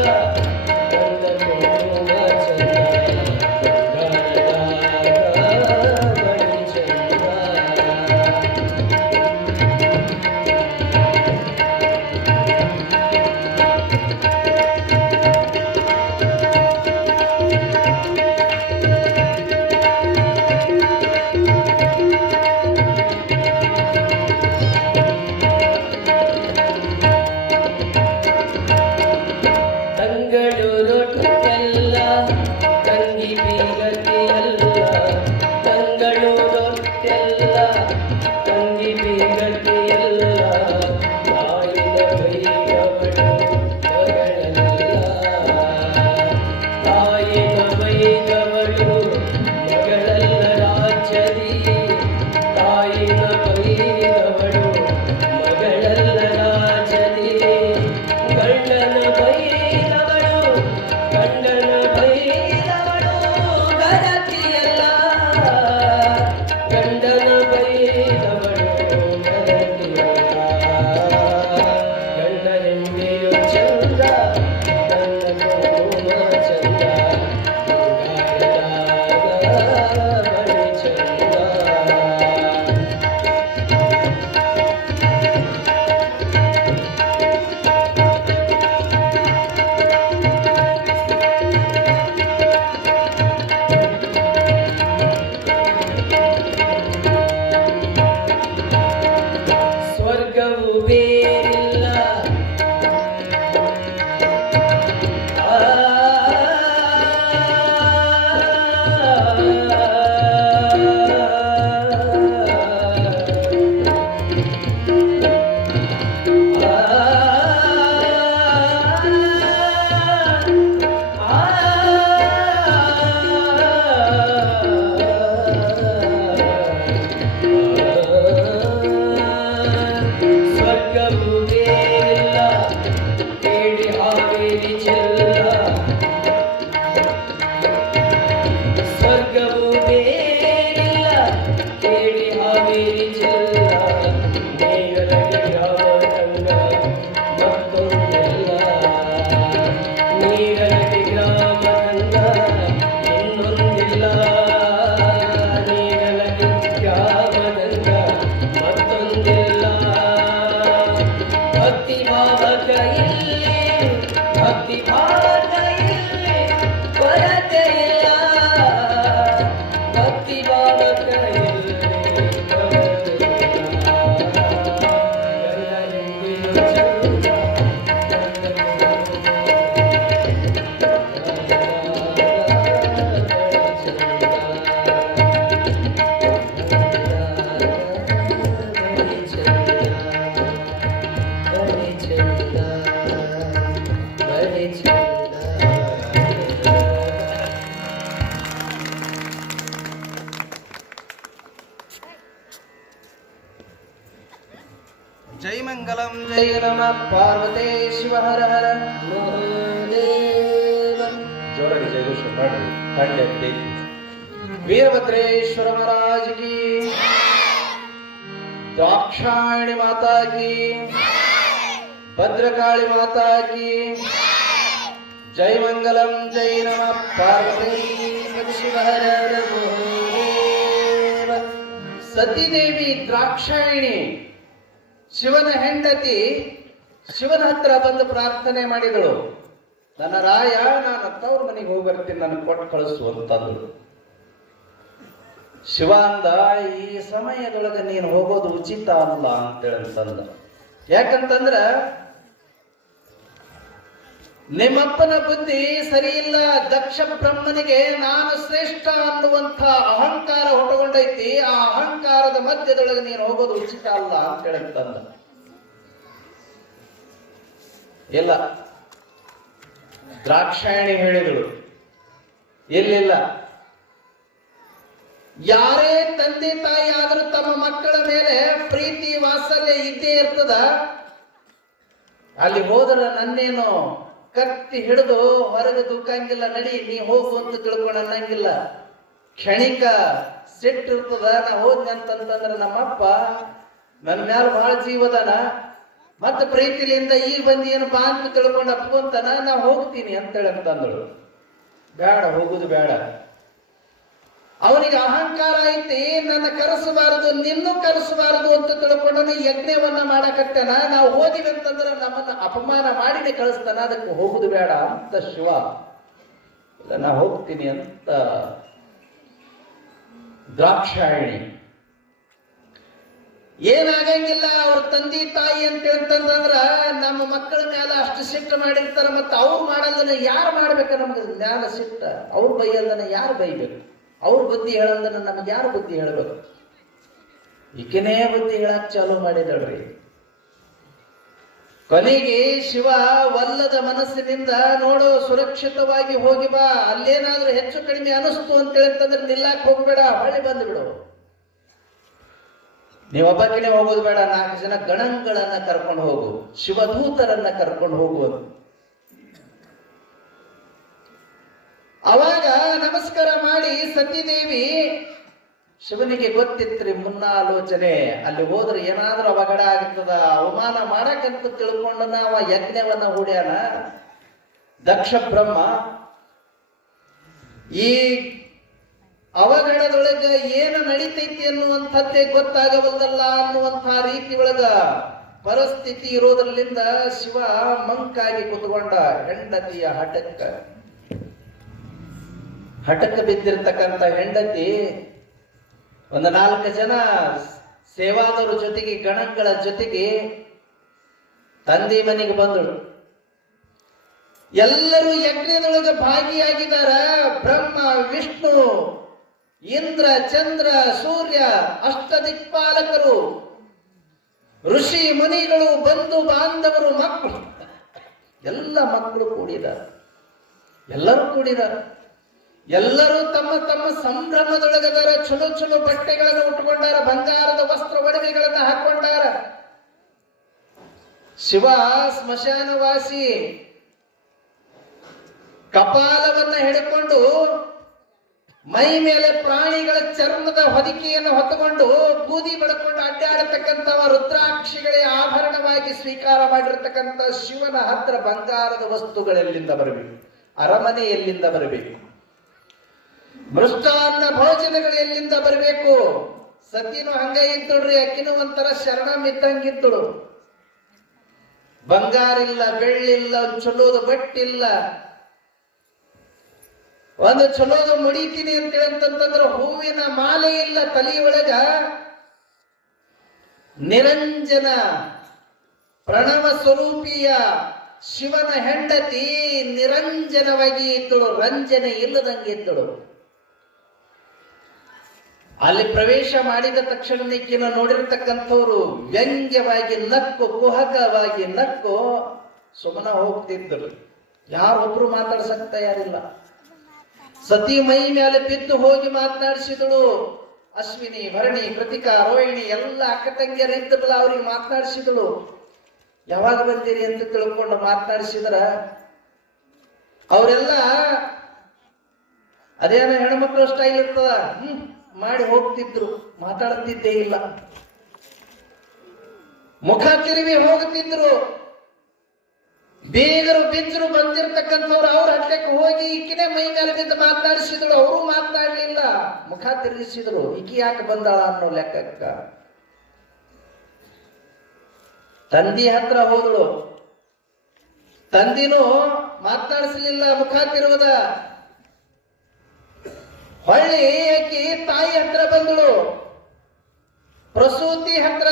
ಗಂಡ ಕುಟುಂಬ ಚಂದ, ಬಂಗಾರದಾಗ ಬಳಿ ಚಂದ. ತಂಗಳು ರೊಟ್ಟೆಲ್ಲ ತಂಗಿ ಬೀಗತಿಯಲ್ಲ, ತಂಗಳು ರೊಟ್ಟೆಲ್ಲ ತಂಗಿ ಬೀಗತಿಯಲ್ಲ, ತಾಯಿನ ಬೈಗವಳು ಮಗಳಲ್ಲ, ತಾಯಿನ ಬೈಗವಳು ಮಗಳಲ್ಲ ರಾಜರಿ, ತಾಯಿನ ಬೈಗವಳು ಮಗಳಲ್ಲ ರಾಜರಿ. ಗಂಡನ ಬೈದವಳು, ಗಂಡನ ಬೈದವಳು ಗರತಿಯಲ್ಲ, ಗಂಡನ ಬೈದವಳು ಗರತಿಯಲ್ಲ. ಗಂಡ ಹೆಂಡಿರು ಚಂದ, ಗಂಡ ಕುಟುಂಬ ಚಂದ, ಬಂಗಾರದಾಗ ಬಳಿ ಚಂದ. ಸ್ವರ್ಗವು ಬೇರಿಲ್ಲ, ಆ ಸ್ವರ್ಗವು ಬೇರಿಲ್ಲ, ಕೇಳಿ ಹಾವೇರಿ ಚೆಲ್ಲ, ಸ್ವರ್ಗವು ಬೇರಿಲ್ಲ, ಕೇಳಿ ಹಾವೇರಿ ಚೆಲ್ಲ. ನೇರಳೆ ಗ್ರಾಮ ತಂಗ ಮತ್ತೊಂದೆಲ್ಲ, ನೀರಳೆ ಗ್ರಾಮ ತಂಗ ಇನ್ನೊಂದಿಲ್ಲ, ನೀರಳೆ ಗ್ರಾಮದಂಗ ಮತ್ತೊಂದಿಲ್ಲ. ಭಕ್ತಿ ಭಾವಕ ಇಲ್ಲಿ, ಭಕ್ತಿ ಭಾವ ಹರ ಹರ ಮಹಾದೇವ. ಜೋರಾಗಿ ಜಯಘೋಷ ಮಾಡ್ರಿ ಕಂಡೆ वीरभद्रेश्वर महाराज की, दाक्षायणी माता की, भद्रकाली माता की जय मंगलम जय नमः पार्वती शिव हर हर महादेव. ಸತಿದೇವಿ ದ್ರಾಕ್ಷಾಯಣಿ ಶಿವನ ಹೆಂಡತಿ ಶಿವನ ಹತ್ರ ಬಂದು ಪ್ರಾರ್ಥನೆ ಮಾಡಿದಳು. ನನ್ನ ರಾಯ, ನಾನು ತವ್ರ ಮನೆಗೆ ಹೋಗಿ ಬರ್ತೀನಿ, ನನ್ನ ಕೊಟ್ಟು ಕಳಿಸು ಅಂತಂದಳು. ಶಿವ ಅಂದ, ಈ ಸಮಯದೊಳಗೆ ನೀನು ಹೋಗೋದು ಉಚಿತ ಅಲ್ಲ ಅಂತಂದ. ಯಾಕಂತಂದ್ರ ನಿಮ್ಮಪ್ಪನ ಬುದ್ಧಿ ಸರಿ ಇಲ್ಲ. ದಕ್ಷ ಬ್ರಹ್ಮನಿಗೆ ನಾನು ಶ್ರೇಷ್ಠ ಅನ್ನುವಂಥ ಅಹಂಕಾರ ಹೊಟ್ಟುಕೊಂಡೈತಿ. ಆ ಅಹಂಕಾರದ ಮಧ್ಯದೊಳಗೆ ನೀನು ಹೋಗೋದು ಉಚಿತ ಅಲ್ಲ ಅಂತಂದ. ಇಲ್ಲ, ದ್ರಾಕ್ಷಾಯಣಿ ಹೇಳಿದಳು, ಇಲ್ಲಿಲ್ಲ, ಯಾರೇ ತಂದೆ ತಾಯಿ ಆದರೂ ತಮ್ಮ ಮಕ್ಕಳ ಮೇಲೆ ಪ್ರೀತಿ ವಾತ್ಸಲ್ಯ ಇದ್ದೇ ಇರ್ತದ. ಅಲ್ಲಿ ಹೋದ್ರೆ ನನ್ನೇನು ಕತ್ತಿ ಹಿಡಿದು ಹೊರಗೆ ದುಃಖಂಗಿಲ್ಲ, ನಡಿ ನೀ ಹೋಗು ಅಂತ ತಿಳ್ಕೊಂಡು ಅನ್ನಂಗಿಲ್ಲ. ಕ್ಷಣಿಕ ಸಿಟ್ಟು ಇರ್ತದ. ನಾ ಹೋದ್ನಿ ಅಂತಂತಂದ್ರೆ ನಮ್ಮಪ್ಪ ನನ್ನ ಮ್ಯಾಲ ಬಹಳ ಜೀವದಾನ, ಮತ್ತೆ ಪ್ರೀತಿಲಿಂದ ಈಗ ಬಂದಿ ಏನು ಬಾ ಅಂತ ತಿಳ್ಕೊಂಡು ಅಪ್ಕೊಂತಾನ, ನಾ ಹೋಗ್ತೀನಿ ಅಂತೇಳಿ ಅಂತಂದಳು. ಬೇಡ, ಹೋಗುದು ಬೇಡ. ಅವನಿಗೆ ಅಹಂಕಾರ ಐತಿ, ನನ್ನ ಕರೆಸಬಾರದು, ನಿನ್ನೂ ಕರೆಸಬಾರದು ಅಂತ ತಿಳ್ಕೊಂಡು ಯಜ್ಞವನ್ನ ಮಾಡಕತ್ತೇನ. ನಾವು ಹೋದಿವಿ ಅಂತಂದ್ರೆ ನಮ್ಮನ್ನ ಅಪಮಾನ ಮಾಡಿನೇ ಕಳಿಸ್ತಾನ, ಅದಕ್ಕೆ ಹೋಗುದು ಬೇಡ ಅಂತ ಶಿವ. ಇಲ್ಲ, ನಾ ಹೋಗ್ತೀನಿ ಅಂತ ದ್ರಾಕ್ಷಾಯಣಿ. ಏನಾಗಂಗಿಲ್ಲ, ಅವ್ರ ತಂದೆ ತಾಯಿ ಅಂತ ಹೇಳ್ತಂದ್ರ ನಮ್ಮ ಮಕ್ಕಳ ಮೇಲೆ ಅಷ್ಟು ಸಿಟ್ಟು ಮಾಡಿರ್ತಾರ. ಮತ್ತೆ ಅವ್ರು ಮಾಡಲ್ದನ ಯಾರು ಮಾಡ್ಬೇಕ? ನಮ್ಗೆ ಜ್ಞಾನ ಸಿಟ್ಟ. ಅವ್ರು ಬೈಯಲ್ದನ ಯಾರು ಬೈಬೇಕು? ಅವ್ರ ಬುದ್ಧಿ ಹೇಳಂದನ ನಮ್ಗೆ ಯಾರು ಬುದ್ಧಿ ಹೇಳಬೇಕು? ಈಕೆನೇ ಬುದ್ಧಿ ಹೇಳಕ್ ಚಾಲು ಮಾಡಿದಳ್ರಿ. ಕೊನೆಗೆ ಶಿವ ವಲ್ಲದ ಮನಸ್ಸಿನಿಂದ, ನೋಡು, ಸುರಕ್ಷಿತವಾಗಿ ಹೋಗಿ ಬಾ, ಅಲ್ಲೇನಾದ್ರೂ ಹೆಚ್ಚು ಕಡಿಮೆ ಅನಿಸ್ತು ಅಂತ ಹೇಳ್ತಂದ್ರೆ ನಿಲ್ಲಾಕ್ ಹೋಗ್ಬೇಡ, ಹೊಳ್ಳಿ ಬಂದು ಬಿಡು. ನೀವೊಬ್ಬಕಿನೇ ಹೋಗೋದು ಬೇಡ, 4 ಜನ ಗಣಗಳನ್ನ ಕರ್ಕೊಂಡು ಹೋಗು, ಶಿವದೂತರನ್ನ ಕರ್ಕೊಂಡು ಹೋಗು. ಅವಾಗ ನಮಸ್ಕಾರ ಮಾಡಿ ಸತಿದೇವಿ, ಶಿವನಿಗೆ ಗೊತ್ತಿತ್ರಿ ಮುನ್ನಾಲೋಚನೆ, ಅಲ್ಲಿ ಹೋದ್ರೆ ಏನಾದ್ರೂ ಅವಘಡ ಆಗ್ತದ, ಅವಮಾನ ಮಾಡಕಂತ ತಿಳ್ಕೊಂಡು ನಾವ ಯಜ್ಞವನ್ನ ಹೂಡ್ಯಾನ ದಕ್ಷ ಬ್ರಹ್ಮ. ಈ ಅವಘಡದೊಳಗ ಏನು ನಡೀತೈತಿ ಅನ್ನುವಂಥದ್ದೇ ಗೊತ್ತಾಗಬಲ್ಲದಲ್ಲ ಅನ್ನುವಂಥ ರೀತಿ ಒಳಗ ಪರಿಸ್ಥಿತಿ ಇರೋದ್ರಲ್ಲಿಂದ ಶಿವ ಮಂಕಾಗಿ ಕುತ್ಕೊಂಡ. ಹೆಂಡತಿಯ ಹಠಕ್ಕೆ ಬಿದ್ದಿರ್ತಕ್ಕಂಥ ಹೆಂಡತಿ ಒಂದು 4 ಜನ ಸೇವಾದವರ ಜೊತೆಗೆ, ಗಣಗಳ ಜೊತೆಗೆ ತಂದೆ ಮನೆಗೆ ಬಂದಳು. ಎಲ್ಲರೂ ಯಜ್ಞದೊಳಗೆ ಭಾಗಿಯಾಗಿದ್ದಾರ. ಬ್ರಹ್ಮ, ವಿಷ್ಣು, ಇಂದ್ರ, ಚಂದ್ರ, ಸೂರ್ಯ, ಅಷ್ಟದಿಕ್ಪಾಲಕರು, ಋಷಿ ಮುನಿಗಳು, ಬಂಧು ಬಾಂಧವರು, ಮಕ್ಕಳು, ಎಲ್ಲ ಮಕ್ಕಳು ಕೂಡಿದ್ದಾರೆ. ಎಲ್ಲರೂ ಕೂಡಿದ್ದಾರೆ. ಎಲ್ಲರೂ ತಮ್ಮ ತಮ್ಮ ಸಂಭ್ರಮದೊಳಗದಾರ. ಚಲೋ ಚಲೋ ಬಟ್ಟೆಗಳನ್ನು ಉಟ್ಕೊಂಡಾರ, ಬಂಗಾರದ ವಸ್ತ್ರ ಒಡವೆಗಳನ್ನ ಹಾಕೊಂಡಾರ. ಶಿವ ಸ್ಮಶಾನವಾಸಿ, ಕಪಾಲವನ್ನ ಹಿಡ್ಕೊಂಡು ಮೈ ಮೇಲೆ ಪ್ರಾಣಿಗಳ ಚರ್ಮದ ಹೊದಿಕೆಯನ್ನು ಹೊತ್ತುಕೊಂಡು ಬೂದಿ ಬೆಳಕೊಂಡು ಅಡ್ಡಾಡತಕ್ಕಂಥವ ರುದ್ರಾಕ್ಷಿಗಳೇ ಆಭರಣವಾಗಿ ಸ್ವೀಕಾರ ಮಾಡಿರ್ತಕ್ಕಂಥ ಶಿವನ ಹತ್ರ ಬಂಗಾರದ ವಸ್ತುಗಳೆಲ್ಲಿಂದ ಬರಬೇಕು? ಅರಮನೆ ಎಲ್ಲಿಂದ ಬರಬೇಕು? ಮೃಷ್ಟಾನ್ನ ಭೋಜನಗಳು ಎಲ್ಲಿಂದ ಬರಬೇಕು? ಸತಿನೂ ಹಂಗ ಇದ್ದಳ್ರಿ, ಅಕ್ಕಿನೂ ಒಂಥರ ಶರಣಂ ಇದ್ದಂಗಿದ್ದಳು. ಬಂಗಾರ ಇಲ್ಲ, ಬೆಳ್ಳಿಲ್ಲ, ಚಲೋದು ಬಟ್ಟಿಲ್ಲ, ಒಂದು ಚಲೋದು ಮುಡಿತೀನಿ ಅಂತ ಅಂತಂದ್ರೆ ಹೂವಿನ ಮಾಲೆ ಇಲ್ಲ ತಲೆಯೊಳಗ. ನಿರಂಜನ ಪ್ರಣವ ಸ್ವರೂಪಿಯ ಶಿವನ ಹೆಂಡತಿ ನಿರಂಜನವಾಗಿ ಇದ್ದಳು, ರಂಜನೆ ಇಲ್ಲದಂಗಿದ್ದಳು. ಅಲ್ಲಿ ಪ್ರವೇಶ ಮಾಡಿದ ತಕ್ಷಣಕ್ಕಿನ ನೋಡಿರ್ತಕ್ಕಂಥವ್ರು ವ್ಯಂಗ್ಯವಾಗಿ ನಕ್ಕು, ಕುಹಕವಾಗಿ ನಕ್ಕು ಸುಮ್ಮನ ಹೋಗ್ತಿದ್ದರು. ಯಾರೊಬ್ರು ಮಾತಾಡ್ಸಕ್ ತಯಾರಿಲ್ಲ. ಸತಿ ಮೈ ಮೇಲೆ ಬಿದ್ದು ಹೋಗಿ ಮಾತನಾಡಿಸಿದಳು. ಅಶ್ವಿನಿ, ಭರಣಿ, ಕೃತಿಕಾ, ರೋಹಿಣಿ ಎಲ್ಲ ಅಕ್ಕ ತಂಗಿಯರು ಇದ್ದರಲ್ಲ, ಅವ್ರಿಗೆ ಮಾತನಾಡಿಸಿದಳು. ಯಾವಾಗ ಬಂದಿರಿ ಅಂತ ತಿಳ್ಕೊಂಡು ಮಾತನಾಡಿಸಿದ್ರ ಅವರೆಲ್ಲ ಅದೇನೋ ಹೆಣ್ಮಕ್ಳು ಸ್ಟೈಲ್ ಇರ್ತದ ಮಾಡಿ ಹೋಗ್ತಿದ್ರು, ಮಾತಾಡ್ತಿದ್ದೇ ಇಲ್ಲ. ಮುಖ ತಿರುವಿ ಹೋಗುತ್ತಿದ್ರು. ಬೇಗರು ಬಿಚ್ಚರು ಬಂದಿರ್ತಕ್ಕಂಥವ್ರು ಅವ್ರ ಹಟ್ಟಕ್ಕೆ ಹೋಗಿ ಈಕಿನೇ ಮೈ ಮೇಲೆ ಬಿದ್ದು ಮಾತನಾಡಿಸಿದ್ರು, ಅವರು ಮಾತನಾಡ್ಲಿಲ್ಲ, ಮುಖ ತಿರುಗಿಸಿದ್ರು. ಈಕಿ ಯಾಕೆ ಬಂದಾಳ ಅನ್ನೋ ಲೆಕ್ಕಕ್ಕ ತಂದಿ ಹತ್ರ ಹೋದಳು. ತಂದಿನೂ ಮಾತನಾಡಿಸಲಿಲ್ಲ, ಮುಖ ತಿರುಗದ. ಹೊಳ್ಳಿ ಆಕಿ ತಾಯಿ ಹತ್ರ ಬಂದಳು. ಪ್ರಸೂತಿ ಹತ್ರ,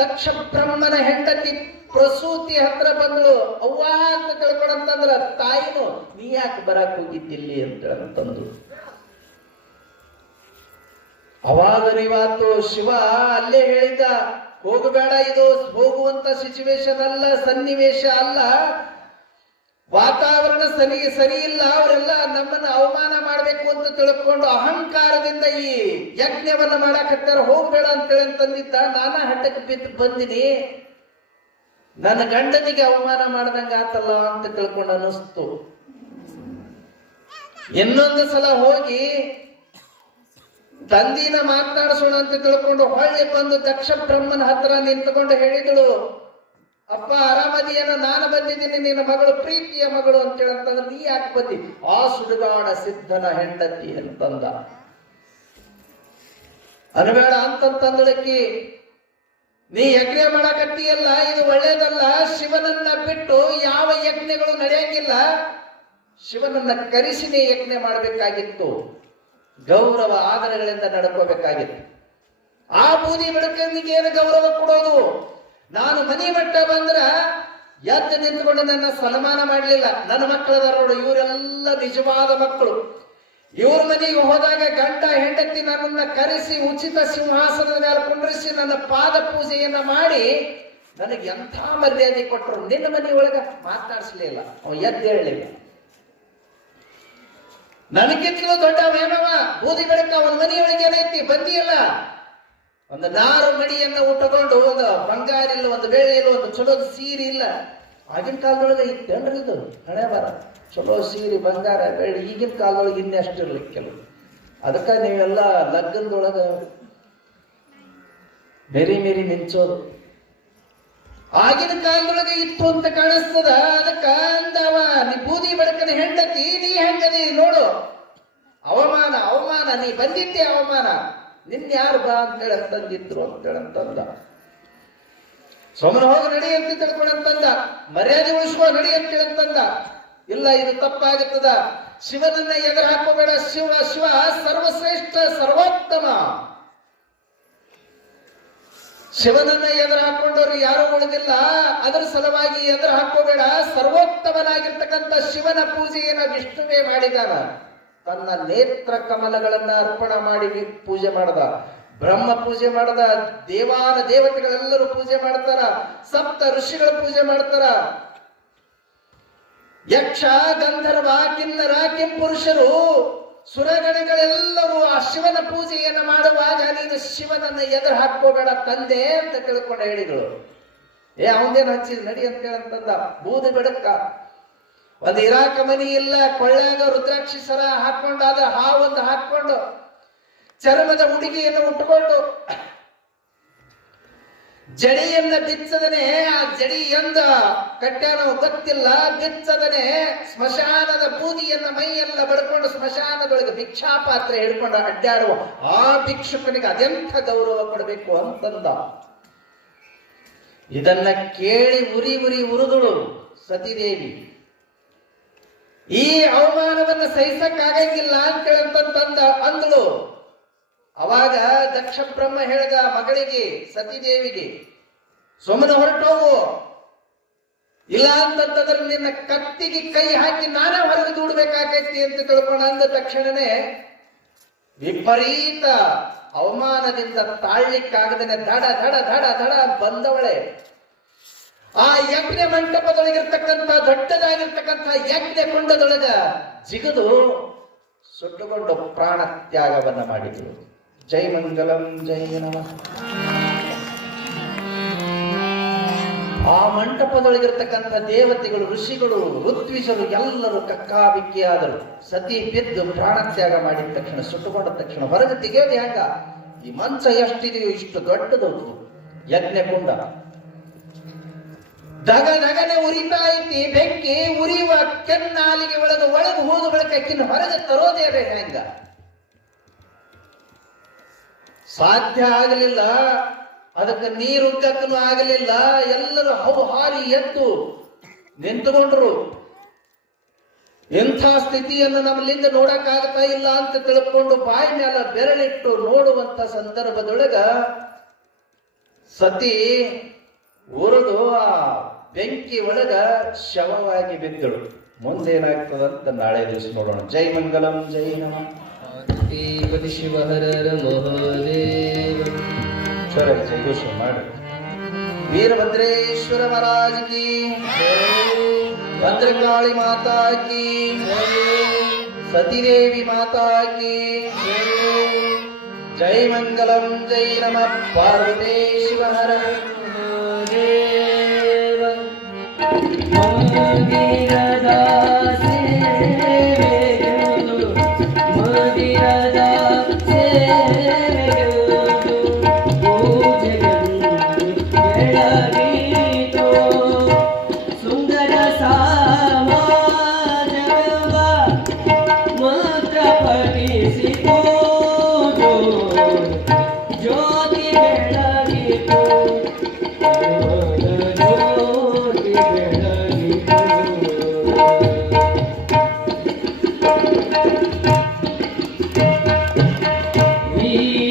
ದಕ್ಷ ಬ್ರಹ್ಮನ ಹೆಂಡತಿ ಪ್ರಸೂತಿ ಹತ್ರ ಬಂದಳು. ಅವ್ವ ಅಂತ ತಿಳ್ಕೊಳಂತಂದ್ರ ತಾಯಿನು ನೀ ಯಾಕೆ ಬರಕ್ ಹೋಗಿದ್ದಿಲ್ಲಿ ಅಂತಂದು. ಅವಾಗ ಅರಿವಾತು, ಶಿವ ಅಲ್ಲೇ ಹೇಳಿದ, ಹೋಗಬೇಡ, ಇದು ಹೋಗುವಂತ ಸಿಚುವೇಶನ್ ಅಲ್ಲ, ಸನ್ನಿವೇಶ ಅಲ್ಲ, ವಾತಾವರಣ ಸರಿ ಇಲ್ಲ. ಅವರೆಲ್ಲ ನಮ್ಮನ್ನ ಅವಮಾನ ಮಾಡ್ಬೇಕು ಅಂತ ತಿಳ್ಕೊಂಡು ಅಹಂಕಾರದಿಂದ ಈ ಯಜ್ಞವನ್ನ ಮಾಡಾಕತ್ತಾರ, ಹೋಗ್ಬೇಡ ಅಂತೇಳಿ ತಂದಿದ್ದ. ನಾನಾ ಹಟ್ಟಕ್ಕೆ ಬಿದ್ದು ಬಂದಿನಿ, ನನ್ನ ಗಂಡನಿಗೆ ಅವಮಾನ ಮಾಡ್ದಂಗ ಆತಲ್ಲ ಅಂತ ತಿಳ್ಕೊಂಡು ಅನಿಸ್ತು. ಇನ್ನೊಂದು ಸಲ ಹೋಗಿ ತಂದಿನ ಮಾತನಾಡಿಸೋಣ ಅಂತ ತಿಳ್ಕೊಂಡು ಹೊಳ್ಳಿ ಬಂದು ದಕ್ಷ ಬ್ರಹ್ಮನ ಹತ್ರ ನಿಂತುಕೊಂಡು ಹೇಳಿದಳು, ಅಪ್ಪ ಆರಾಮದಿಯನ, ನಾನು ಬಂದಿದ್ದೀನಿ, ನಿನ್ನ ಮಗಳು ಪ್ರೀತಿಯ ಮಗಳು ಅಂತೇಳಿ ಅಂತಂದ್ರೆ ನೀ ಯಾಕೆ ಬಂದಿ? ಆ ಸುಡುಗಾಡ ಸಿದ್ಧನ ಹೆಂಡತಿ ಅಂತಂದ. ಅನ್ಬೇಡ ಅಂತಂತಂದಳಕ್ಕಿ, ನೀ ಯಜ್ಞ ಮಾಡಕತ್ತೀಯಲ್ಲ, ಇದು ಒಳ್ಳೇದಲ್ಲ. ಶಿವನನ್ನ ಬಿಟ್ಟು ಯಾವ ಯಜ್ಞಗಳು ನಡೆಯಂಗಿಲ್ಲ. ಶಿವನನ್ನ ಕರೆಸಿನೇ ಯಜ್ಞ ಮಾಡಬೇಕಾಗಿತ್ತು, ಗೌರವ ಆದರಗಳಿಂದ ನಡ್ಕೋಬೇಕಾಗಿತ್ತು. ಆ ಬೂದಿ ಬೆಳಕನಿಗೆ ಏನು ಗೌರವ ಕೊಡೋದು? ನಾನು ಮನಿ ಮಟ್ಟ ಬಂದ್ರ ಎದ್ದು ನಿಂತ್ಕೊಂಡು ನನ್ನ ಸನ್ಮಾನ ಮಾಡಲಿಲ್ಲ. ನನ್ನ ಮಕ್ಕಳದ ನೋಡು, ಇವರೆಲ್ಲ ನಿಜವಾದ ಮಕ್ಕಳು. ಇವ್ರ ಮನೆಗೆ ಹೋದಾಗ ಗಂಡ ಹೆಂಡತಿ ನನ್ನನ್ನ ಕರೆಸಿ ಉಚಿತ ಸಿಂಹಾಸನದ ಮೇಲೆ ಕುಂಡ್ರಿಸಿ ನನ್ನ ಪಾದ ಪೂಜೆಯನ್ನ ಮಾಡಿ ನನಗೆ ಎಂಥ ಮರ್ಯಾದೆ ಕೊಟ್ಟರು. ನಿನ್ನ ಮನೆಯೊಳಗ ಮಾತಾಡಿಸ್ಲಿಲ್ಲ, ಅವ ಎದ್ದು ಹೇಳಲಿಲ್ಲ. ನನಗಿಂತಲೂ ದೊಡ್ಡ ವೇಮವ ಬೂದಿ ಬೆಳಕ ಅವನ ಮನೆಯೊಳಗೆ ಏನೈತಿ, ಬಂದಿಯಲ್ಲ, ಒಂದು ನಾರು ಮಡಿಯನ್ನ ಉಟ್ಟುಕೊಂಡು, ಒಂದು ಬಂಗಾರ ಇಲ್ಲ, ಒಂದು ಬೆಳ್ಳಿ ಇಲ್ಲ, ಒಂದು ಚಲೋ ಸೀರೆ ಇಲ್ಲ. ಆಗಿನ ಕಾಲದೊಳಗೆ ಇತ್ತೇನ್ರಿ ಇದು ಹಣೆ ಬರ, ಚಲೋ ಸೀರೆ ಬಂಗಾರ ಬೆಳ್ಳಿ. ಈಗಿನ ಕಾಲದೊಳಗೆ ಇನ್ನೆಷ್ಟು ಇರ್ಲಿಕ್ಕಿಲ್ಲ. ಅದಕ್ಕೆ ನೀವೆಲ್ಲ ಲಗ್ನದೊಳಗ ಮೇರಿ ಮಿಂಚೋದು. ಆಗಿನ ಕಾಲದೊಳಗೆ ಇತ್ತು ಅಂತ ಕಾಣಿಸ್ತದ. ಅದಕ್ಕ ಅಂದವ, ನೀ ಬೂದಿ ಬೆಳಕನ ಹೆಂಡತಿ, ನೀ ಹೆಂಗದಿ ನೋಡು, ಅವಮಾನ ಅವಮಾನ, ನೀ ಬಂದಿದ್ದೆ ಅವಮಾನ, ನಿನ್ ಯಾರು ಬಾ ಅಂತೇಳಿ ಅಂತಂದಿದ್ರು ಅಂತೇಳಂತಂದ. ಸೋಮನ ಹೋಗಿ ನಡಿ ಅಂತ ತಿಳ್ಕೊಂಡಂತಂದ, ಮರ್ಯಾದೆ ಉಳಿಸ್ಕೋ ನಡಿ ಅಂತೇಳಂತಂದ. ಇಲ್ಲ, ಇದು ತಪ್ಪಾಗುತ್ತದ, ಶಿವನನ್ನ ಎದುರು ಹಾಕೋಬೇಡ, ಶಿವ ಶಿವ ಸರ್ವಶ್ರೇಷ್ಠ ಸರ್ವೋತ್ತಮ. ಶಿವನನ್ನ ಎದುರು ಹಾಕೊಂಡವ್ರು ಯಾರು ಉಳಿದಿಲ್ಲ, ಅದರ ಸಲುವಾಗಿ ಎದುರು ಹಾಕೋಬೇಡ. ಸರ್ವೋತ್ತಮನಾಗಿರ್ತಕ್ಕಂಥ ಶಿವನ ಪೂಜೆಯನ್ನ ವಿಷ್ಣುವೇ ಮಾಡಿದಾನ. ತನ್ನ ನೇತ್ರ ಕಮಲಗಳನ್ನ ಅರ್ಪಣ ಮಾಡಿ ಪೂಜೆ ಮಾಡದ, ಬ್ರಹ್ಮ ಪೂಜೆ ಮಾಡದ, ದೇವಾನ ದೇವತೆಗಳೆಲ್ಲರೂ ಪೂಜೆ ಮಾಡ್ತಾರ, ಸಪ್ತ ಋಷಿಗಳು ಪೂಜೆ ಮಾಡ್ತಾರ, ಯಕ್ಷ ಗಂಧರ್ವ ಕಿನ್ನರ ಕಿಂಪುರುಷರು ಸುರಗಣಗಳೆಲ್ಲರೂ ಆ ಶಿವನ ಪೂಜೆಯನ್ನ ಮಾಡುವಾಗ ನೀನು ಶಿವನನ್ನ ಎದುರು ಹಾಕೋಬೇಡ ತಂದೆ ಅಂತ ತಿಳ್ಕೊಂಡು ಹೇಳಿದ್ರು. ಅವಂದೇನು ಹಚ್ಚಿದ್ ನಡಿ ಅಂತ ಹೇಳಂತಂದ. ಬೂದಿ ಬೆಳಕ, ಒಂದು ಇರಾಕ ಮನಿ ಇಲ್ಲ, ಕೊಳ್ಳಾಗ ರುದ್ರಾಕ್ಷಿ ಸರ ಹಾಕೊಂಡು, ಅದ ಹಾವೊಂದು ಹಾಕೊಂಡು, ಚರ್ಮದ ಹುಡುಗಿಯನ್ನು ಉಟ್ಕೊಂಡು, ಜಡಿಯನ್ನ ಬಿಚ್ಚದನೆ, ಆ ಜಡಿ ಎಂದ ಕಟ್ಟ್ಯಾನೋ ಗೊತ್ತಿಲ್ಲ, ಬಿಚ್ಚದನೆ ಸ್ಮಶಾನದ ಬೂದಿಯನ್ನ ಮೈಯೆಲ್ಲ ಬಡ್ಕೊಂಡು ಸ್ಮಶಾನದೊಳಗೆ ಭಿಕ್ಷಾ ಪಾತ್ರೆ ಹಿಡ್ಕೊಂಡು ಅಡ್ಡಾಡುವ ಆ ಭಿಕ್ಷುಕನಿಗೆ ಅದೆಂಥ ಗೌರವ ಕೊಡಬೇಕು ಅಂತಂದ. ಇದನ್ನ ಕೇಳಿ ಉರಿ ಉರಿ ಉರಿದಳು ಸತಿದೇವಿ. ಈ ಅವಮಾನವನ್ನ ಸಹಿಸಕ್ಕಾಗಂಗಿಲ್ಲ ಅಂತೇಳಂತಂದ ಅಂದಳು. ಅವಾಗ ದಕ್ಷ ಬ್ರಹ್ಮ ಹೇಳಿದ ಮಗಳಿಗೆ, ಸತಿದೇವಿಗೆ, ಸೋಮನ ಹೊರಟೋಗು, ಇಲ್ಲ ಅಂತಂತಂದ್ರೆ ನಿನ್ನ ಕತ್ತಿಗೆ ಕೈ ಹಾಕಿ ನಾನೇ ಹೊರಗೆ ದೂಡ್ಬೇಕಾಗೈತಿ ಅಂತ ತಿಳ್ಕೊಂಡು ಅಂದ ತಕ್ಷಣನೇ ವಿಪರೀತ ಅವಮಾನದಿಂದ ತಾಳ್ಲಿಕ್ಕಾಗದೇನೆ ದಡ ದಡ ದಡ ದಡ ಬಂದವಳೆ. ಆ ಯಜ್ಞ ಮಂಟಪದೊಳಗಿರ್ತಕ್ಕಂಥ ದೊಡ್ಡದಾಗಿರ್ತಕ್ಕಂಥ ಯಜ್ಞ ಕುಂಡದೊಳಗ ಜಿಗಿದು ಸುಟ್ಟುಕೊಂಡು ಪ್ರಾಣ ತ್ಯಾಗವನ್ನ ಮಾಡಿದ್ರು. ಜೈ ಮಂಗಲಂ, ಜೈ ನಮಃ. ಆ ಮಂಟಪದೊಳಗಿರ್ತಕ್ಕಂಥ ದೇವತೆಗಳು, ಋಷಿಗಳು, ಋತ್ವಿಜರು ಎಲ್ಲರೂ ಕಕ್ಕಾಬಿಕ್ಕಿಯಾದರು. ಸತಿ ಬಿದ್ದು ಪ್ರಾಣತ್ಯಾಗ ಮಾಡಿದ ತಕ್ಷಣ, ಸುಟ್ಟುಕೊಂಡ ತಕ್ಷಣ ಹೊರಗೆ ತೆಗೆಯೋದು ಹೆಂಗ? ಈ ಮಂಚ ಎಷ್ಟಿದೆಯೋ ಇಷ್ಟು ದೊಡ್ಡದು ಯಜ್ಞಕುಂಡ. ದಗ ದಗನೆ ಉರಿತಾ ಐತಿ ಬೆಂಕಿ. ಉರಿಯುವ ಕೆನ್ನಾಲಿಗೆ ಒಳಗೆ ಹೋದ ಬಳಿಕ ಅಕ್ಕಿನ ಹೊರಗೆ ತರೋದೇ ಹೆಂಗ? ಸಾಧ್ಯ ಆಗಲಿಲ್ಲ. ಅದಕ್ಕೆ ನೀರುಗ್ಗಕ್ಕೂ ಆಗಲಿಲ್ಲ. ಎಲ್ಲರೂ ಹಾರಿ ಎದ್ದು ನಿಂತುಕೊಂಡ್ರು. ಎಂಥ ಸ್ಥಿತಿಯನ್ನು ನಮ್ಮಲ್ಲಿಂದ ನೋಡಕ್ಕಾಗ್ತಾ ಇಲ್ಲ ಅಂತ ತಿಳ್ಕೊಂಡು ಬಾಯಿ ಮೇಲೆ ಬೆರಳಿಟ್ಟು ನೋಡುವಂತ ಸಂದರ್ಭದೊಳಗ ಸತಿ ಉರಿದು ಆ ಬೆಂಕಿ ಒಳಗ ಶವವಾಗಿ ಬಿದ್ದಳು. ಮುಂದೇನಾಗ್ತದಂತ ನಾಳೆ ದಿವಸ ನೋಡೋಣ. ಜೈ ಮಂಗಲಂ, ಜೈ ನಮಃ. ಪಾರ್ವತಿ ಶಿವ ಹರ ಹರ ಮಹಾದೇವ. ಸರಿ, ಜಯಘೋಷ ಮಾಡಿ. ವೀರಭದ್ರೇಶ್ವರ ಮಹಾರಾಜ್ ಕಿ, ಭದ್ರಕಾಳಿ ಮಾತಾ ಕಿ, ಸತಿದೇವಿ ಮಾತಾ ಕಿ. ಜೈ ಮಂಗಲಂ, ಜೈ ನಮಃ. ಪಾರ್ವತಿ ಶಿವ ಹರ ಮಹಾದೇವ. ಮಂದಿರದ ಸೇವೆಗಳು, ಮಂದಿರದ ಸೇವೆಗಳು, ಪೂಜೆಗಳು ಬೆಳಗಿತು. ಸುಂದರ ಸಮಾಜವ ಮಾತ್ರಪಡಿಸಿತು. ಜ್ಯೋತಿ ಬೆಳಗಿತು, ಜ್ಯೋತಿ ಬೆಳಗಿತು.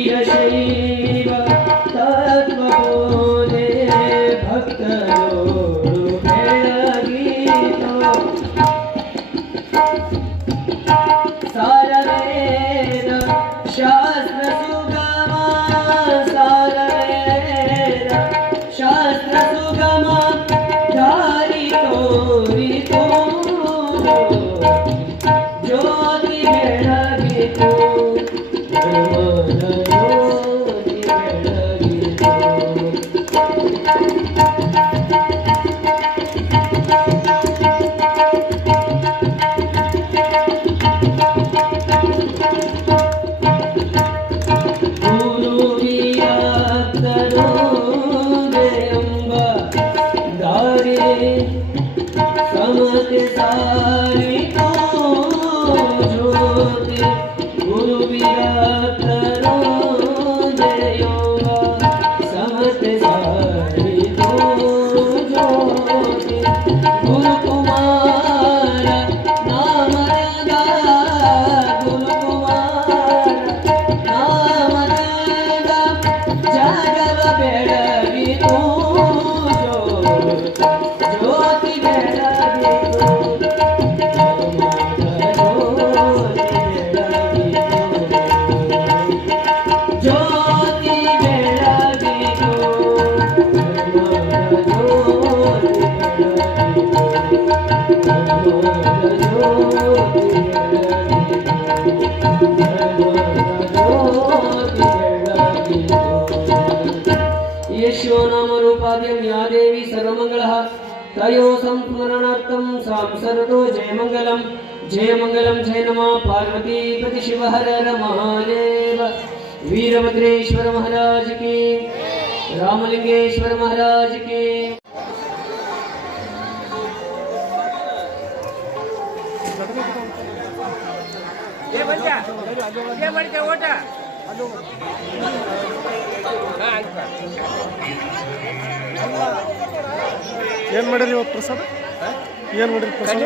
ವೀರಶೈವ ತತ್ವಬೋಧೆ ಭಕ್ತರೋಡು ಬೆಳಗಿತು. ಸಾರವೇದ ಶಾಸ್ತ್ರ ಸುಗಮ, ಸಾರವೇದ ಶಾಸ್ತ್ರ ಸುಗಮ ದಾರಿ ತೋರಿತು. ಜ್ಯೋತಿ ಬೆಳಗಿತು, ಜ್ಯೋತಿ ಬೆಳಗಿತು. ಗುರುವಿಯಾತ್ತರೋ ಎಂಬ ದಾರಿ ಸಮತೆ ಸಾರಿತು. ಜ್ಯೋತಿ ಗುರುವಿಯಾತ್ತರೋ ಎಂಬ ಸಮತೆ ಸಾರಿತು. ಜ್ಯೋತಿ ಗುರುಕುಮಾರ ನಾಮದ, ಗುರುಕುಮಾರ ನಾಮದ ಜಗವ ಬೆಳಗಿತು. ಜ್ಯೋತಿ ಬೆಳಗಿತು, ಜ್ಯೋತಿ ಬೆಳಗಿತು. ಯಶೋ ನಾಮ ರೂಪಾದ್ಯಂ ಯಾ ದೇವಿ ಸರ್ವಮಂಗಳಃ ತಯೋ ಸಂಸ್ಮರಣಾರ್ಥಂ ಸಾಂಸರ್ಗೋ ಜಯಮಂಗಲಂ. ಜಯಮಂಗಲಂ, ಜಯ ನಮಃ. ಪಾರ್ವತಿ ಪತಿ ಶಿವ ಹರ ಹರ ಮಹಾದೇವ. वीरभद्रेश्वर महाराज की, रामलिंगेश्वर महाराज की। ಏನ್ ಮಾಡಿರಿ ಇವತ್ತು ಪ್ರಸಾದ? ಏನ್ ಮಾಡಿರಿ ಪ್ರಸಾದ?